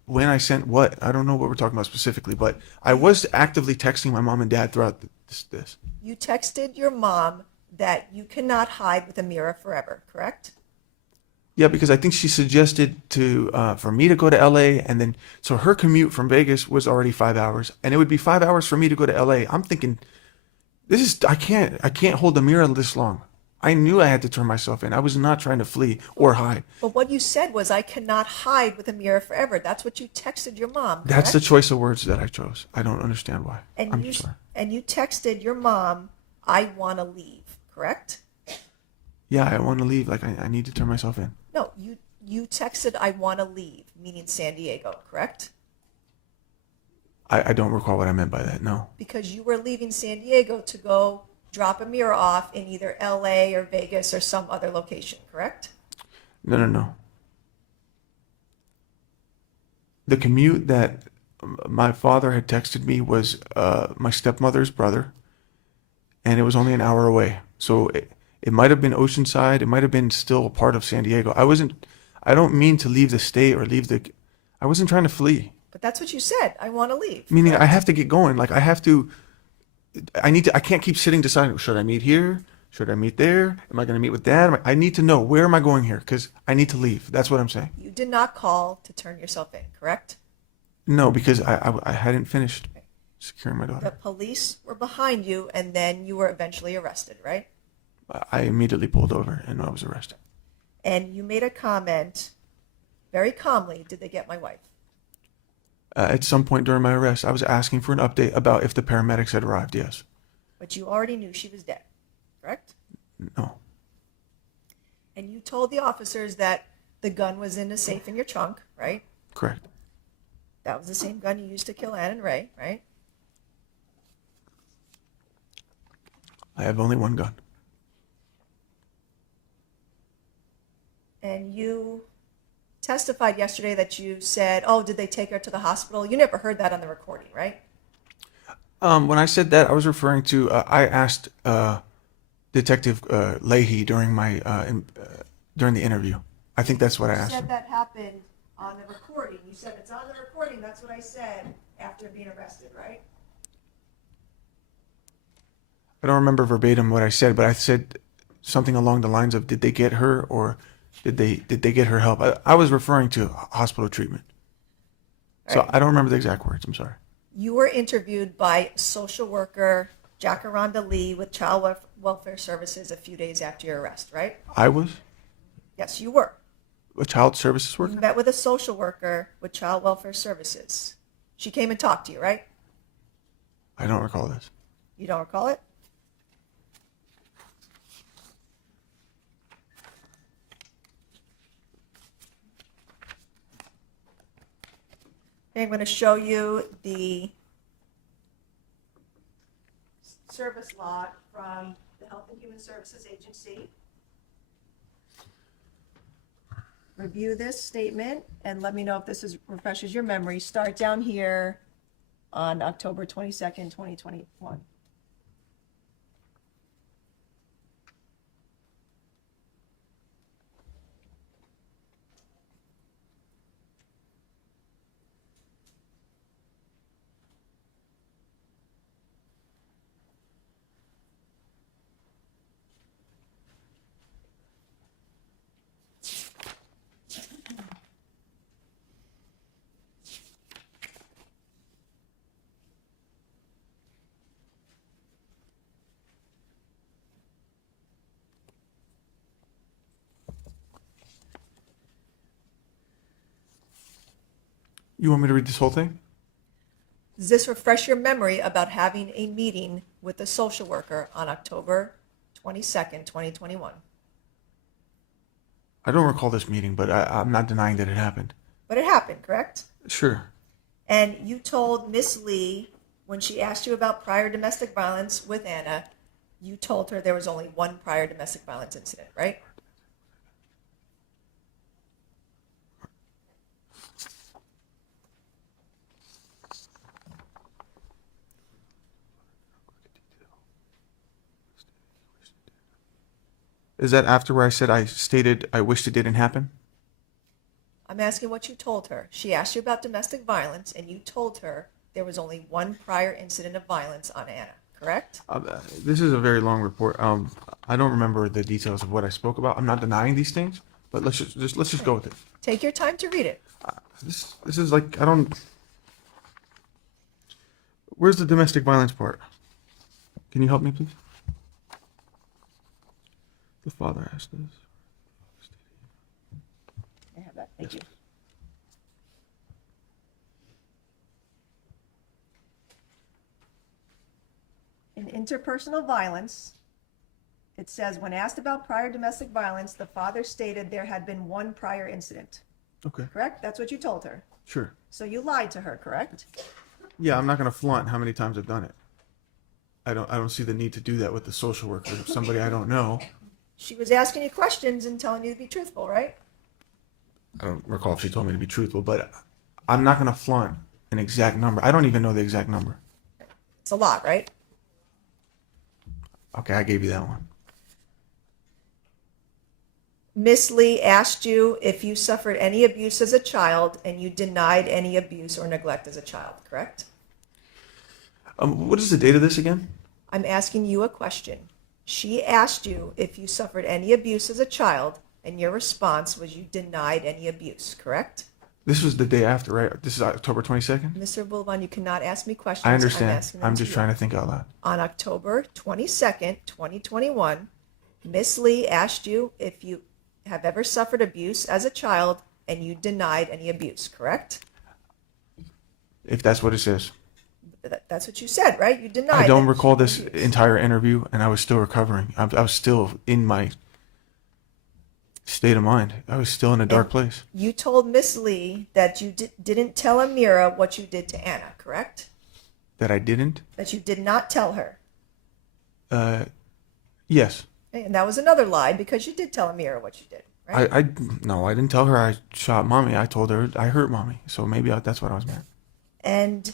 when I sent what. I don't know what we're talking about specifically, but I was actively texting my mom and dad throughout this. You texted your mom that you cannot hide with Amira forever, correct? Yeah, because I think she suggested for me to go to LA, and then so her commute from Vegas was already 5 hours, and it would be 5 hours for me to go to LA. I'm thinking, I can't hold Amira this long. I knew I had to turn myself in. I was not trying to flee or hide. But what you said was, I cannot hide with Amira forever. That's what you texted your mom, correct? That's the choice of words that I chose. I don't understand why. And I'm you sorry. and you texted your mom, I want to leave, correct? Yeah, I want to leave. Like I need to turn myself in. No, you texted, I want to leave, meaning San Diego, correct? I don't recall what I meant by that. No. Because you were leaving San Diego to go drop Amira off in either LA or Vegas or some other location, correct? No. The commute that my father had texted me was my stepmother's brother, and it was only an hour away. So it might have been Oceanside. It might have been still a part of San Diego. I don't mean to leave the state or I wasn't trying to flee. But that's what you said, I want to leave. Meaning correct? I have to get going. Like I can't keep sitting deciding, should I meet here? Should I meet there? Am I going to meet with dad? I need to know, where am I going here? Because I need to leave. That's what I'm saying. You did not call to turn yourself in, correct? No, because I hadn't finished securing my The daughter. police were behind you, and then you were eventually arrested, right? I immediately pulled over and I was arrested. And you made a comment very calmly, did they get my wife? At some point during my arrest, I was asking for an update about if the paramedics had arrived. Yes. But you already knew she was dead, correct? No. And you told the officers that the gun was in a safe in your trunk, right? Correct. That was the same gun you used to kill Ann and Ray, right? I have only one gun. And you testified yesterday that you said, oh, did they take her to the hospital? You never heard that on the recording, right? When I said that, I was referring to, I asked Detective Leahy during during the interview. I think that's what I You asked him. said that happened on the recording. You said it's on the recording. That's what I said after being arrested, right? I don't remember verbatim what I said, but I said something along the lines of, did they get her or did they get her help? I was referring to hospital treatment. So Right. I don't remember the exact words. I'm sorry. You were interviewed by social worker Jacaranda Lee with Child Welfare Services a few days after your arrest, right? I was Yes, you were. a child services You worker? met with a social worker with Child Welfare Services. She came and talked to you, right? I don't recall this. You don't recall it? Okay, I'm going to show you the service log from the Health and Human Services Agency. Review this statement and let me know if this refreshes your memory. Start down here on October 22nd, 2021. You want me to read this whole thing? Does this refresh your memory about having a meeting with a social worker on October 22nd, 2021? I don't recall this meeting, but I'm not denying that it happened. But it happened, correct? Sure. And you told Miss Lee, when she asked you about prior domestic violence with Anna, you told her there was only one prior domestic violence incident, right? Is that after where I said I stated I wished it didn't happen? I'm asking what you told her. She asked you about domestic violence, and you told her there was only one prior incident of violence on Anna, correct? This is a very long report. I don't remember the details of what I spoke about. I'm not denying these things, but let's just go with it. Take your time to read it. This is like I don't. Where's the domestic violence part? Can you help me, please? The father asked this. I have that. Thank you. In interpersonal violence, it says, when asked about prior domestic violence, the father stated there had been one prior incident. Okay, Correct? That's what you told her. sure. So you lied to her, correct? Yeah, I'm not gonna flaunt how many times I've done it. I don't see the need to do that with the social worker, somebody I don't know. She was asking you questions and telling you to be truthful, right? I don't recall if she told me to be truthful, but I'm not gonna flaunt an exact number. I don't even know the exact number. It's a lot, right? Okay, I gave you that one. Miss Lee asked you if you suffered any abuse as a child, and you denied any abuse or neglect as a child, correct? What is the date of this again? I'm asking you a question. She asked you if you suffered any abuse as a child, and your response was you denied any abuse, correct? This was the day after, right? This is October 22nd? Mr. Boulevard, you cannot ask me questions. I understand. asking them I'm to just you. trying to think out loud. On October 22nd, 2021, Miss Lee asked you if you have ever suffered abuse as a child, and you denied any abuse, correct? If that's what it says. That's what you said, right? You denied. I don't that recall you this abused. entire interview, and I was still recovering. I was still in my state of mind. I was still in a dark place. You told Miss Lee that you didn't tell Amira what you did to Anna, correct? That I didn't? That you did not tell her. Yes. And that was another lie, because you did tell Amira what you did, right? No, I didn't tell her I shot mommy. I told her I hurt mommy. So maybe that's what I was meant. And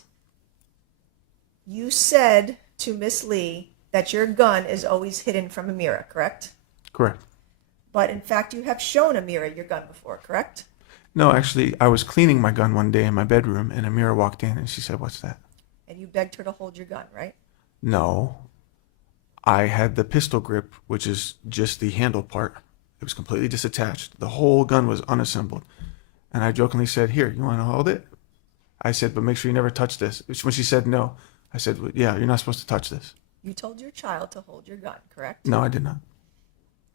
you said to Miss Lee that your gun is always hidden from Amira, correct? Correct. But in fact, you have shown Amira your gun before, correct? No, actually, I was cleaning my gun one day in my bedroom, and Amira walked in, and she said, "What's that?" And you begged her to hold your gun, right? No. I had the pistol grip, which is just the handle part. It was completely disattached. The whole gun was unassembled. And I jokingly said, "Here, you want to hold it?" I said, "But make sure you never touch this." When she said no, I said, "Well, yeah, you're not supposed to touch this." You told your child to hold your gun, correct? No, I did not.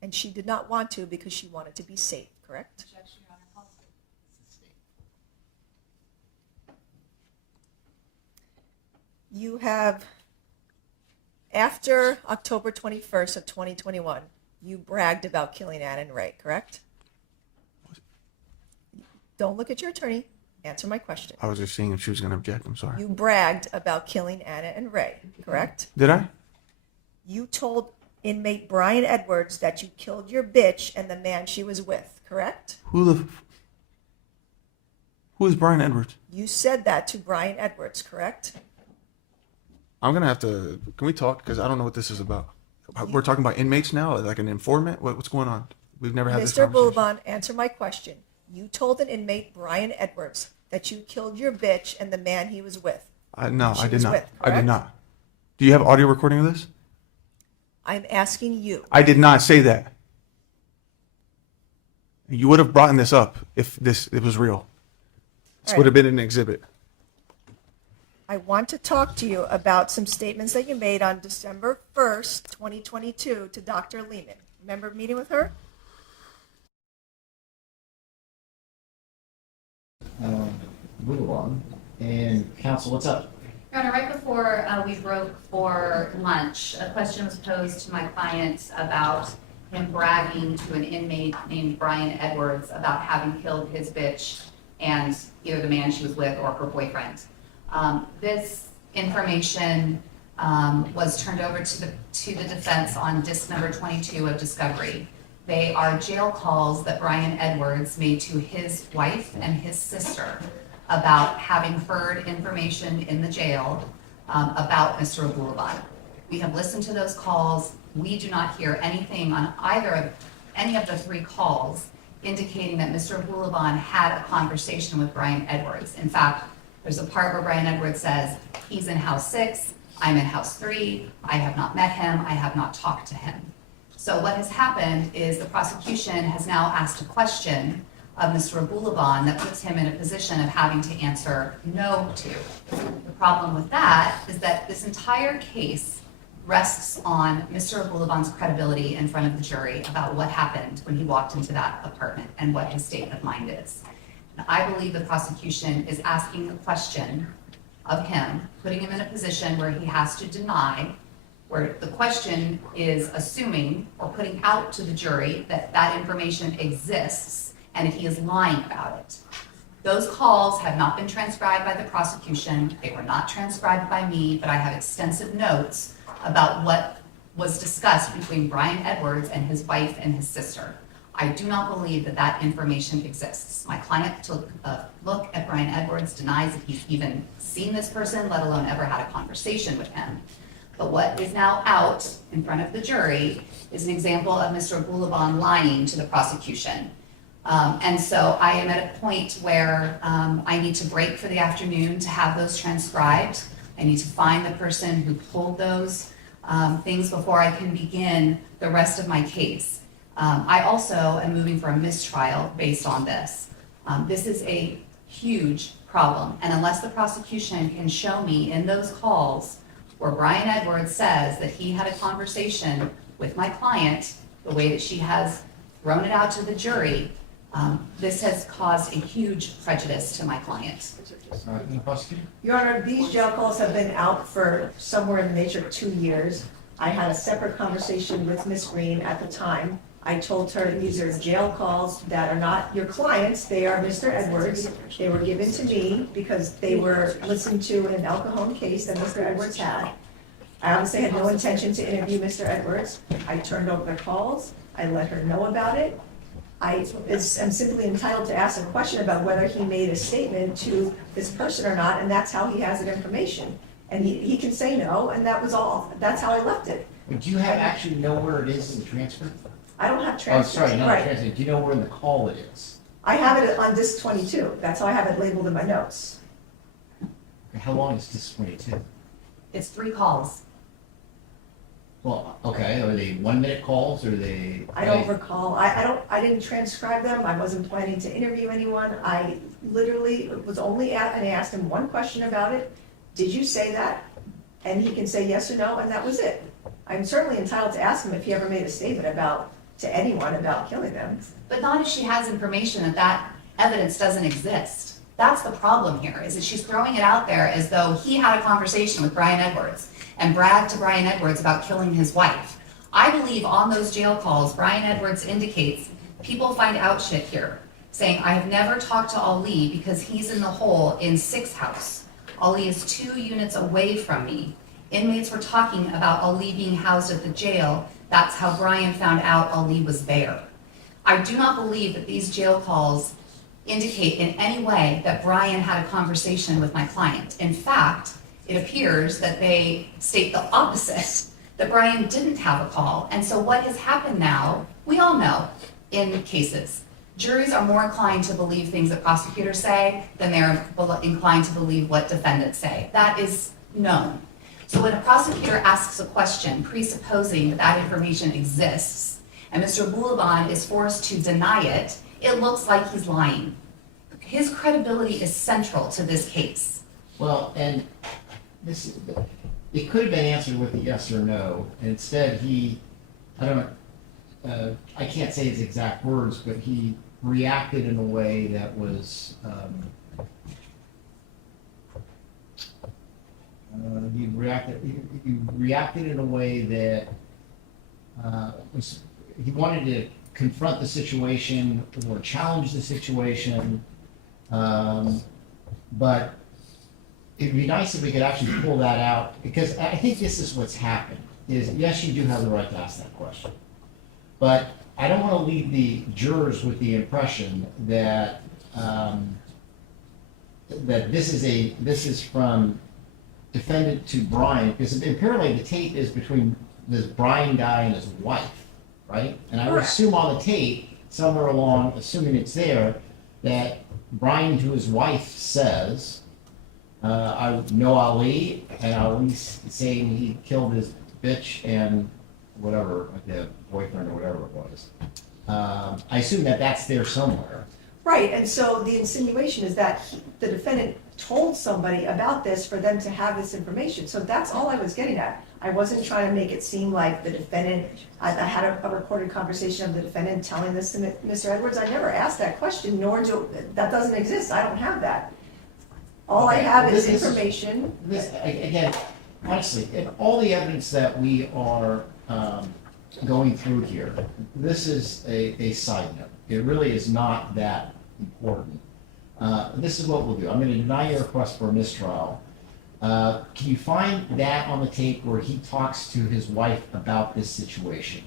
And she did not want to because she wanted to be safe, correct? Objection, Your Honor, call the You have, after October 21st of 2021, you bragged about killing Anna and Ray, correct? Don't look at your attorney. Answer my question. I was just seeing if she was going to object. I'm sorry. You bragged about killing Anna and Ray, correct? Did I? You told inmate Brian Edwards that you killed your bitch and the man she was with, correct? Who is Brian Edwards? You said that to Brian Edwards, correct? I'm going to have to, can we talk? Because I don't know what this is about. We're talking about inmates now, like an informant? What's going on? We've never had this Mr. conversation. Boulevard, answer my question. You told an inmate, Brian Edwards, that you killed your bitch and the man he was with. No, She I did was not. with, I did correct? not. Do you have audio recording of this? I'm asking you. I did not say that. You would have brought this up if it was real. This All would right. have been an exhibit. I want to talk to you about some statements that you made on December 1st, 2022 to Dr. Lehman. Remember meeting with her? Move along. And counsel, what's up? Your Honor, right before we broke for lunch, a question was posed to my client about him bragging to an inmate named Brian Edwards about having killed his bitch and either the man she was with or her boyfriend. This information was turned over to the defense on disc number 22 of discovery. They are jail calls that Brian Edwards made to his wife and his sister about having heard information in the jail about Mr. Abulaban. We have listened to those calls. We do not hear anything on any of the 3 calls indicating that Mr. Abulaban had a conversation with Brian Edwards. In fact, there's a part where Brian Edwards says, he's in house 6, I'm in house 3, I have not met him, I have not talked to him. So what has happened is the prosecution has now asked a question of Mr. Abulaban that puts him in a position of having to answer no to. The problem with that is that this entire case rests on Mr. Abulaban's credibility in front of the jury about what happened when he walked into that apartment and what his state of mind is. And I believe the prosecution is asking the question of him, putting him in a position where he has to deny, where the question is assuming or putting out to the jury that that information exists and he is lying about it. Those calls have not been transcribed by the prosecution. They were not transcribed by me, but I have extensive notes about what was discussed between Brian Edwards and his wife and his sister. I do not believe that that information exists. My client took a look at Brian Edwards, denies that he's even seen this person, let alone ever had a conversation with him. But what is now out in front of the jury is an example of Mr. Abulaban lying to the prosecution. And so I am at a point where I need to break for the afternoon to have those transcribed. I need to find the person who pulled those things before I can begin the rest of my case. I also am moving for a mistrial based on this. This is a huge problem, and unless the prosecution can show me in those calls where Brian Edwards says that he had a conversation with my client, the way that she has thrown it out to the jury, this has caused a huge prejudice to my client. Your Honor, these jail calls have been out for somewhere in the nature of 2 years. I had a separate conversation with Ms. Green at the time. I told her these are jail calls that are not your clients, they are Mr. Edwards. They were given to me because they were listened to in an El Cajon case that Mr. Edwards had. I obviously had no intention to interview Mr. Edwards. I turned over the calls, I let her know about it. I am simply entitled to ask a question about whether he made a statement to this person or not, and that's how he has that information. And he can say no, and that was all. That's how I left it. Do you have actually know where it is in the transcript? I don't have Oh, transcripts. sorry, not Right. transcript. Do you know where in the call it is? I have it on disc 22. That's how I have it labeled in my notes. How long is this 22? It's 3 calls. Well, okay, are they 1-minute calls or are they? I don't recall. I didn't transcribe them. I wasn't planning to interview anyone. I literally was only and I asked him one question about it. Did you say that? And he can say yes or no, and that was it. I'm certainly entitled to ask him if he ever made a statement to anyone about killing them. But not if she has information that that evidence doesn't exist. That's the problem here, is that she's throwing it out there as though he had a conversation with Brian Edwards and bragged to Brian Edwards about killing his wife. I believe on those jail calls, Brian Edwards indicates people find out shit here, saying, I have never talked to Ali because he's in the hole in 6 house. Ali is 2 units away from me. Inmates were talking about Ali being housed at the jail. That's how Brian found out Ali was there. I do not believe that these jail calls indicate in any way that Brian had a conversation with my client. In fact, it appears that they state the opposite, that Brian didn't have a call. And so what has happened now, we all know in cases, juries are more inclined to believe things that prosecutors say than they're inclined to believe what defendants say. That is known. So when a prosecutor asks a question presupposing that that information exists, and Mr. Abulaban is forced to deny it, it looks like he's lying. His credibility is central to this case. Well, and this, it could have been answered with a yes or no, and instead I can't say his exact words, but he reacted in a way that was, he reacted in a way that he wanted to confront the situation or challenge the situation, But it'd be nice if we could actually pull that out, because I think this is what's happened, is yes, you do have the right to ask that question. But I don't want to leave the jurors with the impression that, that this is from defendant to Brian, because apparently the tape is between this Brian guy and his wife, right? And I would Correct. assume on the tape, somewhere along, assuming it's there, that Brian to his wife says, I know Ali, and Ali's saying he killed his bitch and whatever, the boyfriend or whatever it was. I assume that that's there somewhere. Right, and so the insinuation is that the defendant told somebody about this for them to have this information. So that's all I was getting at. I wasn't trying to make it seem like the defendant, I had a recorded conversation of the defendant telling this to Mr. Edwards. I never asked that question, that doesn't exist. I don't have that. All I Okay, have is this is- information. Again, honestly, in all the evidence that we are going through here, this is a side note. It really is not that important. This is what we'll do. I'm going to deny your request for a mistrial. Can you find that on the tape where he talks to his wife about this situation?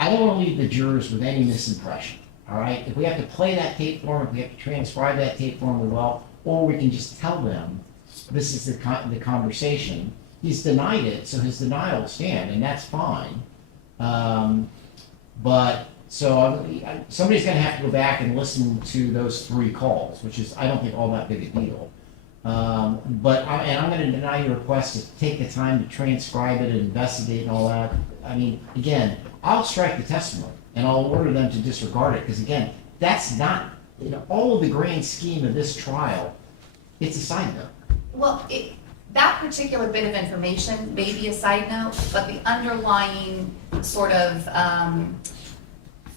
I don't want to leave the jurors with any misimpression, all right? If we have to play that tape for them, if we have to transcribe that tape for them, we will, or we can just tell them this is the conversation. He's denied it, so his denial will stand, and that's fine. But, so somebody's going to have to go back and listen to those 3 calls, which is, I don't think, all that big a deal. But, and I'm going to deny your request to take the time to transcribe it and investigate and all that. I mean, again, I'll strike the testimony, and I'll order them to disregard it, because again, that's not, in all of the grand scheme of this trial, it's a side note. Well, that particular bit of information may be a side note, but the underlying sort of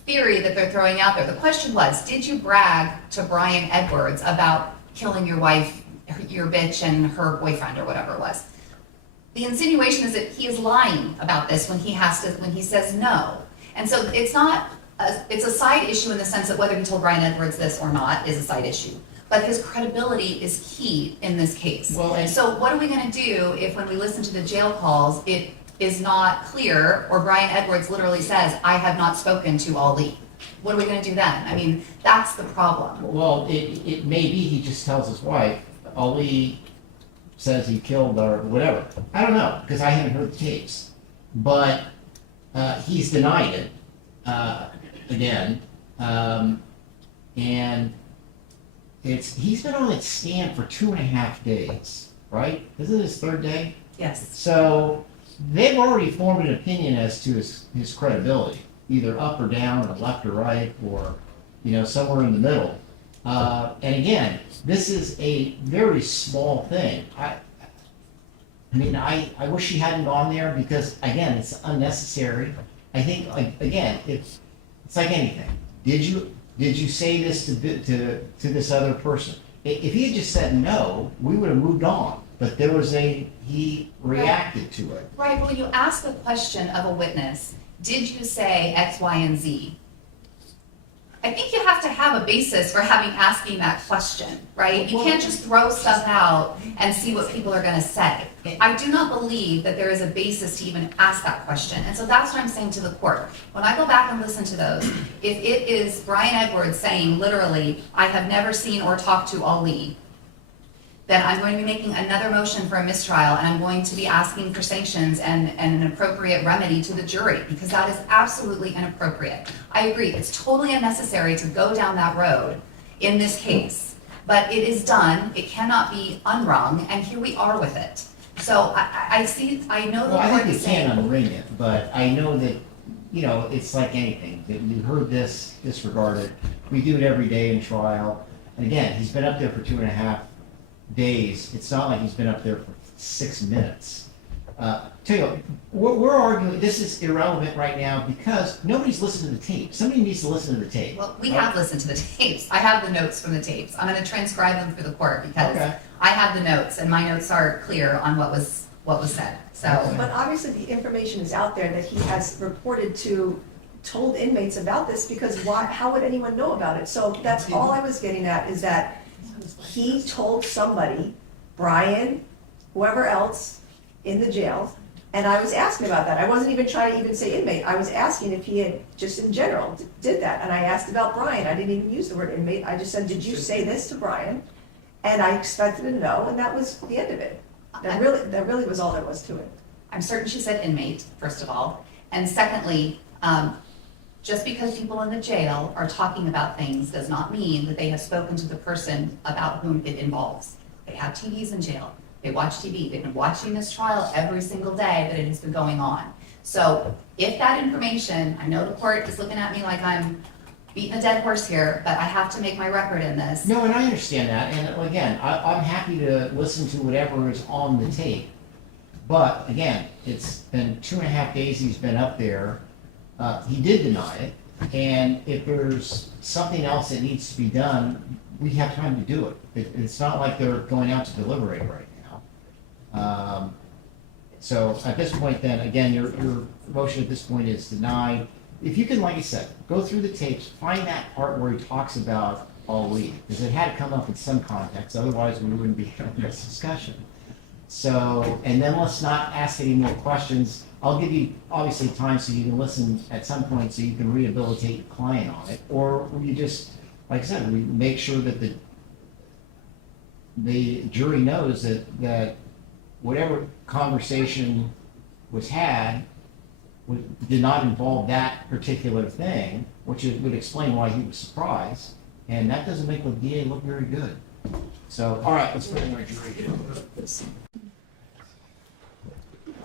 theory that they're throwing out there, the question was, did you brag to Brian Edwards about killing your wife, your bitch, and her boyfriend, or whatever it was? The insinuation is that he is lying about this when he says no. And so it's a side issue in the sense that whether he told Brian Edwards this or not is a side issue. But his credibility is key in this case. Well, So what are we gonna do if when we listen to the jail calls, it is not clear, or Brian Edwards literally says, I have not spoken to Ali? What are we gonna do then? I mean, that's the problem. Well, it may be he just tells his wife, Ali says he killed or whatever. I don't know, because I haven't heard the tapes. But he's denied it, again. And he's been on its stand for 2.5 days, right? Isn't it his 3rd day? Yes. So they've already formed an opinion as to his credibility, either up or down, or left or right, or somewhere in the middle. And again, this is a very small thing. I wish he hadn't gone there, because again, it's unnecessary. I think, again, it's like anything. Did you say this to this other person? If he had just said no, we would have moved on. But he reacted to it. Right, but when you ask a question of a witness, did you say X, Y, and Z? I think you have to have a basis for asking that question, right? You can't just throw stuff out and see what people are gonna say. I do not believe that there is a basis to even ask that question. And so that's what I'm saying to the court. When I go back and listen to those, if it is Brian Edwards saying literally, I have never seen or talked to Ali, then I'm going to be making another motion for a mistrial, and I'm going to be asking for sanctions and an appropriate remedy to the jury, because that is absolutely inappropriate. I agree, it's totally unnecessary to go down that road in this case, but it is done, it cannot be unwrung, and here we are with it. So I know the Well, I court think is you can saying, unring it, but I know that, it's like anything. That you heard this, disregard it. We do it every day in trial. And again, he's been up there for 2.5 days. It's not like he's been up there for 6 minutes. Tell you what, we're arguing, this is irrelevant right now because nobody's listened to the tape. Somebody needs to listen to the tape. well, we have listened to the tapes. I have the notes from the tapes. I'm gonna transcribe them for the court because Okay. I have the notes, and my notes are clear on what was said, so. But obviously, the information is out there that he has told inmates about this, because how would anyone know about it? So that's all I was getting at, is that he told somebody, Brian, whoever else in the jail, and I was asking about that. I wasn't even trying to even say inmate. I was asking if he had, just in general, did that. And I asked about Brian. I didn't even use the word inmate. I just said, did you say this to Brian? And I expected to know, and that was the end of it. That really was all there was to it. I'm certain she said inmate, first of all. And secondly, just because people in the jail are talking about things does not mean that they have spoken to the person about whom it involves. They have TVs in jail. They watch TV. They've been watching this trial every single day that it has been going on. So if that information, I know the court is looking at me like I'm beating a dead horse here, but I have to make my record in this. No, and I understand that, and again, I'm happy to listen to whatever is on the tape. But again, it's been 2.5 days he's been up there. He did deny it, and if there's something else that needs to be done, we have time to do it. It's not like they're going out to deliberate right now. So at this point then, again, your motion at this point is denied. If you can, like I said, go through the tapes, find that part where he talks about Ali, because it had to come up in some context, otherwise we wouldn't be having this discussion. So, and then let's not ask any more questions. I'll give you, obviously, time so you can listen at some point so you can rehabilitate your client on it. Or you just, like I said, we make sure that the jury knows that whatever conversation was had did not involve that particular thing, which would explain why he was surprised. And that doesn't make the DA look very good. So, all right, let's put in our jury.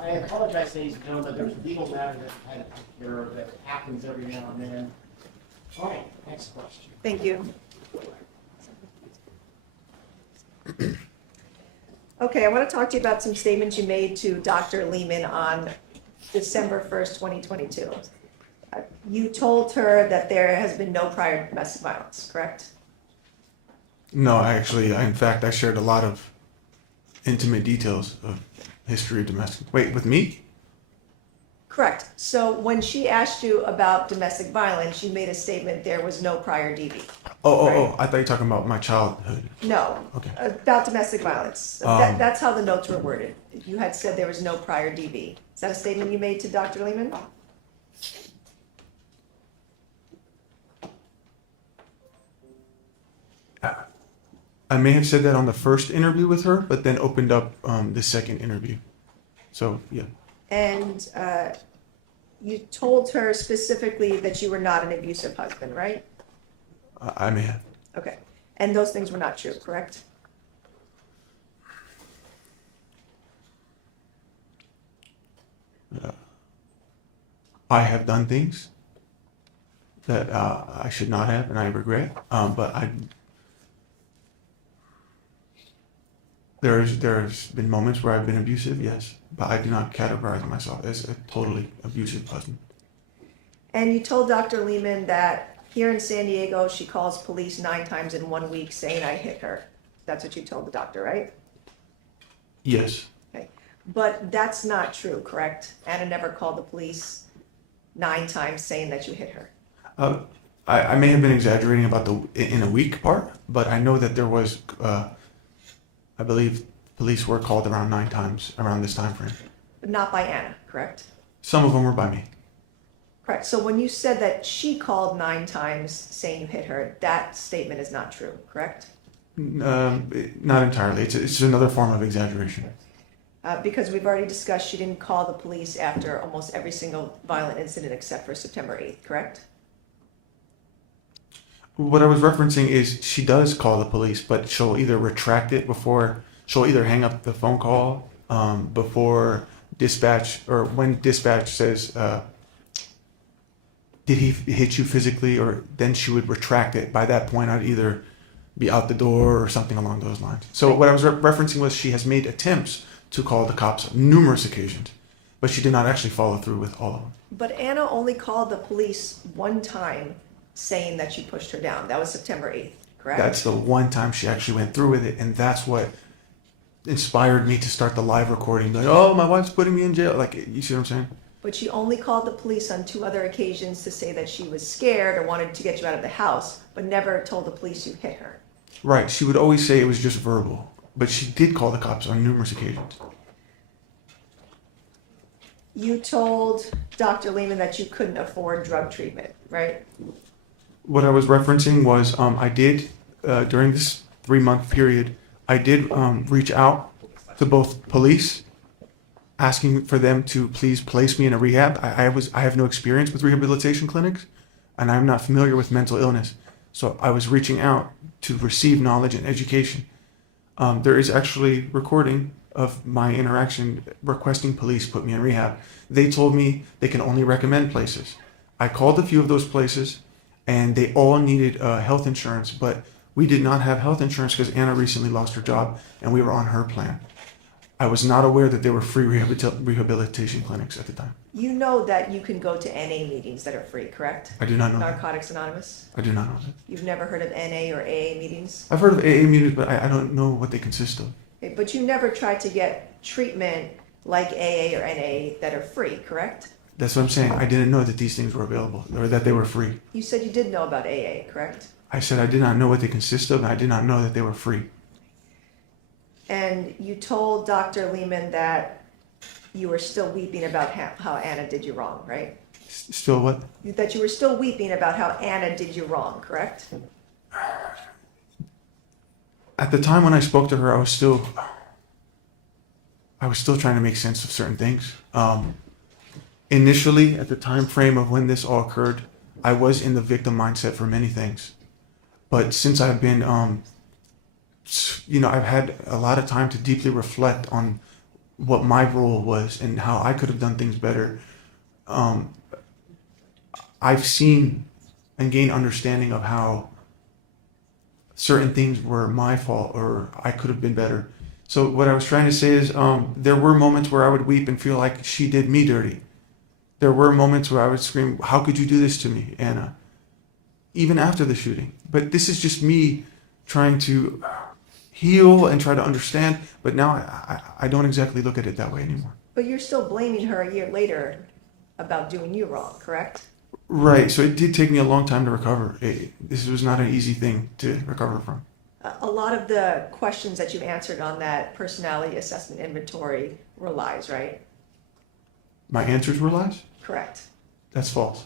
I apologize, ladies and gentlemen, there's a legal matter that I had to take care of that happens every now and then. All right, next question. Thank you. Okay, I want to talk to you about some statements you made to Dr. Lehman on December 1st, 2022. You told her that there has been no prior domestic violence, correct? No, in fact, I shared a lot of intimate details of history of domestic. Wait, with me? Correct. So when she asked you about domestic violence, you made a statement there was no prior DV. Oh, I thought you were talking about my childhood. No. Okay. About domestic violence. That's how the notes were worded. You had said there was no prior DV. Is that a statement you made to Dr. Lehman? I may have said that on the first interview with her, but then opened up the second interview. So, yeah. And you told her specifically that you were not an abusive husband, right? I may have. Okay. And those things were not true, correct? I have done things that I should not have, and I regret. But there's been moments where I've been abusive, yes, but I do not categorize myself as a totally abusive husband. And you told Dr. Lehman that here in San Diego, she calls police 9 times in 1 week saying I hit her. That's what you told the doctor, right? Yes. Okay. But that's not true, correct? Anna never called the police 9 times saying that you hit her. I may have been exaggerating about the in a week part, but I know that there was, I believe police were called around 9 times around this time frame. But not by Anna, correct? Some of them were by me. Correct. So when you said that she called 9 times saying you hit her, that statement is not true, correct? Not entirely. It's another form of exaggeration. Because we've already discussed she didn't call the police after almost every single violent incident except for September 8th, correct? What I was referencing is she does call the police, but she'll either retract it she'll either hang up the phone call before dispatch, or when dispatch says, did he hit you physically, or then she would retract it. By that point, I'd either be out the door or something along those lines. So what I was referencing was she has made attempts to call the cops on numerous occasions, but she did not actually follow through with all of them. But Anna only called the police 1 time saying that you pushed her down. That was September 8th, correct? That's the one time she actually went through with it, and that's what inspired me to start the live recording. Like, oh, my wife's putting me in jail. Like, you see what I'm saying? But she only called the police on 2 other occasions to say that she was scared or wanted to get you out of the house, but never told the police you hit her. Right. She would always say it was just verbal, but she did call the cops on numerous occasions. You told Dr. Lehman that you couldn't afford drug treatment, right? What I was referencing was I did, during this 3-month period, I did reach out to both police, asking for them to please place me in a rehab. I have no experience with rehabilitation clinics, and I'm not familiar with mental illness. So I was reaching out to receive knowledge and education. There is actually recording of my interaction requesting police put me in rehab. They told me they can only recommend places. I called a few of those places, and they all needed health insurance, but we did not have health insurance because Anna recently lost her job, and we were on her plan. I was not aware that there were free rehabilitation clinics at the time. You know that you can go to NA meetings that are free, correct? I do not know that. Narcotics Anonymous? I do not know that. You've never heard of NA or AA meetings? I've heard of AA meetings, but I don't know what they consist of. Okay, but you never tried to get treatment like AA or NA that are free, correct? That's what I'm saying. I didn't know that these things were available or that they were free. You said you did know about AA, correct? I said I did not know what they consist of, and I did not know that they were free. And you told Dr. Lehman that you were still weeping about how Anna did you wrong, right? Still what? That you were still weeping about how Anna did you wrong, correct? At the time when I spoke to her, I was still trying to make sense of certain things. Initially, at the time frame of when this all occurred, I was in the victim mindset for many things. But since I've been, I've had a lot of time to deeply reflect on what my role was and how I could have done things better. I've seen and gained understanding of how certain things were my fault or I could have been better. So what I was trying to say is there were moments where I would weep and feel like she did me dirty. There were moments where I would scream, "How could you do this to me, Anna?" Even after the shooting. But this is just me trying to heal and try to understand. But now I don't exactly look at it that way anymore. But you're still blaming her a year later about doing you wrong, correct? Right. So it did take me a long time to recover. This was not an easy thing to recover from. A lot of the questions that you answered on that personality assessment inventory were lies, right? My answers were lies? Correct. That's false.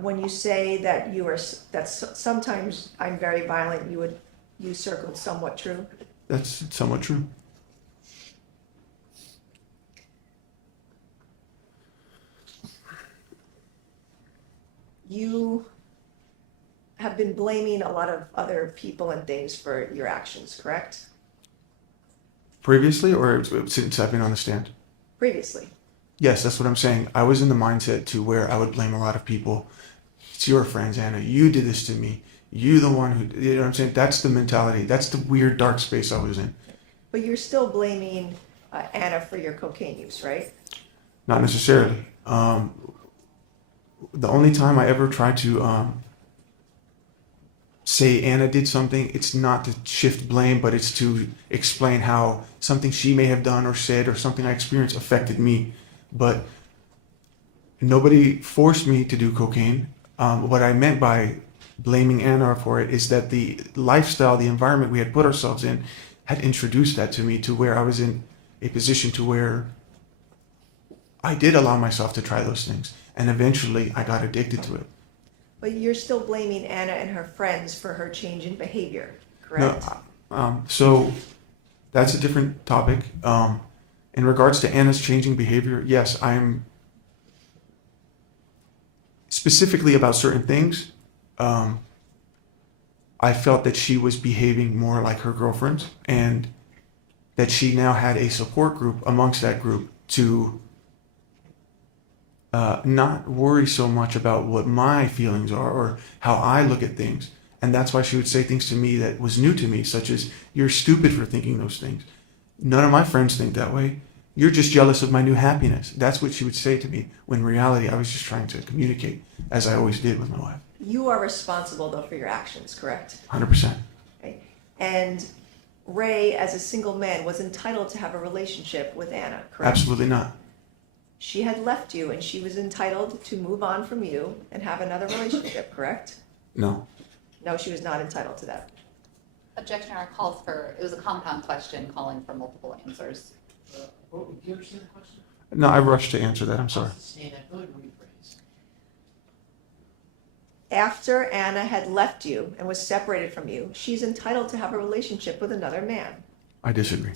When you say that sometimes I'm very violent, you circled somewhat true. That's somewhat true. You have been blaming a lot of other people and things for your actions, correct? Previously or since I've been on the stand? Previously. Yes, that's what I'm saying. I was in the mindset to where I would blame a lot of people. It's your friends, Anna. You did this to me. You the one who, you know what I'm saying? That's the mentality. That's the weird dark space I was in. But you're still blaming Anna for your cocaine use, right? Not necessarily. The only time I ever tried to say Anna did something, it's not to shift blame, but it's to explain how something she may have done or said or something I experienced affected me. But nobody forced me to do cocaine. What I meant by blaming Anna for it is that the lifestyle, the environment we had put ourselves in had introduced that to me to where I was in a position to where I did allow myself to try those things. And eventually I got addicted to it. But you're still blaming Anna and her friends for her change in behavior, correct? No, so that's a different topic. In regards to Anna's changing behavior, yes, I'm specifically about certain things. I felt that she was behaving more like her girlfriends and that she now had a support group amongst that group to not worry so much about what my feelings are or how I look at things. And that's why she would say things to me that was new to me, such as, "You're stupid for thinking those things. None of my friends think that way. You're just jealous of my new happiness." That's what she would say to me, when in reality I was just trying to communicate, as I always did with my wife. You are responsible, though, for your actions, correct? 100%. Okay. And Ray, as a single man, was entitled to have a relationship with Anna, correct? Absolutely not. She had left you, and she was entitled to move on from you and have another relationship, correct? No. No, she was not entitled to that. Objection, Your Honor, calls for, it was a compound question calling for multiple answers. Do you understand the question? No, I rushed to answer that. I'm sorry. Stand up, go ahead and rephrase. After Anna had left you and was separated from you, she's entitled to have a relationship with another man. I disagree.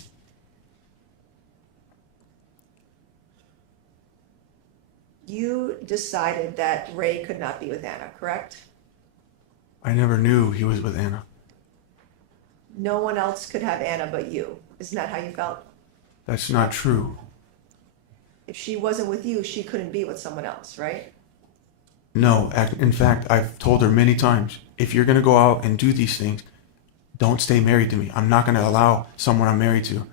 You decided that Ray could not be with Anna, correct? I never knew he was with Anna. No one else could have Anna but you. Isn't that how you felt? That's not true. If she wasn't with you, she couldn't be with someone else, right? No, in fact, I've told her many times, if you're going to go out and do these things, don't stay married to me. I'm not going to allow someone I'm married to.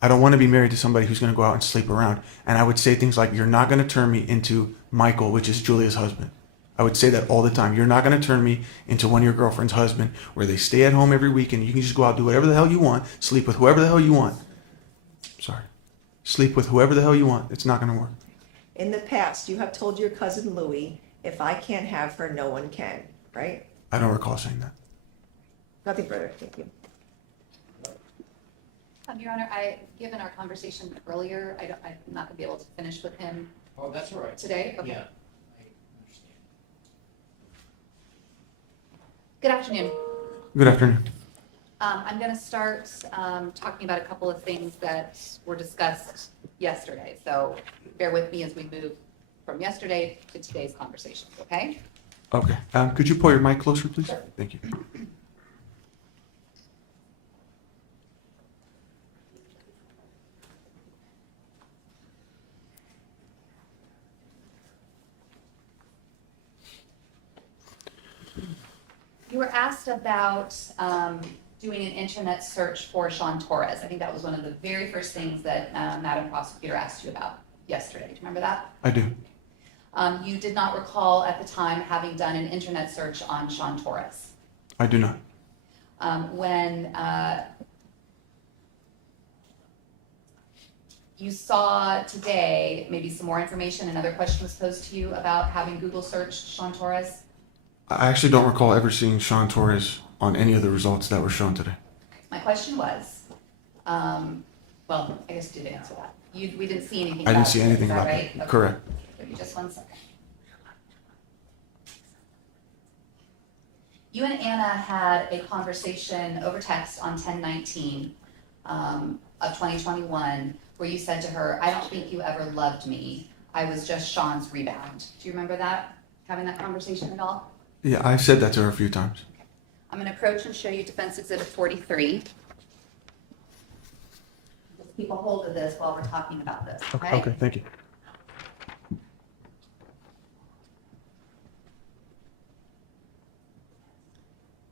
I don't want to be married to somebody who's going to go out and sleep around. And I would say things like, you're not going to turn me into Michael, which is Julia's husband. I would say that all the time. You're not going to turn me into one of your girlfriend's husband where they stay at home every week and you can just go out, do whatever the hell you want, sleep with whoever the hell you want. Sorry. Sleep with whoever the hell you want. It's not going to work. In the past, you have told your cousin Louie, if I can't have her, no one can, right? I don't recall saying that. Nothing further, thank you. Your Honor, given our conversation earlier, I'm not going to be able to finish with him Oh, that's all right. today. Okay. Yeah, I understand. Good afternoon. Good afternoon. I'm going to start talking about a couple of things that were discussed yesterday. So bear with me as we move from yesterday to today's conversation, okay? Okay. Could you pull your mic closer, please? Thank you. You were asked about doing an internet search for Sean Torres. I think that was one of the very first things that Madam Prosecutor asked you about yesterday. Do you remember that? I do. You did not recall at the time having done an internet search on Sean Torres. I do not. When you saw today maybe some more information, another question was posed to you about having Google searched Sean Torres. I actually don't recall ever seeing Sean Torres on any of the results that were shown today. My question was, well, I guess you did answer that. We didn't see anything I about didn't see it, anything is that about right? it. Okay. Correct. Give me just 1 second. You and Anna had a conversation over text on 10/19 of 2021 where you said to her, I don't think you ever loved me. I was just Sean's rebound. Do you remember that? Having that conversation at all? Yeah, I've said that to her a few times. I'm going to approach and show you Defense Exhibit 43. Just keep a hold of this while we're talking about this, okay? Okay, thank you.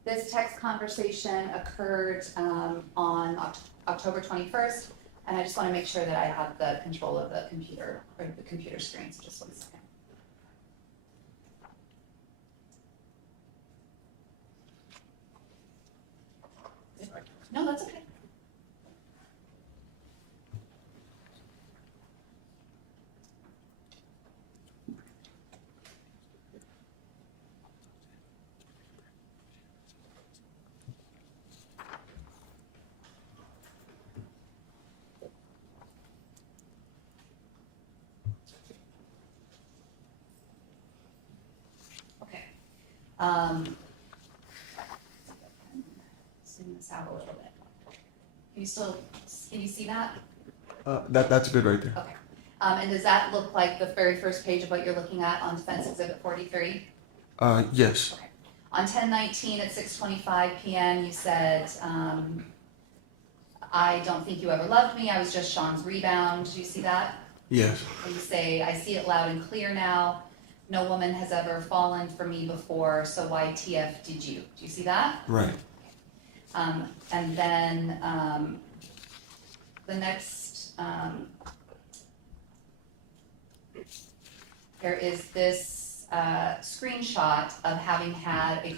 This text conversation occurred on October 21st, and I just want to make sure that I have the control of the computer, or the computer screen, so just 1 second. No, that's okay. Okay. Zoom this out a little bit. Can you see that? That's good right there. Okay. And does that look like the very first page of what you're looking at on Defense Exhibit 43? Yes. Okay. On 10/19 at 6:25 p.m., you said, I don't think you ever loved me. I was just Sean's rebound. Do you see that? Yes. And you say, I see it loud and clear now. No woman has ever fallen for me before, so why TF did you? Do you see that? Right. And then the next, there is this screenshot of having had a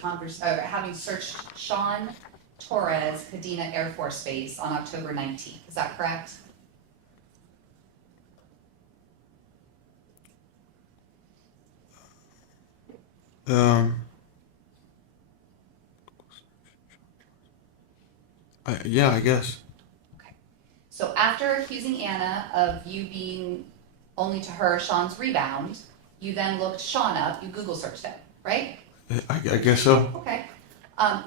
having searched Sean Torres, Kadena Air Force Base on October 19th. Is that correct? Yeah, I guess. Okay. So after accusing Anna of you being only to her Sean's rebound, you then looked Sean up, you Google searched him, right? I guess so. Okay. Um,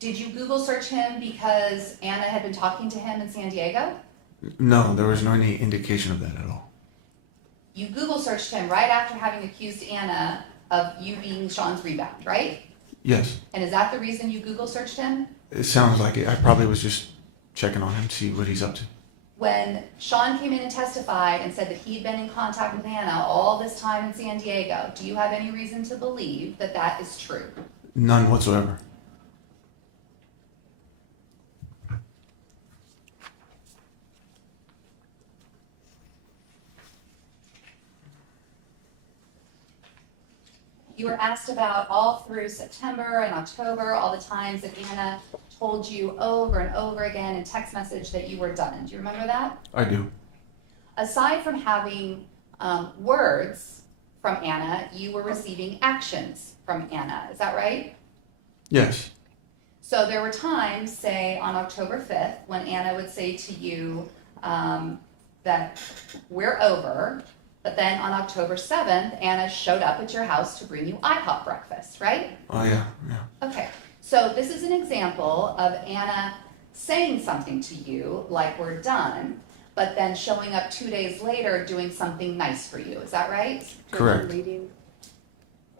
did you Google search him because Anna had been talking to him in San Diego? No, there was no any indication of that at all. You Google searched him right after having accused Anna of you being Sean's rebound, right? Yes, And is that the reason you Google searched him? it sounds like it. I probably was just checking on him to see what he's up to. When Sean came in and testified and said that he'd been in contact with Anna all this time in San Diego, do you have any reason to believe that that is true? None whatsoever. You were asked about all through September and October, all the times that Anna told you over and over again in text message that you were done. Do you remember that? I do. Aside from having words from Anna, you were receiving actions from Anna. Is that right? Yes. So there were times, say on October 5th, when Anna would say to you that we're over, but then on October 7th, Anna showed up at your house to bring you IHOP breakfast, right? Oh, yeah. Okay, so this is an example of Anna saying something to you, like we're done, but then showing up 2 days later doing something nice for you. Is that right? Correct.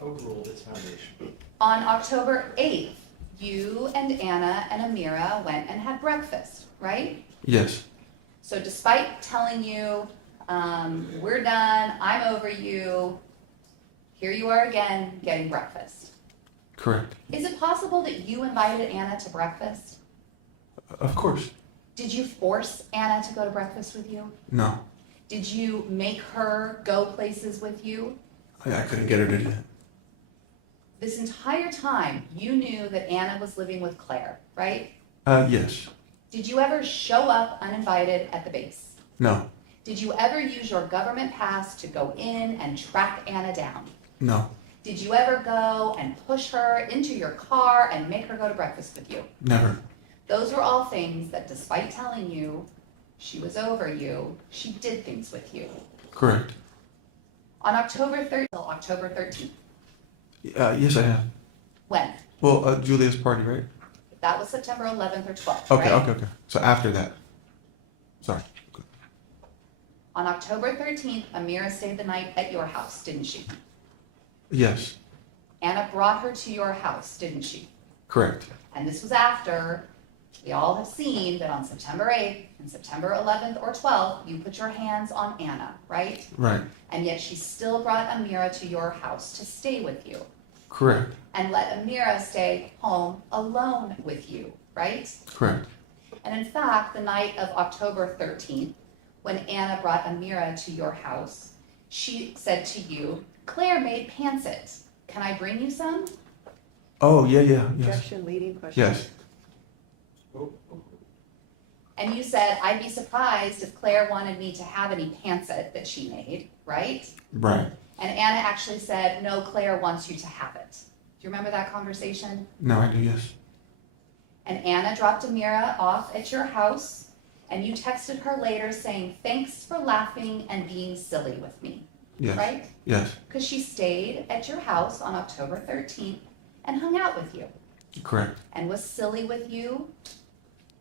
Overruled its foundation. On October 8th, you and Anna and Amira went and had breakfast, right? Yes. So despite telling you, we're done, I'm over you, here you are again getting breakfast. Correct. Is it possible that you invited Anna to breakfast? Of course. Did you force Anna to go to breakfast with you? No. Did you make her go places with you? I couldn't get her to do that. This entire time, you knew that Anna was living with Claire, right? Yes. Did you ever show up uninvited at the base? No. Did you ever use your government pass to go in and track Anna down? No. Did you ever go and push her into your car and make her go to breakfast with you? Never. Those were all things that despite telling you she was over you, she did things with you. Correct. On October 3rd till October 13th. Yes, I have. When? Well, Julia's party, right? That was September 11th or 12th, Okay, right? okay. So after that. Sorry. On October 13th, Amira stayed the night at your house, didn't she? Yes. Anna brought her to your house, didn't she? Correct. And this was after we all have seen that on September 8th and September 11th or 12th, you put your hands on Anna, right? Right. And yet she still brought Amira to your house to stay with you Correct. and let Amira stay home alone with you, right? Correct. And in fact, the night of October 13th, when Anna brought Amira to your house, she said to you, Claire made pancit. Can I bring you some? Oh, yes. Objection, leading question. Yes. And you said, I'd be surprised if Claire wanted me to have any pancit that she made, right? Right. And Anna actually said, no, Claire wants you to have it. Do you remember that conversation? No, I do, yes. And Anna dropped Amira off at your house, and you texted her later saying, thanks for laughing and being silly with me, Yes. right? Yes. Because she stayed at your house on October 13th and hung out with you Correct. and was silly with you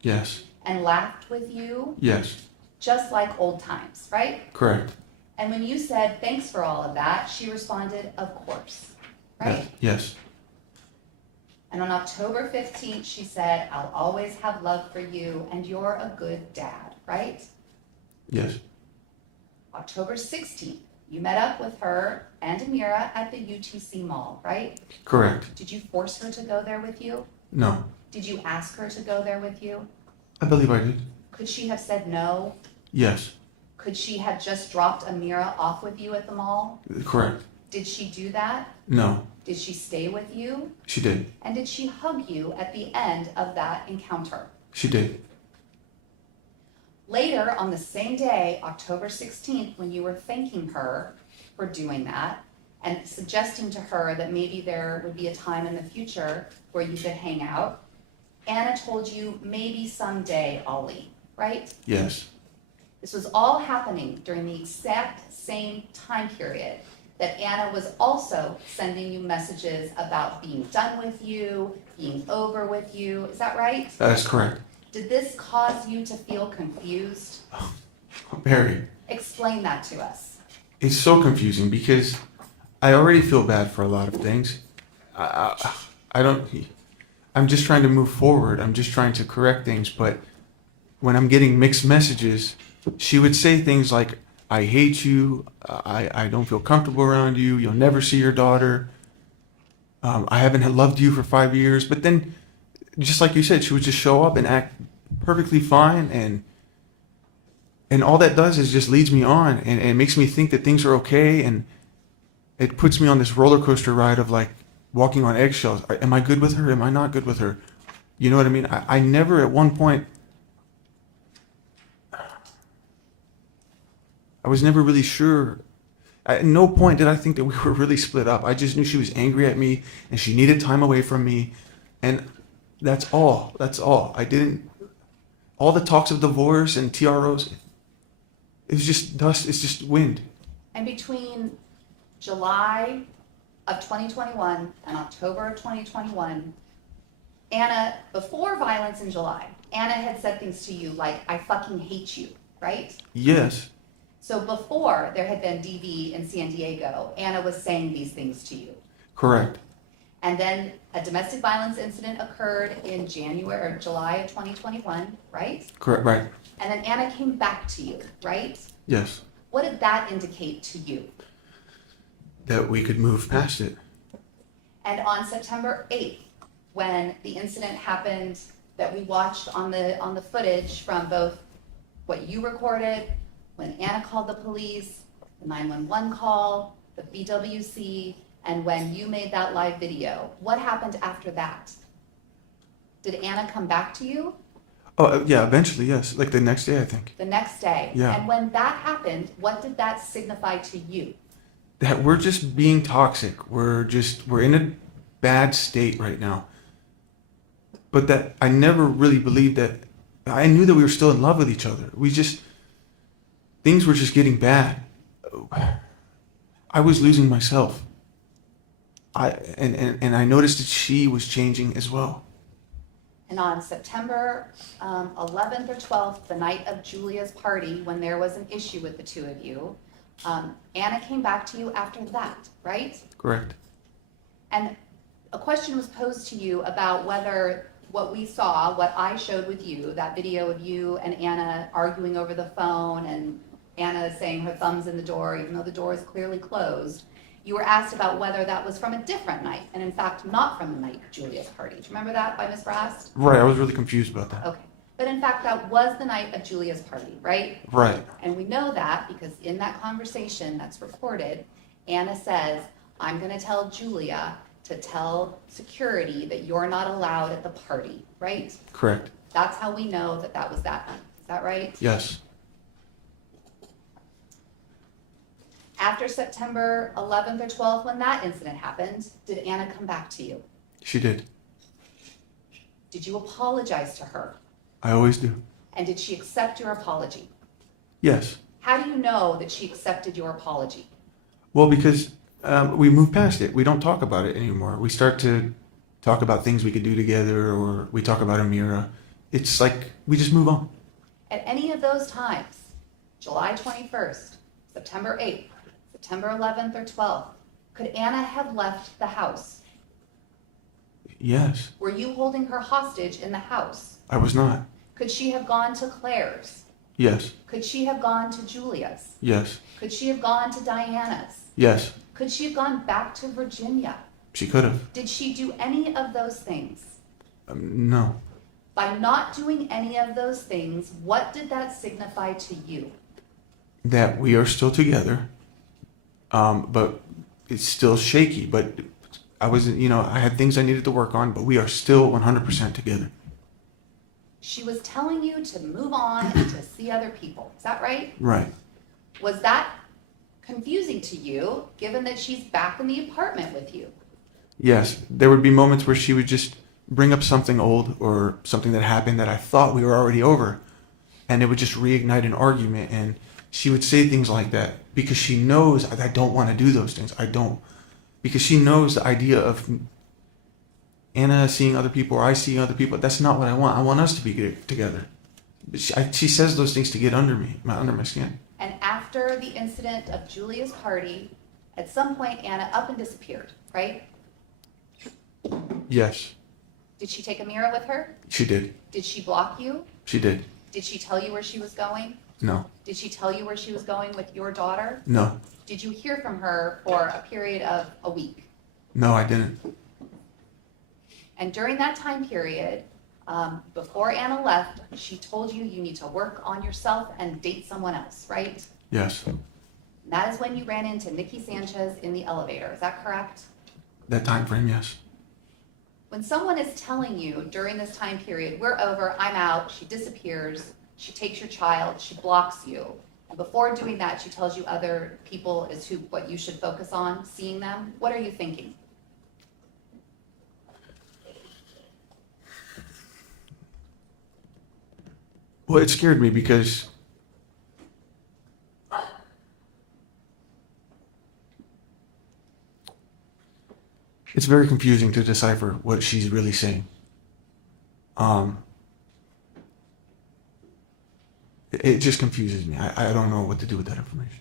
Yes. and laughed with you, Yes. just like old times, right? Correct. And when you said thanks for all of that, she responded, of course, right? Yes. And on October 15th, she said, I'll always have love for you and you're a good dad, right? Yes. October 16th, you met up with her and Amira at the UTC Mall, right? Correct. Did you force her to go there with you? No. Did you ask her to go there with you? I believe I did. Could she have said no? Yes. Could she have just dropped Amira off with you at the mall? Correct. Did she do that? No. Did she stay with you? She did. And did she hug you at the end of that encounter? She did. Later on the same day, October 16th, when you were thanking her for doing that and suggesting to her that maybe there would be a time in the future where you could hang out, Anna told you maybe someday I'll leave, right? Yes. This was all happening during the exact same time period that Anna was also sending you messages about being done with you, being over with you. Is that right? That is correct. Did this cause you to feel confused? Very. Explain that to us. It's so confusing because I already feel bad for a lot of things. I don't. I'm just trying to move forward. I'm just trying to correct things. But when I'm getting mixed messages, she would say things like, "I hate you. I don't feel comfortable around you. You'll never see your daughter. I haven't loved you for 5 years." But then, just like you said, she would just show up and act perfectly fine, and all that does is just leads me on, and it makes me think that things are okay, and it puts me on this roller coaster ride of like walking on eggshells. Am I good with her? Am I not good with her? You know what I mean? I never at one point, I was never really sure. At no point did I think that we were really split up. I just knew she was angry at me and she needed time away from me. And that's all. That's all. I didn't, all the talks of divorce and TROs, it was just dust. It's just wind. And between July of 2021 and October of 2021, Anna, before violence in July, Anna had said things to you like, "I fucking hate you," right? Yes. So before there had been DV in San Diego, Anna was saying these things to you. Correct. And then a domestic violence incident occurred in January or July of 2021, right? Correct. Right. And then Anna came back to you, right? Yes. What did that indicate to you? That we could move past it. And on September 8th, when the incident happened that we watched on the footage from both what you recorded, when Anna called the police, the 911 call, the BWC, and when you made that live video, what happened after that? Did Anna come back to you? Oh, yeah, eventually, yes. Like the next day, I think. The next day? Yeah. And when that happened, what did that signify to you? That we're just being toxic. We're in a bad state right now. But that I never really believed that. I knew that we were still in love with each other. Things were just getting bad. I was losing myself. And I noticed that she was changing as well. And on September 11th or 12th, the night of Julia's party, when there was an issue with the two of you, Anna came back to you after that, right? Correct. And a question was posed to you about whether what we saw, what I showed with you, that video of you and Anna arguing over the phone and Anna saying her thumb's in the door, even though the door is clearly closed, you were asked about whether that was from a different night, and in fact, not from the night of Julia's party. Do you remember that by Ms. Rast? Right, I was really confused about that. Okay. But in fact, that was the night of Julia's party, right? Right. And we know that because in that conversation that's recorded, Anna says, "I'm going to tell Julia to tell security that you're not allowed at the party," right? Correct. That's how we know that that was that night. Is that right? Yes. After September 11th or 12th, when that incident happened, did Anna come back to you? She did. Did you apologize to her? I always do. And did she accept your apology? Yes. How do you know that she accepted your apology? Well, because we move past it. We don't talk about it anymore. We start to talk about things we could do together, or we talk about Amira. It's like we just move on. At any of those times, July 21st, September 8th, September 11th or 12th, could Anna have left the house? Yes. Were you holding her hostage in the house? I was not. Could she have gone to Claire's? Yes. Could she have gone to Julia's? Yes. Could she have gone to Diana's? Yes. Could she have gone back to Virginia? She could have. Did she do any of those things? No. By not doing any of those things, what did that signify to you? That we are still together. But it's still shaky. But I wasn't, I had things I needed to work on, but we are still 100% together. She was telling you to move on and to see other people. Is that right? Right. Was that confusing to you, given that she's back in the apartment with you? Yes. There would be moments where she would just bring up something old or something that happened that I thought we were already over, and it would just reignite an argument. And she would say things like that because she knows I don't want to do those things. I don't, because she knows the idea of Anna seeing other people or I seeing other people. That's not what I want. I want us to be good together. But she says those things to get under my skin. And after the incident of Julia's party, at some point Anna up and disappeared, right? Yes, Did she take a mirror with her? she did. Did she block you? She did. Did she tell you where she was going? No, Did she tell you where she was going with your daughter? no, Did you hear from her for a period of a week? no, I didn't. And during that time period, before Anna left, she told you you need to work on yourself and date someone else, right? Yes, And that is when you ran into Nikki Sanchez in the elevator, is that correct? that time frame, yes. When someone is telling you during this time period, we're over, I'm out, she disappears, she takes your child, she blocks you, and before doing that, she tells you other people is what you should focus on, seeing them, what are you thinking? Well, it scared me because it's very confusing to decipher what she's really saying. It just confuses me. I don't know what to do with that information.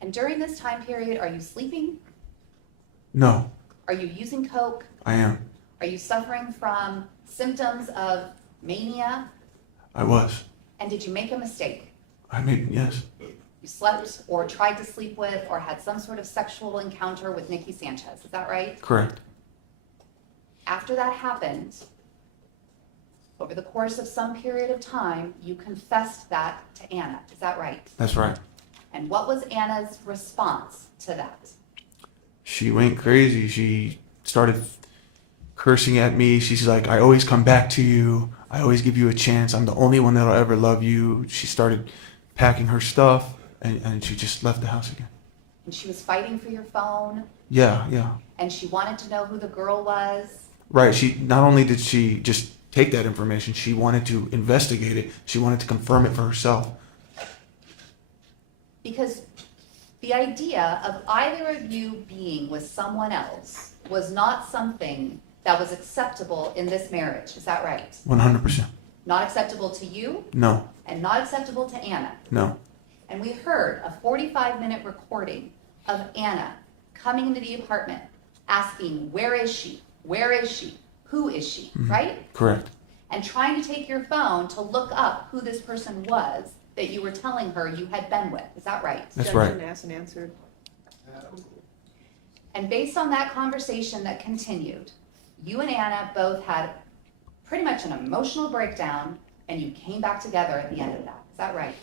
And during this time period, are you sleeping? No, Are you using coke? I am. Are you suffering from symptoms of mania? I was. And did you make a mistake? Yes. You slept or tried to sleep with or had some sort of sexual encounter with Nikki Sanchez, is that right? Correct. After that happened, over the course of some period of time, you confessed that to Anna, is that right? That's right. And what was Anna's response to that? She went crazy. She started cursing at me. She's like, I always come back to you. I always give you a chance. I'm the only one that'll ever love you. She started packing her stuff, and she just left the house again. And she was fighting for your phone, Yeah. and she wanted to know who the girl was. Right. She not only did she just take that information, she wanted to investigate it. She wanted to confirm it for herself. Because the idea of either of you being with someone else was not something that was acceptable in this marriage, is that right? 100%. Not acceptable to you No. and not acceptable to Anna. No. And we heard a 45-minute recording of Anna coming into the apartment asking, where is she? Where is she? Who is she? Right? Correct. And trying to take your phone to look up who this person was that you were telling her you had been with. Is that right? That's right. Asked and answered. And based on that conversation that continued, you and Anna both had pretty much an emotional breakdown and you came back together at the end of that. Is that right?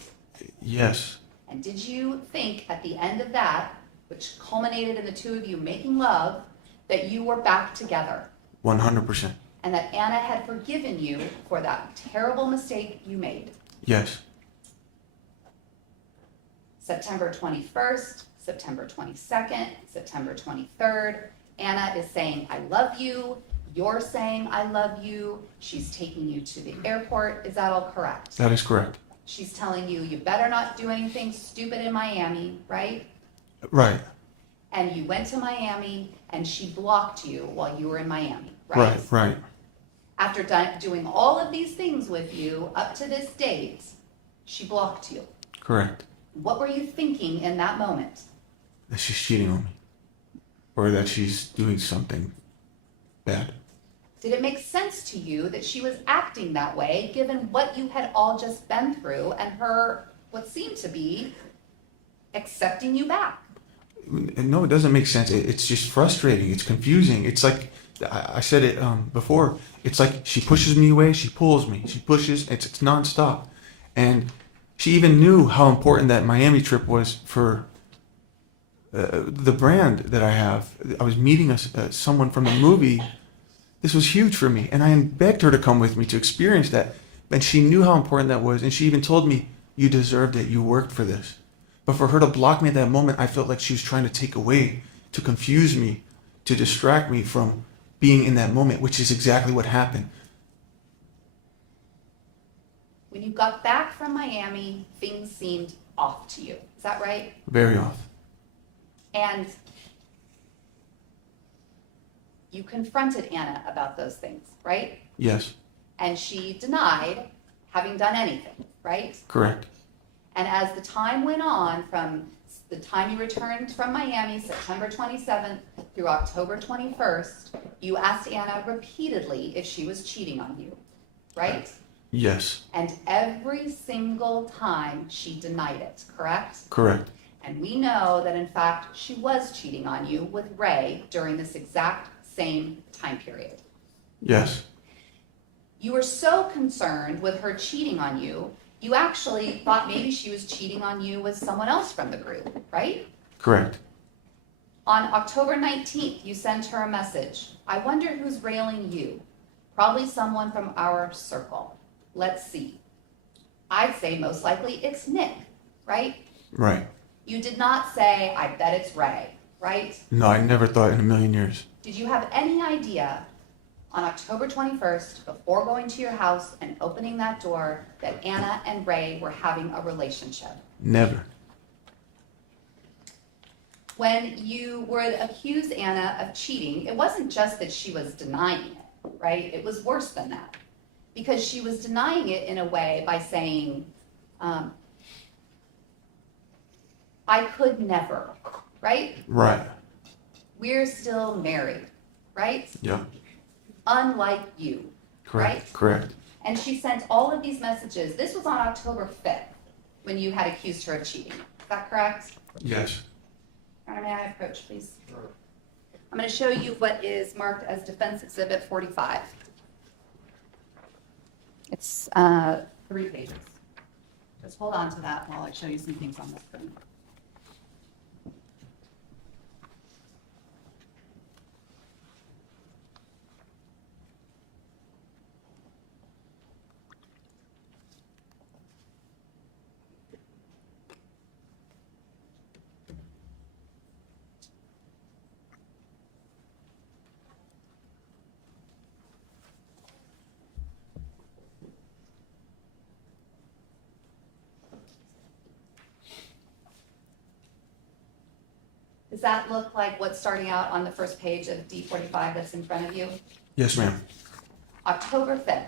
Yes. And did you think at the end of that, which culminated in the two of you making love, that you were back together 100%. and that Anna had forgiven you for that terrible mistake you made? Yes. September 21st, September 22nd, September 23rd, Anna is saying, I love you. You're saying, I love you. She's taking you to the airport. Is that all correct? That is correct. She's telling you, you better not do anything stupid in Miami, right? Right. And you went to Miami and she blocked you while you were in Miami, right? Right. After doing all of these things with you up to this date, she blocked you. Correct. What were you thinking in that moment? That she's cheating on me. Or that she's doing something bad. Did it make sense to you that she was acting that way given what you had all just been through and her, what seemed to be, accepting you back? No, it doesn't make sense. It's just frustrating. It's confusing. It's like, I said it before, it's like she pushes me away, she pulls me. She pushes, it's nonstop. And she even knew how important that Miami trip was for the brand that I have. I was meeting someone from the movie. This was huge for me. And I begged her to come with me to experience that. And she knew how important that was. And she even told me, you deserved it. You worked for this. But for her to block me at that moment, I felt like she was trying to take away, to confuse me, to distract me from being in that moment, which is exactly what happened. When you got back from Miami, things seemed off to you. Is that right? Very off. And you confronted Anna about those things, right? Yes. And she denied having done anything, right? Correct. And as the time went on, from the time you returned from Miami, September 27th through October 21st, you asked Anna repeatedly if she was cheating on you, right? Yes. And every single time she denied it, correct? Correct. And we know that in fact she was cheating on you with Ray during this exact same time period. Yes. You were so concerned with her cheating on you, you actually thought maybe she was cheating on you with someone else from the group, right? Correct. On October 19th, you sent her a message. I wonder who's railing you. Probably someone from our circle. Let's see. I'd say most likely it's Nick, right? Right. You did not say, I bet it's Ray, right? No, I never thought in a million years. Did you have any idea on October 21st, before going to your house and opening that door, that Anna and Ray were having a relationship? Never. When you would accuse Anna of cheating, it wasn't just that she was denying it, right? It was worse than that. Because she was denying it in a way by saying, I could never, right? Right. We're still married, right? Yeah. Unlike you, Correct. right? Correct. And she sent all of these messages. This was on October 5th when you had accused her of cheating. Is that correct? Yes. Your Honor, may I approach, please? I'm going to show you what is marked as Defense Exhibit 45. It's 3 pages. Just hold on to that while I show you some things on the screen. Does that look like what's starting out on the first page of D45 that's in front of you? Yes, ma'am. October 5th.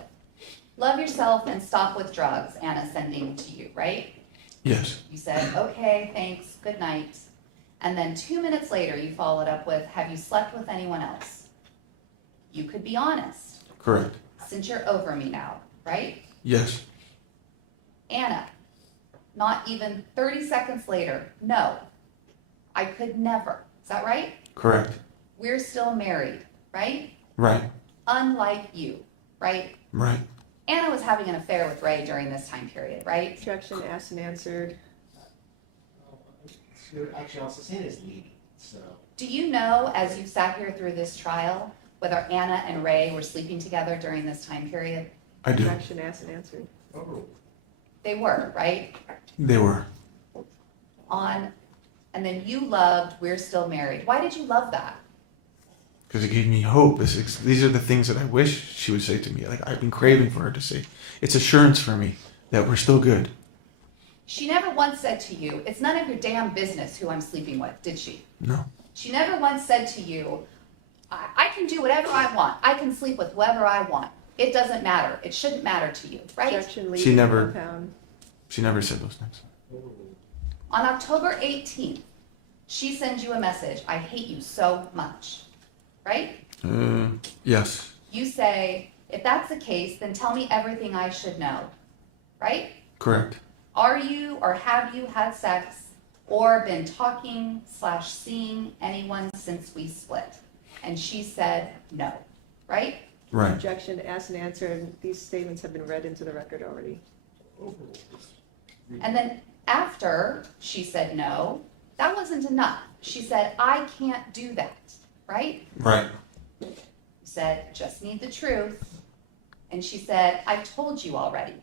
Love yourself and stop with drugs, Anna sending to you, right? Yes. You said, okay, thanks, good night. And then 2 minutes later, you followed up with, have you slept with anyone else? You could be honest, Correct. since you're over me now, right? Yes. Anna, not even 30 seconds later, no, I could never. Is that right? Correct. We're still married, right? Right. Unlike you, right? Right. Anna was having an affair with Ray during this time period, right? Objection asked and answered. You're actually also saying it's leading, so. Do you know, as you sat here through this trial, whether Anna and Ray were sleeping together during this time period? I do. Objection asked and answered. They were, right? They were. And then you loved We're Still Married. Why did you love that? Because it gave me hope. These are the things that I wish she would say to me. Like, I've been craving for her to say. It's assurance for me that we're still good. She never once said to you, it's none of your damn business who I'm sleeping with, did she? No. She never once said to you, I can do whatever I want. I can sleep with whoever I want. It doesn't matter. It shouldn't matter to you, right? Objection, She leaving never- compound. She never said those things. On October 18th, she sends you a message, I hate you so much, right? Yes. You say, if that's the case, then tell me everything I should know, right? Correct. Are you or have you had sex or been talking/seeing anyone since we split? And she said no, right? Right. Objection asked and answered, and these statements have been read into the record already. And then after she said no, that wasn't enough. She said, I can't do that, right? Right. You said, just need the truth. And she said, I've told you already.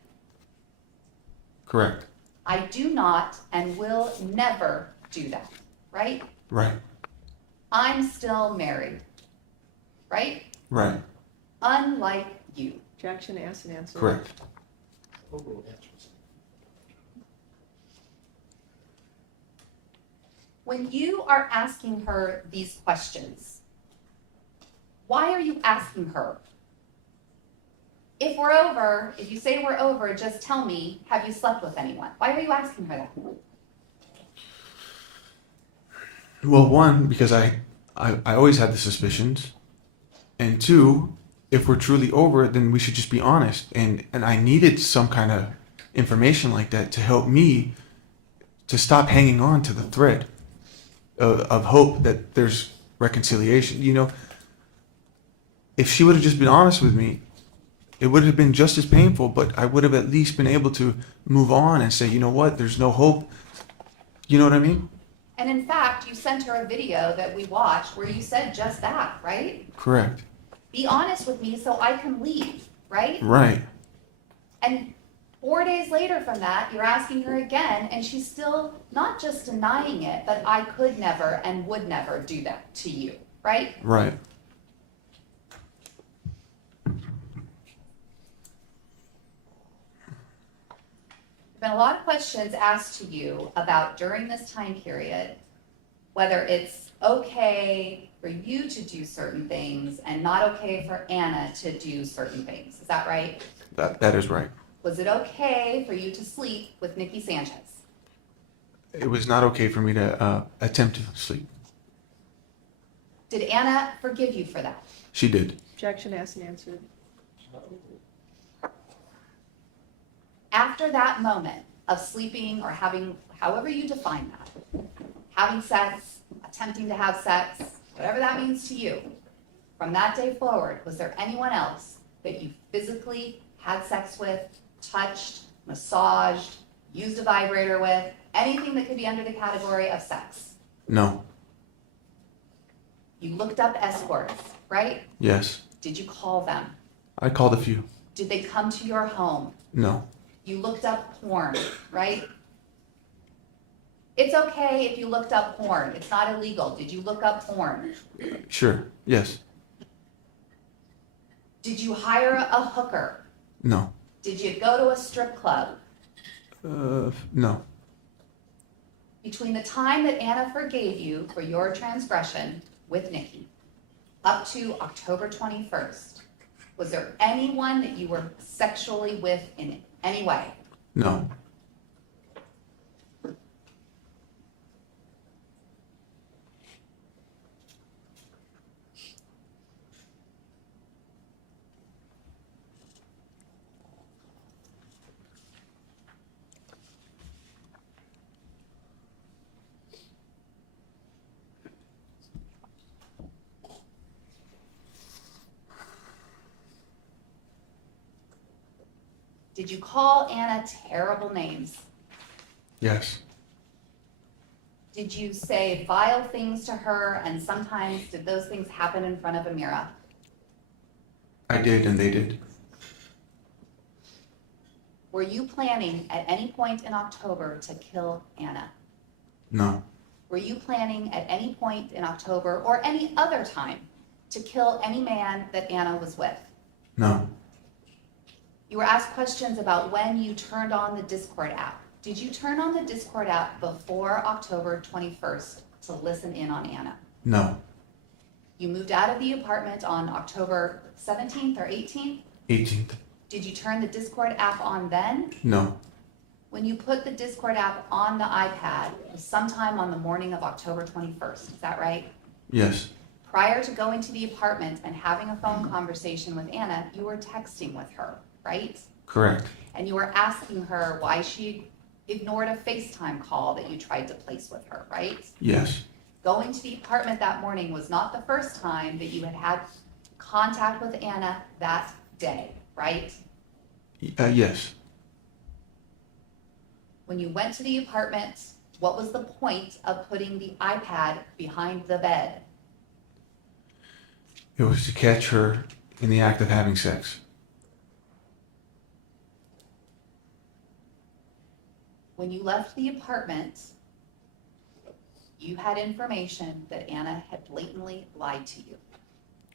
Correct. I do not and will never do that, right? Right. I'm still married, right? Right. Unlike you. Objection, asked and answered. Correct. Overruled, answers. When you are asking her these questions, why are you asking her? If we're over, if you say we're over, just tell me, have you slept with anyone? Why are you asking her that? Well, one, because I always had the suspicions, and two, if we're truly over it, then we should just be honest. And I needed some kind of information like that to help me to stop hanging on to the thread of hope that there's reconciliation. You know, if she would have just been honest with me, it would have been just as painful, but I would have at least been able to move on and say, you know what, there's no hope. You know what I mean? And in fact, you sent her a video that we watched where you said just that, right? Correct. Be honest with me so I can leave, right? Right. And 4 days later from that, you're asking her again, and she's still not just denying it, but I could never and would never do that to you, right? Right. Been a lot of questions asked to you about during this time period, whether it's okay for you to do certain things and not okay for Anna to do certain things. Is that right? That is right. Was it okay for you to sleep with Nikki Sanchez? It was not okay for me to attempt to sleep. Did Anna forgive you for that? She did. Objection, asked and answered. After that moment of sleeping or having, however you define that, having sex, attempting to have sex, whatever that means to you, from that day forward, was there anyone else that you physically had sex with, touched, massaged, used a vibrator with, anything that could be under the category of sex? No. You looked up escorts, right? Yes. Did you call them? I called a few. Did they come to your home? No. You looked up porn, right? It's okay if you looked up porn. It's not illegal. Did you look up porn? Sure. Yes. Did you hire a hooker? No. Did you go to a strip club? No. Between the time that Anna forgave you for your transgression with Nikki up to October 21st, was there anyone that you were sexually with in any way? No. Did you call Anna terrible names? Yes. Did you say vile things to her, and sometimes did those things happen in front of a mirror? I did, and they did. Were you planning at any point in October to kill Anna? No. Were you planning at any point in October or any other time to kill any man that Anna was with? No. You were asked questions about when you turned on the Discord app. Did you turn on the Discord app before October 21st to listen in on Anna? No. You moved out of the apartment on October 17th or 18th? 18th. Did you turn the Discord app on then? No. When you put the Discord app on the iPad, it was sometime on the morning of October 21st, is that right? Yes. Prior to going to the apartment and having a phone conversation with Anna, you were texting with her, right? Correct. And you were asking her why she ignored a FaceTime call that you tried to place with her, right? Yes. Going to the apartment that morning was not the first time that you had had contact with Anna that day, right? Yes. When you went to the apartment, what was the point of putting the iPad behind the bed? It was to catch her in the act of having sex. When you left the apartment, you had information that Anna had blatantly lied to you.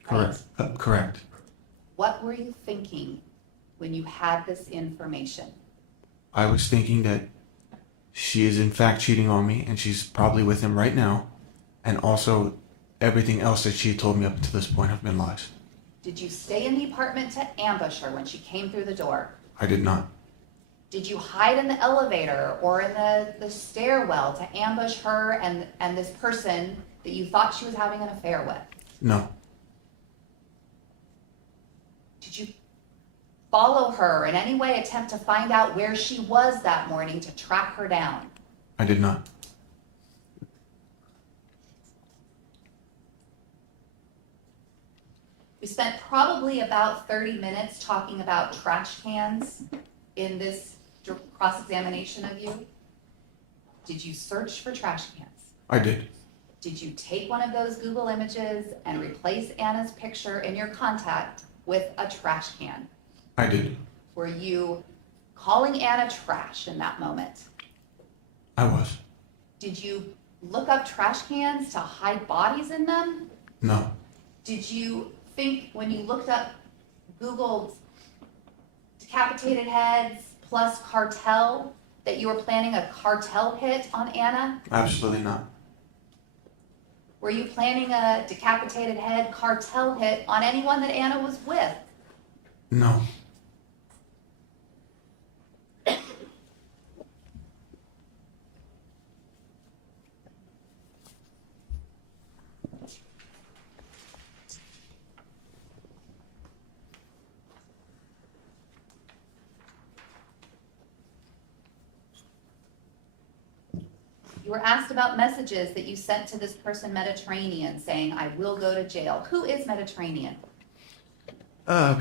Correct. Correct. What were you thinking when you had this information? I was thinking that she is in fact cheating on me, and she's probably with him right now, and also everything else that she told me up to this point have been lies. Did you stay in the apartment to ambush her when she came through the door? I did not. Did you hide in the elevator or in the stairwell to ambush her and this person that you thought she was having an affair with? No. Did you follow her in any way, attempt to find out where she was that morning to track her down? I did not. We spent probably about 30 minutes talking about trash cans in this cross-examination of you. Did you search for trash cans? I did. Did you take one of those Google images and replace Anna's picture in your contact with a trash can? I did. Were you calling Anna trash in that moment? I was. Did you look up trash cans to hide bodies in them? No. Did you think when you looked up Googled decapitated heads plus cartel that you were planning a cartel hit on Anna? Absolutely not. Were you planning a decapitated head cartel hit on anyone that Anna was with? No. You were asked about messages that you sent to this person, Mediterranean, saying, I will go to jail. Who is Mediterranean?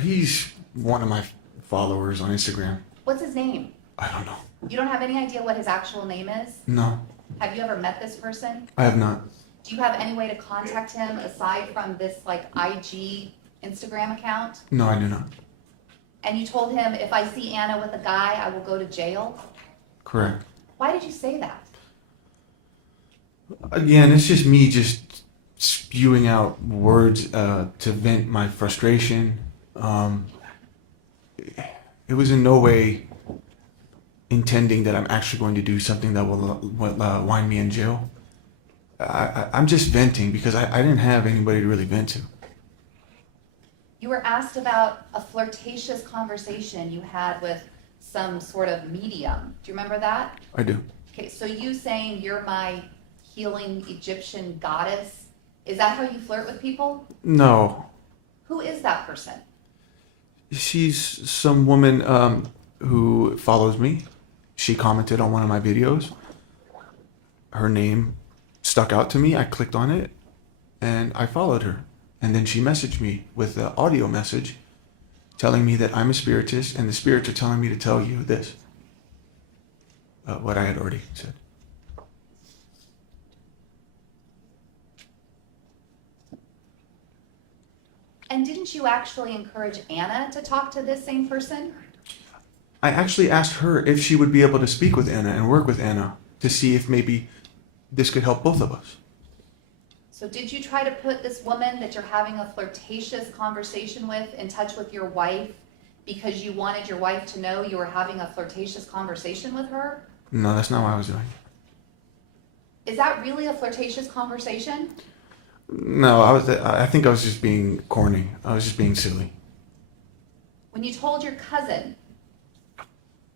He's one of my followers on Instagram. What's his name? I don't know. You don't have any idea what his actual name is? No, Have you ever met this person? I have not. Do you have any way to contact him aside from this like IG Instagram account? No, I do not. And you told him, if I see Anna with a guy, I will go to jail? Correct. Why did you say that? Again, it's just me just spewing out words to vent my frustration. It was in no way intending that I'm actually going to do something that will wind me in jail. I'm just venting because I didn't have anybody to really vent to. You were asked about a flirtatious conversation you had with some sort of medium. Do you remember that? I do. Okay, so you saying you're my healing Egyptian goddess, is that how you flirt with people? No. Who is that person? She's some woman who follows me. She commented on one of my videos. Her name stuck out to me. I clicked on it and I followed her. And then she messaged me with an audio message telling me that I'm a spiritist and the spirits are telling me to tell you this. What I had already said. And didn't you actually encourage Anna to talk to this same person? I actually asked her if she would be able to speak with Anna and work with Anna to see if maybe this could help both of us. So did you try to put this woman that you're having a flirtatious conversation with in touch with your wife because you wanted your wife to know you were having a flirtatious conversation with her? No, that's not what I was doing. Is that really a flirtatious conversation? No, I think I was just being corny. I was just being silly. When you told your cousin,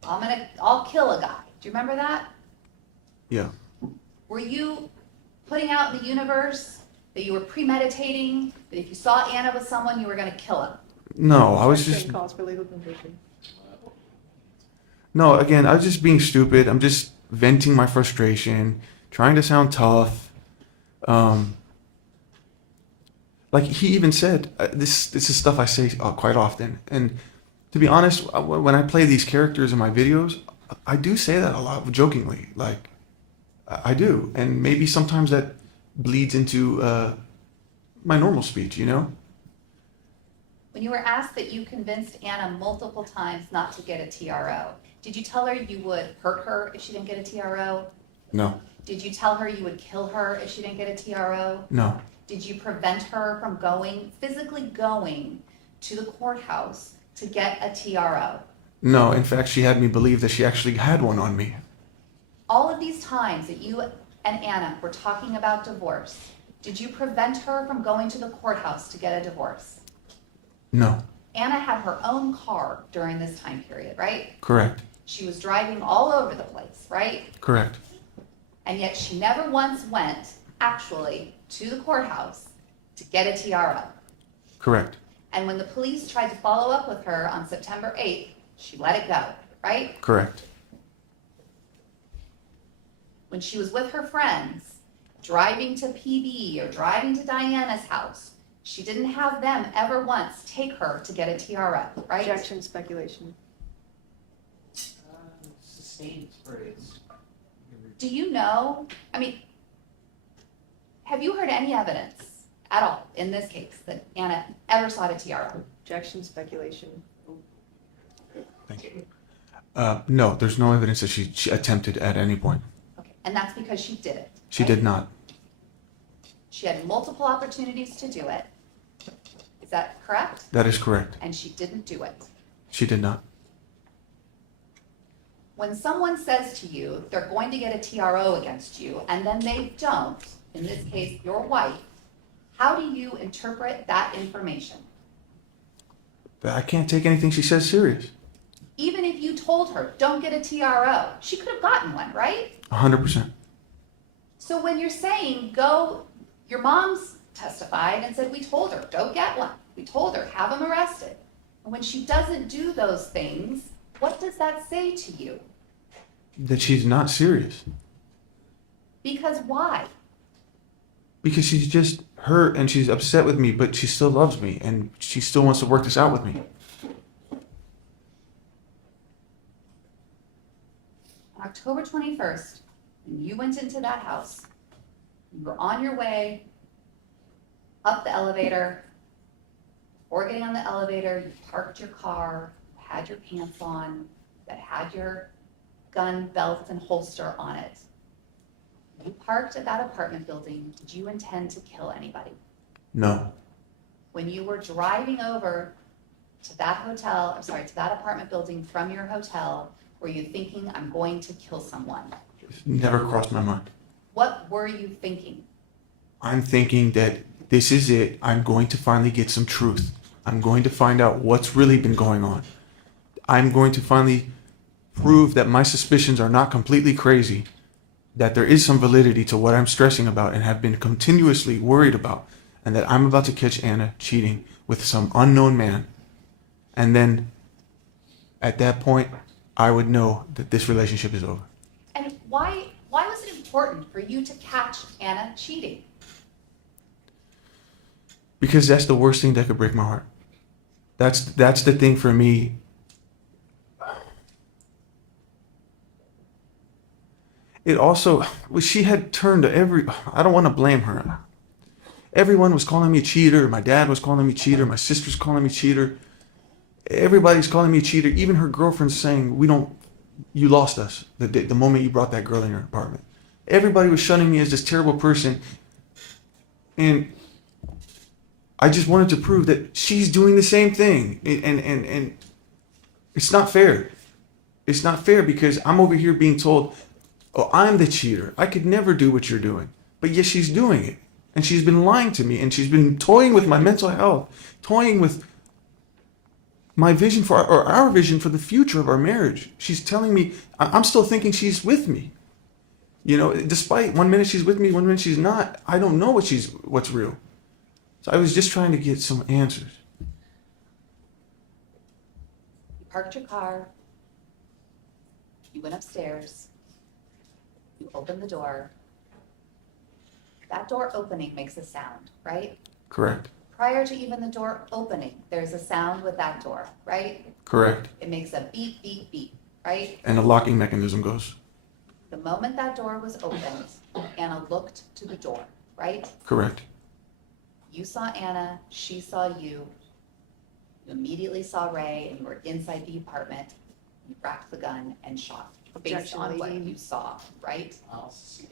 I'll kill a guy. Do you remember that? Yeah. Were you putting out in the universe that you were premeditating, that if you saw Anna with someone, you were going to kill him? No, I was just. Calls for legal conviction. No, again, I was just being stupid. I'm just venting my frustration, trying to sound tough. Like he even said, this is stuff I say quite often. And to be honest, when I play these characters in my videos, I do say that a lot jokingly. Like, I do. And maybe sometimes that bleeds into my normal speech, you know? When you were asked that you convinced Anna multiple times not to get a TRO, did you tell her you would hurt her if she didn't get a TRO? No. Did you tell her you would kill her if she didn't get a TRO? No. Did you prevent her from physically going to the courthouse to get a TRO? No. In fact, she had me believe that she actually had one on me. All of these times that you and Anna were talking about divorce, did you prevent her from going to the courthouse to get a divorce? No. Anna had her own car during this time period, right? Correct. She was driving all over the place, right? Correct. And yet she never once went, actually, to the courthouse to get a TRO. Correct. And when the police tried to follow up with her on September 8th, she let it go, right? Correct. When she was with her friends, driving to PB or driving to Diana's house, she didn't have them ever once take her to get a TRO, right? Objection, speculation. Sustained phrase. Do you know, have you heard any evidence at all in this case that Anna ever sought a TRO? Objection, speculation. Thank you. No, there's no evidence that she attempted at any point. Okay, and that's because she did it. She right? did not. She had multiple opportunities to do it. Is that correct? That is correct. And she didn't do it. She did not. When someone says to you they're going to get a TRO against you and then they don't, in this case your wife, how do you interpret that information? But I can't take anything she says serious. Even if you told her, don't get a TRO, she could have gotten one, right? 100%. So when you're saying go, your mom's testified and said, we told her, don't get one. We told her, have him arrested. And when she doesn't do those things, what does that say to you? That she's not serious. Because why? Because she's just hurt and she's upset with me, but she still loves me and she still wants to work this out with me. On October 21st, when you went into that house, you were on your way up the elevator. Before getting on the elevator, you parked your car, you had your pants on, that had your gun belt and holster on it. When you parked at that apartment building, did you intend to kill anybody? No. When you were driving over to that to that apartment building from your hotel, were you thinking, I'm going to kill someone? It's never crossed my mind. What were you thinking? I'm thinking that this is it. I'm going to finally get some truth. I'm going to find out what's really been going on. I'm going to finally prove that my suspicions are not completely crazy, that there is some validity to what I'm stressing about and have been continuously worried about, and that I'm about to catch Anna cheating with some unknown man. And then at that point, I would know that this relationship is over. And why was it important for you to catch Anna cheating? Because that's the worst thing that could break my heart. That's the thing for me. It also, she had turned to I don't want to blame her. Everyone was calling me a cheater. My dad was calling me a cheater. My sister's calling me a cheater. Everybody's calling me a cheater. Even her girlfriend's saying, you lost us the moment you brought that girl in your apartment. Everybody was shunning me as this terrible person. And I just wanted to prove that she's doing the same thing. And it's not fair. It's not fair because I'm over here being told, oh, I'm the cheater. I could never do what you're doing. But yes, she's doing it. And she's been lying to me. And she's been toying with my mental health, toying with my vision or our vision for the future of our marriage. She's telling me, I'm still thinking she's with me. You know, despite 1 minute she's with me, 1 minute she's not. I don't know what's real. So I was just trying to get some answers. You parked your car, you went upstairs, you opened the door. That door opening makes a sound, right? Correct. Prior to even the door opening, there's a sound with that door, right? Correct. It makes a beep, beep, beep, right? And a locking mechanism goes. The moment that door was opened, Anna looked to the door, right? Correct. You saw Anna, she saw you. You immediately saw Ray, and you were inside the apartment. You racked the gun and shot. based Objection, on what lady. you saw, right? I'll see.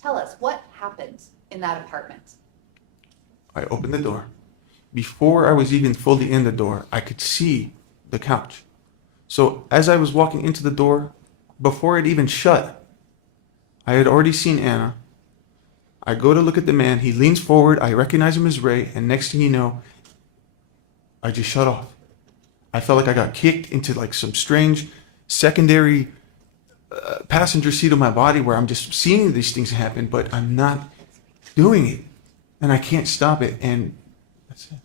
Tell us, what happened in that apartment? I opened the door. Before I was even fully in the door, I could see the couch. So as I was walking into the door, before it even shut, I had already seen Anna. I go to look at the man. He leans forward. I recognize him as Ray. And next thing you know, I just shut off. I felt like I got kicked into like some strange secondary passenger seat of my body where I'm just seeing these things happen, but I'm not doing it. And I can't stop it. And that's it.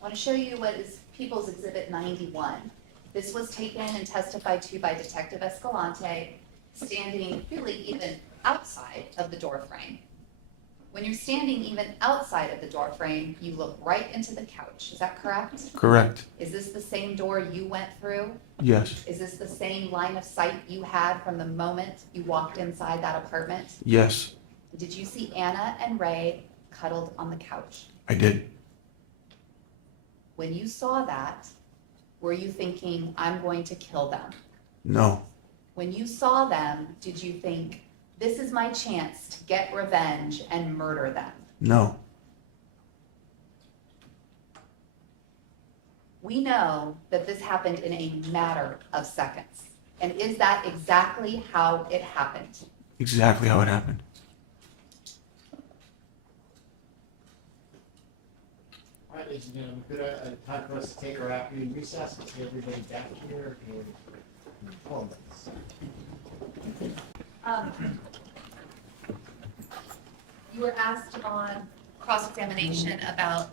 I want to show you what is People's Exhibit 91. This was taken and testified to by Detective Escalante, standing really even outside of the door frame. When you're standing even outside of the door frame, you look right into the couch. Is that correct? Correct. Is this the same door you went through? Yes. Is this the same line of sight you had from the moment you walked inside that apartment? Yes, Did you see Anna and Ray cuddled on the couch? I did. When you saw that, were you thinking, I'm going to kill them? No. When you saw them, did you think, this is my chance to get revenge and murder them? No. We know that this happened in a matter of seconds. And is that exactly how it happened? Exactly how it happened. All right, ladies and gentlemen, good time for us to take our afternoon recess and see everybody back here in 4 minutes. You were asked on cross-examination about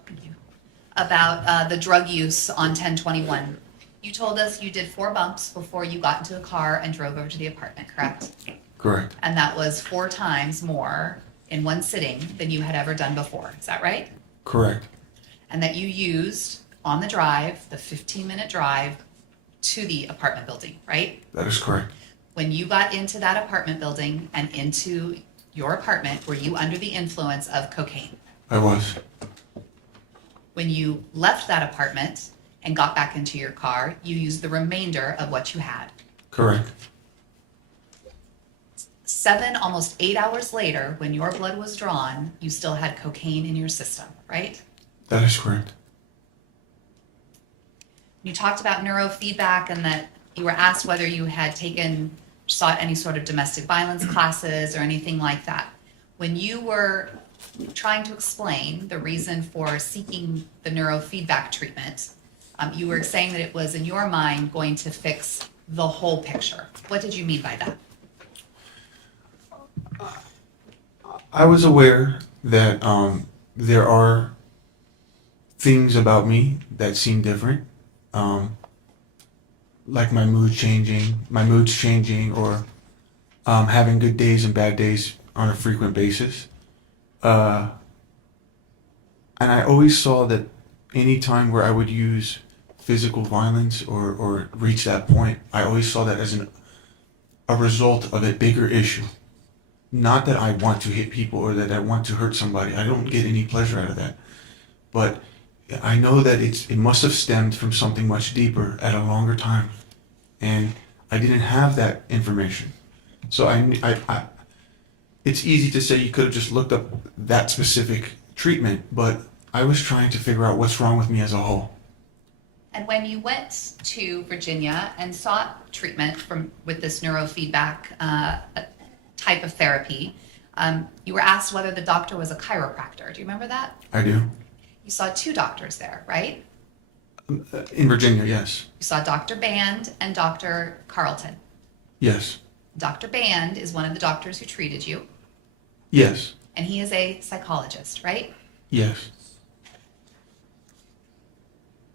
the drug use on 1021. You told us you did 4 bumps before you got into the car and drove over to the apartment, correct? Correct. And that was 4 times more in one sitting than you had ever done before. Is that right? Correct. And that you used on the drive, the 15-minute drive to the apartment building, right? That is correct. When you got into that apartment building and into your apartment, were you under the influence of cocaine? I was. When you left that apartment and got back into your car, you used the remainder of what you had. Correct. 7, almost 8 hours later, when your blood was drawn, you still had cocaine in your system, right? That is correct. You talked about neurofeedback and that you were asked whether you had sought any sort of domestic violence classes or anything like that. When you were trying to explain the reason for seeking the neurofeedback treatment, you were saying that it was, in your mind, going to fix the whole picture. What did you mean by that? I was aware that there are things about me that seem different, like my moods changing, or having good days and bad days on a frequent basis. And I always saw that any time where I would use physical violence or reach that point, I always saw that as a result of a bigger issue. Not that I want to hit people or that I want to hurt somebody. I don't get any pleasure out of that. But I know that it must have stemmed from something much deeper at a longer time. And I didn't have that information. So I it's easy to say you could have just looked up that specific treatment, but I was trying to figure out what's wrong with me as a whole. And when you went to Virginia and sought treatment with this neurofeedback type of therapy, you were asked whether the doctor was a chiropractor. Do you remember that? I do. You saw 2 doctors there, right? In Virginia, yes. You saw Dr. Band and Dr. Carlton. Yes. Dr. Band is one of the doctors who treated you, Yes. and he is a psychologist, right? Yes.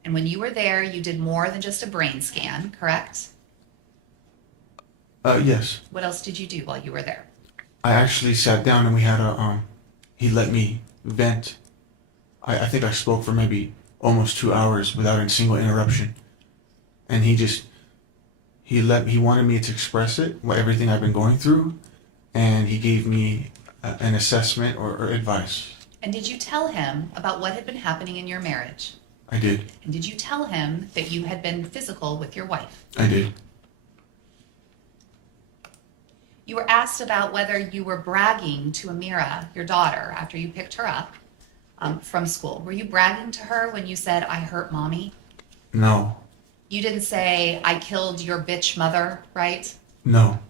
And when you were there, you did more than just a brain scan, correct? Yes. What else did you do while you were there? I actually sat down and we had he let me vent. I think I spoke for maybe almost 2 hours without a single interruption. And he wanted me to express it, everything I've been going through, and he gave me an assessment or advice. And did you tell him about what had been happening in your marriage? I did. And did you tell him that you had been physical with your wife? I did. You were asked about whether you were bragging to Amira, your daughter, after you picked her up from school. Were you bragging to her when you said, I hurt mommy? No. You didn't say, I killed your bitch mother, right? No.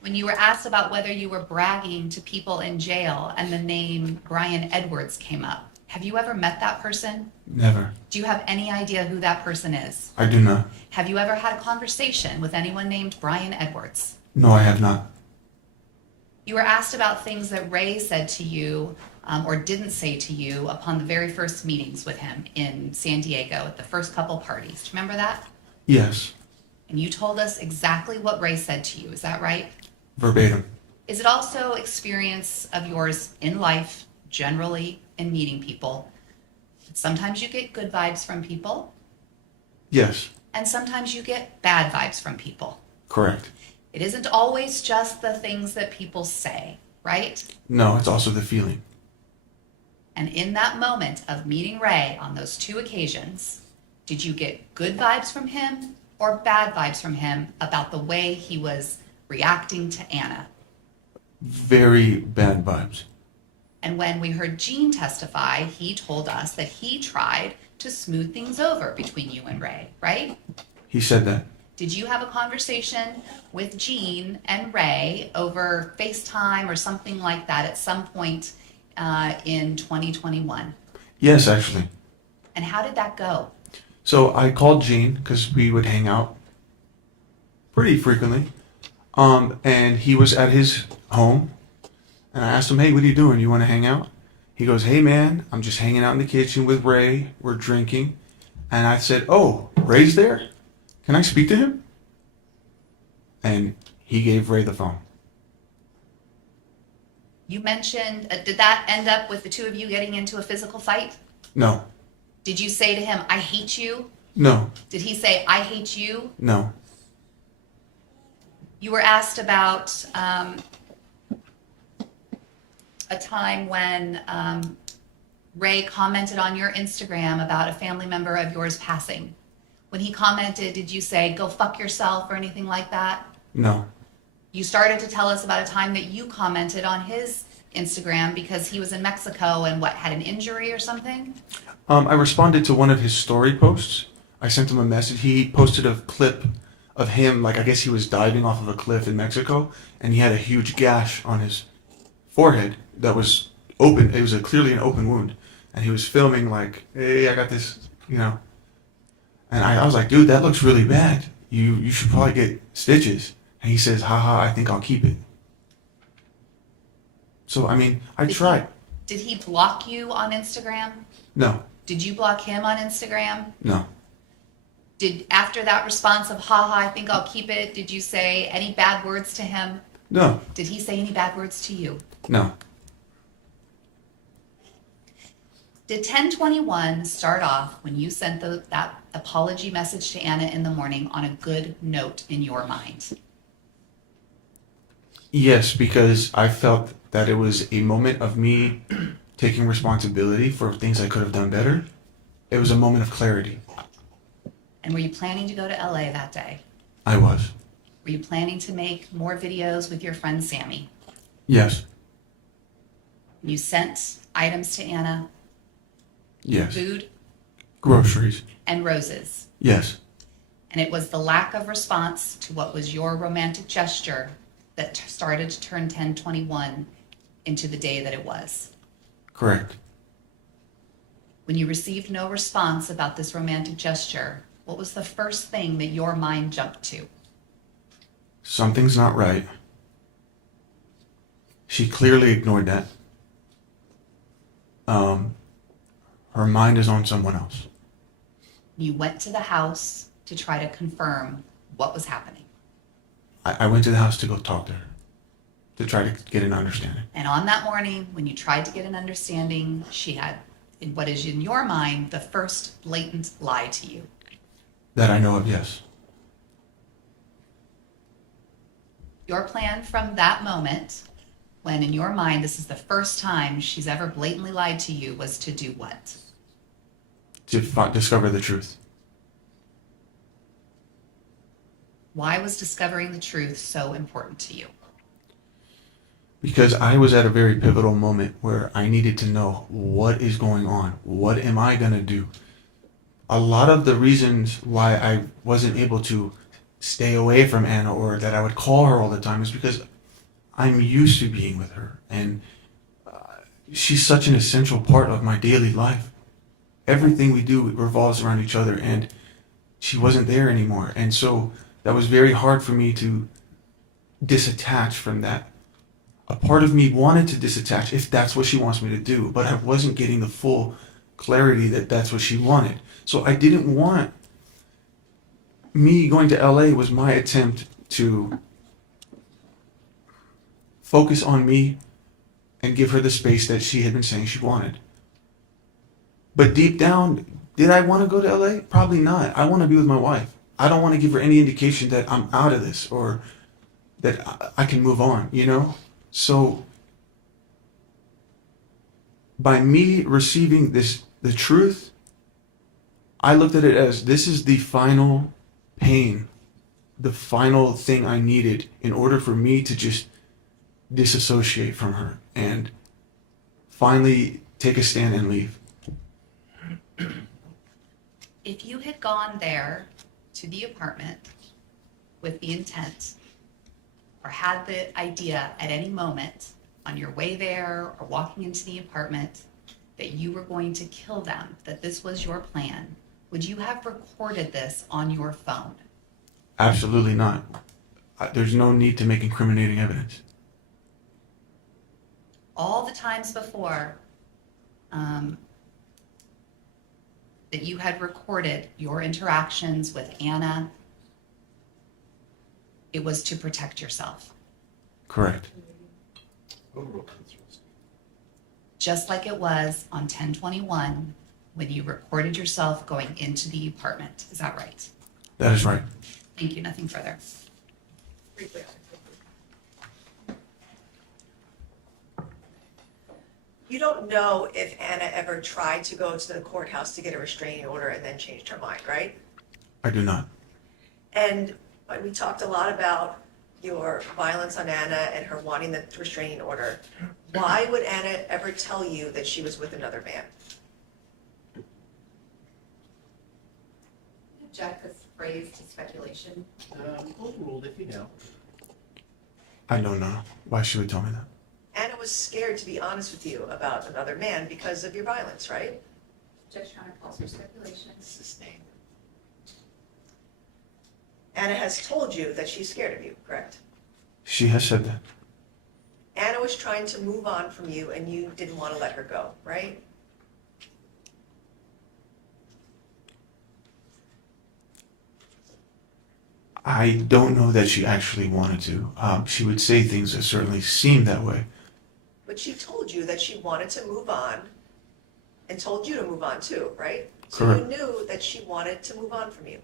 When you were asked about whether you were bragging to people in jail and the name Brian Edwards came up, have you ever met that person? Never. Do you have any idea who that person is? I do not. Have you ever had a conversation with anyone named Brian Edwards? No, I have not. You were asked about things that Ray said to you or didn't say to you upon the very first meetings with him in San Diego at the first couple parties. Do you remember that? Yes. And you told us exactly what Ray said to you. Is that right? Verbatim. Is it also experience of yours in life, generally, in meeting people? Sometimes you get good vibes from people, Yes. and sometimes you get bad vibes from people. Correct. It isn't always just the things that people say, right? No, it's also the feeling. And in that moment of meeting Ray on those two occasions, did you get good vibes from him or bad vibes from him about the way he was reacting to Anna? Very bad vibes. And when we heard Gene testify, he told us that he tried to smooth things over between you and Ray, right? He said that. Did you have a conversation with Gene and Ray over FaceTime or something like that at some point in 2021? Yes, actually. And how did that go? So I called Gene because we would hang out pretty frequently. And he was at his home. And I asked him, hey, what are you doing? You want to hang out? He goes, hey, man, I'm just hanging out in the kitchen with Ray. We're drinking. And I said, oh, Ray's there? Can I speak to him? And he gave Ray the phone. You mentioned, did that end up with the two of you getting into a physical fight? No. Did you say to him, I hate you? No. Did he say, I hate you? No. You were asked about a time when Ray commented on your Instagram about a family member of yours passing. When he commented, did you say, go fuck yourself or anything like that? No. You started to tell us about a time that you commented on his Instagram because he was in Mexico and had an injury or something? I responded to one of his story posts. I sent him a message. He posted a clip of him, like I guess he was diving off of a cliff in Mexico, and he had a huge gash on his forehead that was open. It was clearly an open wound. And he was filming like, hey, I got this, you know. And I was like, dude, that looks really bad. You should probably get stitches. And he says, haha, I think I'll keep it. So, I mean, I tried. Did he block you on Instagram? No. Did you block him on Instagram? No. Did, after that response of, haha, I think I'll keep it, did you say any bad words to him? No. Did he say any bad words to you? No. Did 1021 start off when you sent that apology message to Anna in the morning on a good note in your mind? Yes, because I felt that it was a moment of me taking responsibility for things I could have done better. It was a moment of clarity. And were you planning to go to LA that day? I was. Were you planning to make more videos with your friend Sammy? Yes. You sent items to Anna, Yes. food Groceries. and roses. Yes. And it was the lack of response to what was your romantic gesture that started to turn 1021 into the day that it was. Correct. When you received no response about this romantic gesture, what was the first thing that your mind jumped to? Something's not right. She clearly ignored that. Her mind is on someone else. You went to the house to try to confirm what was happening. I went to the house to go talk to her, to try to get an understanding. And on that morning, when you tried to get an understanding, she had, in what is in your mind, the first blatant lie to you. That I know of, yes. Your plan from that moment, when in your mind this is the first time she's ever blatantly lied to you, was to do what? To discover the truth. Why was discovering the truth so important to you? because I was at a very pivotal moment where I needed to know what is going on. What am I going to do? A lot of the reasons why I wasn't able to stay away from Anna or that I would call her all the time is because I'm used to being with her. And she's such an essential part of my daily life. Everything we do revolves around each other, and she wasn't there anymore. And so that was very hard for me to disattach from that. A part of me wanted to disattach if that's what she wants me to do, but I wasn't getting the full clarity that that's what she wanted. So I didn't want, me going to LA was my attempt to focus on me and give her the space that she had been saying she wanted. But deep down, did I want to go to LA? Probably not. I want to be with my wife. I don't want to give her any indication that I'm out of this or that I can move on, you know? So by me receiving the truth, I looked at it as this is the final pain, the final thing I needed in order for me to just disassociate from her and finally take a stand and leave. If you had gone there to the apartment with the intent or had the idea at any moment on your way there or walking into the apartment that you were going to kill them, that this was your plan, would you have recorded this on your phone? Absolutely not. There's no need to make incriminating evidence. All the times before that you had recorded your interactions with Anna, it was to protect yourself. Correct. Just like it was on 10/21 when you recorded yourself going into the apartment. Is that right? That is right. Thank you, nothing further. You don't know if Anna ever tried to go to the courthouse to get a restraining order and then changed her mind, right? I do not. And we talked a lot about your violence on Anna and her wanting the restraining order. Why would Anna ever tell you that she was with another man? Object this phrase to speculation. Overruled if you know. I don't know why she would tell me that. Anna was scared to be honest with you about another man because of your violence, right? Judge Connor calls for speculation. Sustained. Anna has told you that she's scared of you, correct? She has said that. Anna was trying to move on from you and you didn't want to let her go, right? I don't know that she actually wanted to. She would say things that certainly seemed that way. But she told you that she wanted to move on and told you to move on too, right? So Correct. you knew that she wanted to move on from you,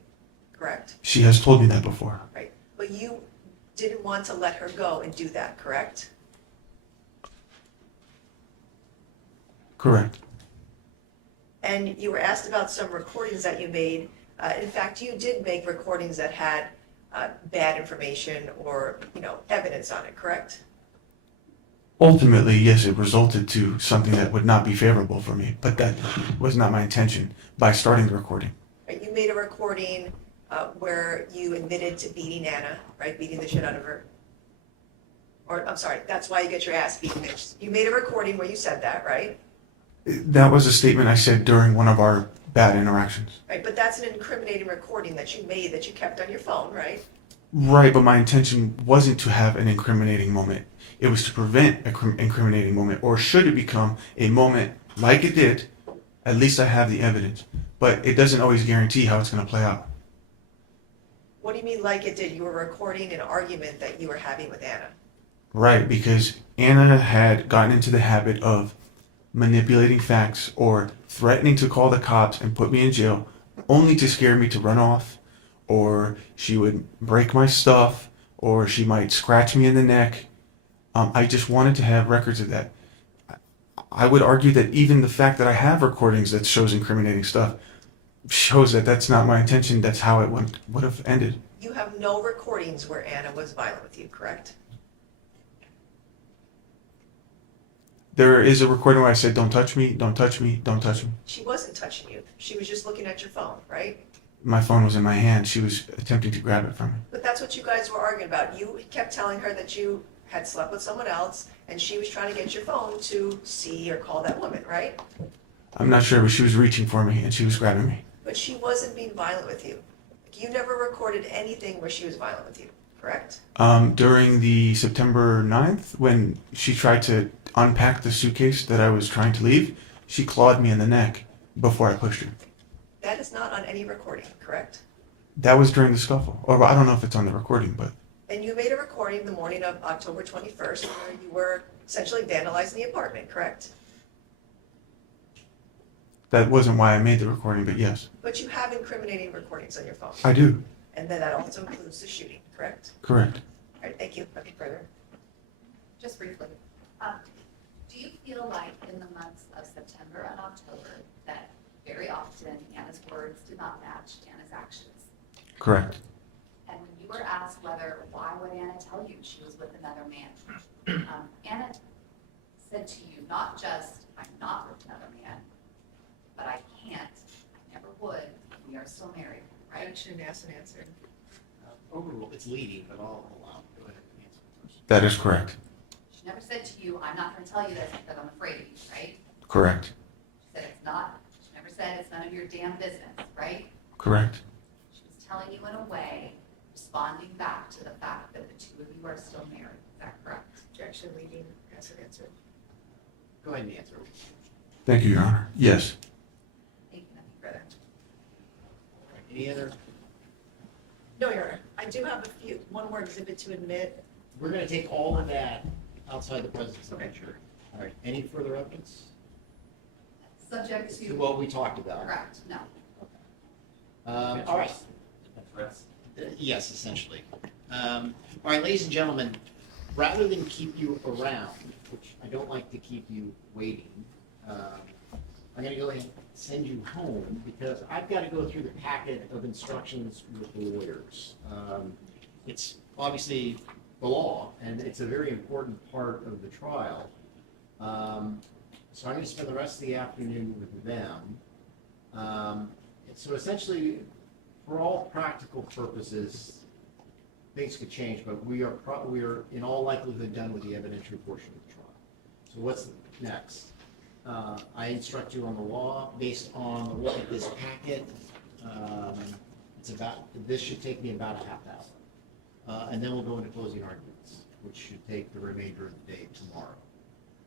correct? She has told me that before. Right. But you didn't want to let her go and do that, correct? Correct. And you were asked about some recordings that you made. In fact, you did make recordings that had bad information or, evidence on it, correct? Ultimately, yes, it resulted to something that would not be favorable for me, but that was not my intention by starting the recording. Right, you made a recording where you admitted to beating Anna, right, beating the shit out of her. Or, I'm sorry, that's why you get your ass beaten, bitch. You made a recording where you said that, right? That was a statement I said during one of our bad interactions. Right, but that's an incriminating recording that you made that you kept on your phone, right? Right, but my intention wasn't to have an incriminating moment. It was to prevent an incriminating moment, or should it become a moment like it did, at least I have the evidence. But it doesn't always guarantee how it's going to play out. What do you mean like it did? You were recording an argument that you were having with Anna. Right, because Anna had gotten into the habit of manipulating facts or threatening to call the cops and put me in jail only to scare me to run off, or she would break my stuff, or she might scratch me in the neck. I just wanted to have records of that. I would argue that even the fact that I have recordings that shows incriminating stuff shows that that's not my intention. That's how it would have ended. You have no recordings where Anna was violent with you, correct? There is a recording where I said, "Don't touch me, don't touch me, don't touch me." She wasn't touching you. She was just looking at your phone, right? My phone was in my hand. She was attempting to grab it from me. But that's what you guys were arguing about. You kept telling her that you had slept with someone else, and she was trying to get your phone to see or call that woman, right? I'm not sure, but she was reaching for me and she was grabbing me. But she wasn't being violent with you. You never recorded anything where she was violent with you, correct? During the September 9th, when she tried to unpack the suitcase that I was trying to leave, she clawed me in the neck before I pushed her. That is not on any recording, correct? That was during the scuffle. Or I don't know if it's on the recording, but And you made a recording the morning of October 21st where you were essentially vandalizing the apartment, correct? that wasn't why I made the recording, but yes, But you have incriminating recordings on your phone. I do. And then that also includes the shooting, correct? Correct. All right, thank you. Nothing further. Just briefly, do you feel like in the months of September and October that very often Anna's words did not match Anna's actions? Correct. And when you were asked why would Anna tell you she was with another man? Anna said to you, not just, I'm not with another man, but I can't, I never would, we are still married, right? Shouldn't ask and answer. Overruled, it's leading, but I'll allow, go ahead and answer the question. That is correct. She never said to you, I'm not gonna tell you this because I'm afraid of you, right? Correct. She said it's not, she never said it's none of your damn business, right? Correct. She was telling you in a way, responding back to the fact that the two of you are still married, is that correct? Objection, leading, ask and answer. Go ahead and answer. Thank you, Your Honor. Yes. Thank you, nothing further. Any other? No, Your Honor. I do have one more exhibit to admit. We're gonna take all of that outside the presence of the jury. All right, any further evidence Subject to to, what we talked about? correct, no. All right. Yes, essentially. All right, ladies and gentlemen, rather than keep you around, which I don't like to keep you waiting, I'm gonna go ahead and send you home because I've got to go through the packet of instructions with the lawyers. It's obviously the law, and it's a very important part of the trial. So I'm gonna spend the rest of the afternoon with them. So essentially, for all practical purposes, things could change, but we are in all likelihood done with the evidentiary portion of the trial. So what's next? I instruct you on the law based on the look at this packet. This should take me about a half hour. And then we'll go into closing arguments, which should take the remainder of the day tomorrow.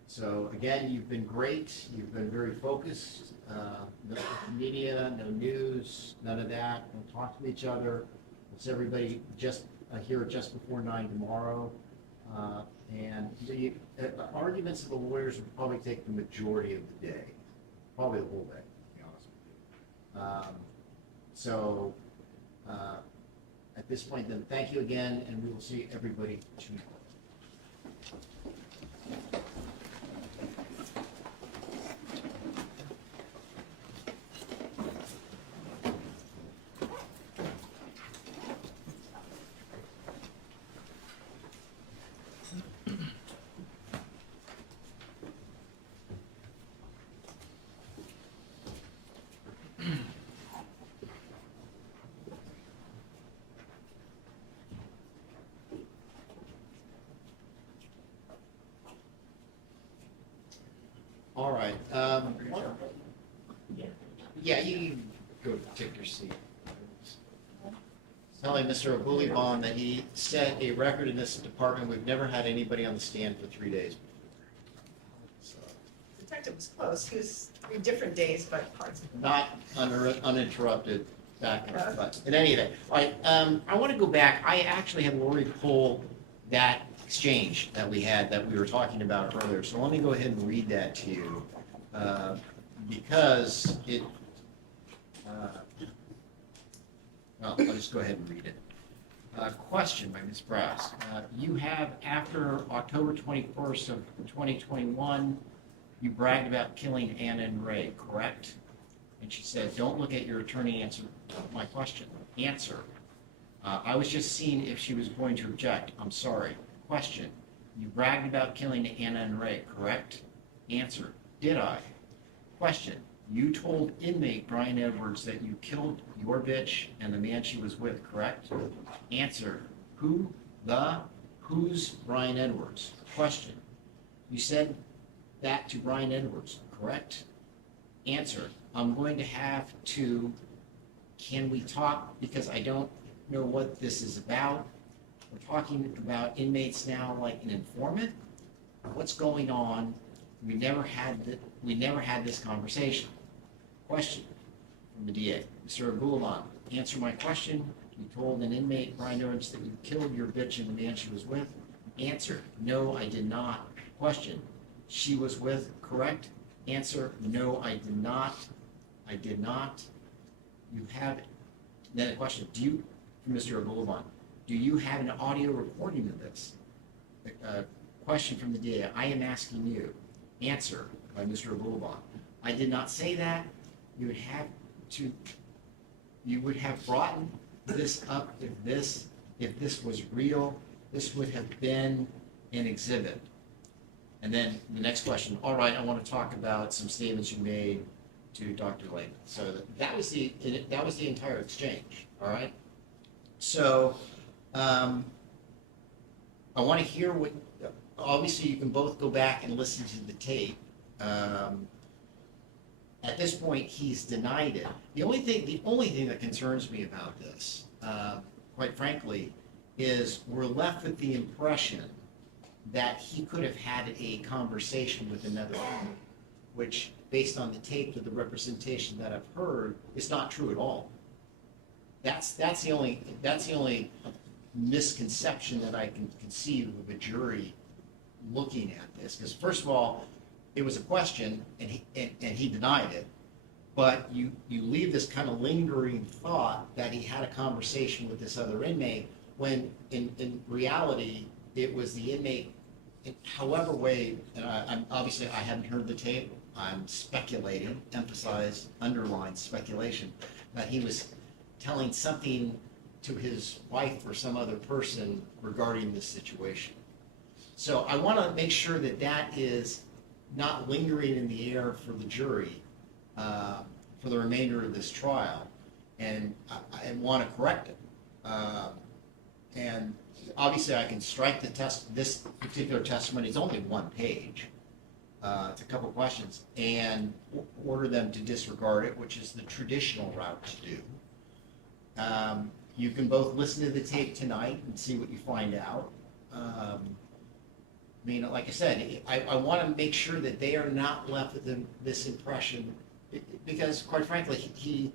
So again, you've been great. You've been very focused. No media, no news, none of that. Don't talk to each other. It's everybody just here just before 9 tomorrow. And the arguments of the lawyers will probably take the majority of the day, probably the whole day, to be honest with you. So at this point, then, thank you again, and we will see everybody tomorrow. All right. Yeah, you can go take your seat. Telling Mr. Abulaban that he set a record in this department. We've never had anybody on the stand for 3 days. So, Detective was close. He was 3 different days, but parts. not uninterrupted back and forth. But in any event, all right. I want to go back. I actually had Lori pull that exchange that we had that we were talking about earlier. So let me go ahead and read that to you because it. Well, I'll just go ahead and read it. Question by Ms. Brass. You have, after October 21st of 2021, you bragged about killing Anna and Ray, correct? And she said, don't look at your attorney, answer my question. Answer. I was just seeing if she was going to object. I'm sorry. Question. You bragged about killing Anna and Ray, correct? Answer, did I? Question, you told inmate Brian Edwards that you killed your bitch and the man she was with, correct? Answer, who's Brian Edwards? Question, you said that to Brian Edwards, correct? Answer, I'm going to have to, can we talk, because I don't know what this is about. We're talking about inmates now like an informant. What's going on? We never had this conversation. Question from the DA. Mr. Abulaban, answer my question. You told an inmate, Brian Edwards, that you killed your bitch and the man she was with. Answer, no, I did not. Question, she was with, correct? Answer, no, I did not. I did not. You have, then a question, do you, from Mr. Abulaban, do you have an audio recording of this? Question from the DA, I am asking you. Answer by Mr. Abulaban, I did not say that. You would have brought this up if this was real. This would have been an exhibit. And then the next question, all right, I want to talk about some statements you made to Dr. Lehman. So that was the entire exchange, all right? So I want to hear what, obviously you can both go back and listen to the tape. At this point, he's denied it. The only thing that concerns me about this, quite frankly, is we're left with the impression that he could have had a conversation with another inmate, which, based on the tape of the representation that I've heard, is not true at all. That's the only misconception that I can conceive of a jury looking at this. Because first of all, it was a question, and he denied it. But you leave this kind of lingering thought that he had a conversation with this other inmate, when in reality it was the inmate. In however way, and I'm obviously I haven't heard the tape. I'm speculating, emphasize, underline speculation, that he was telling something to his wife or some other person regarding this situation. So I want to make sure that that is not lingering in the air for the jury for the remainder of this trial, and I want to correct it. And obviously I can strike this particular testimony. It's only one page. It's a couple questions, and order them to disregard it, which is the traditional route to do. You can both listen to the tape tonight and see what you find out. I mean, like I said, I want to make sure that they are not left with this impression, because quite frankly, he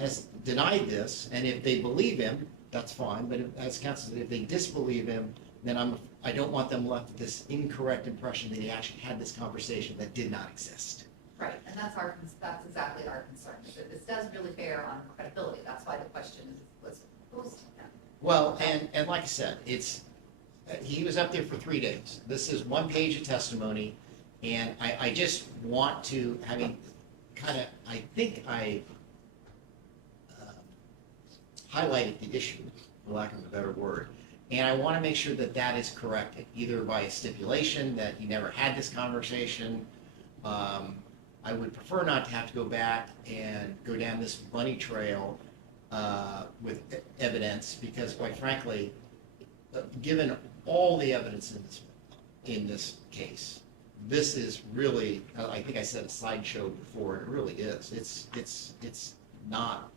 has denied this, and if they believe him, that's fine, but as counsel said, if they disbelieve him, then I don't want them left with this incorrect impression that he actually had this conversation that did not exist. Right, and that's exactly our concern, is that this does really bear on credibility. That's why the question was posed to him. Well, and like I said, he was up there for 3 days. This is one page of testimony, and I just want to, I think I highlighted the issue, for lack of a better word, and I want to make sure that that is corrected, either by a stipulation that he never had this conversation. I would prefer not to have to go back and go down this bunny trail with evidence, because quite frankly, given all the evidence in this case, this is really, I think I said a sideshow before, it really is. It's not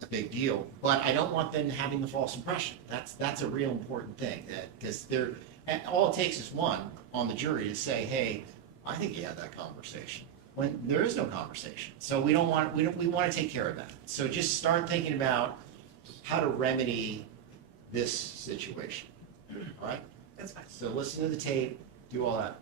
a big deal, but I don't want them having the false impression. That's a real important thing, because all it takes is one on the jury to say, hey, I think he had that conversation, when there is no conversation. So we want to take care of that. So just start thinking about how to remedy this situation. All right? That's fine. So listen to the tape, do all that.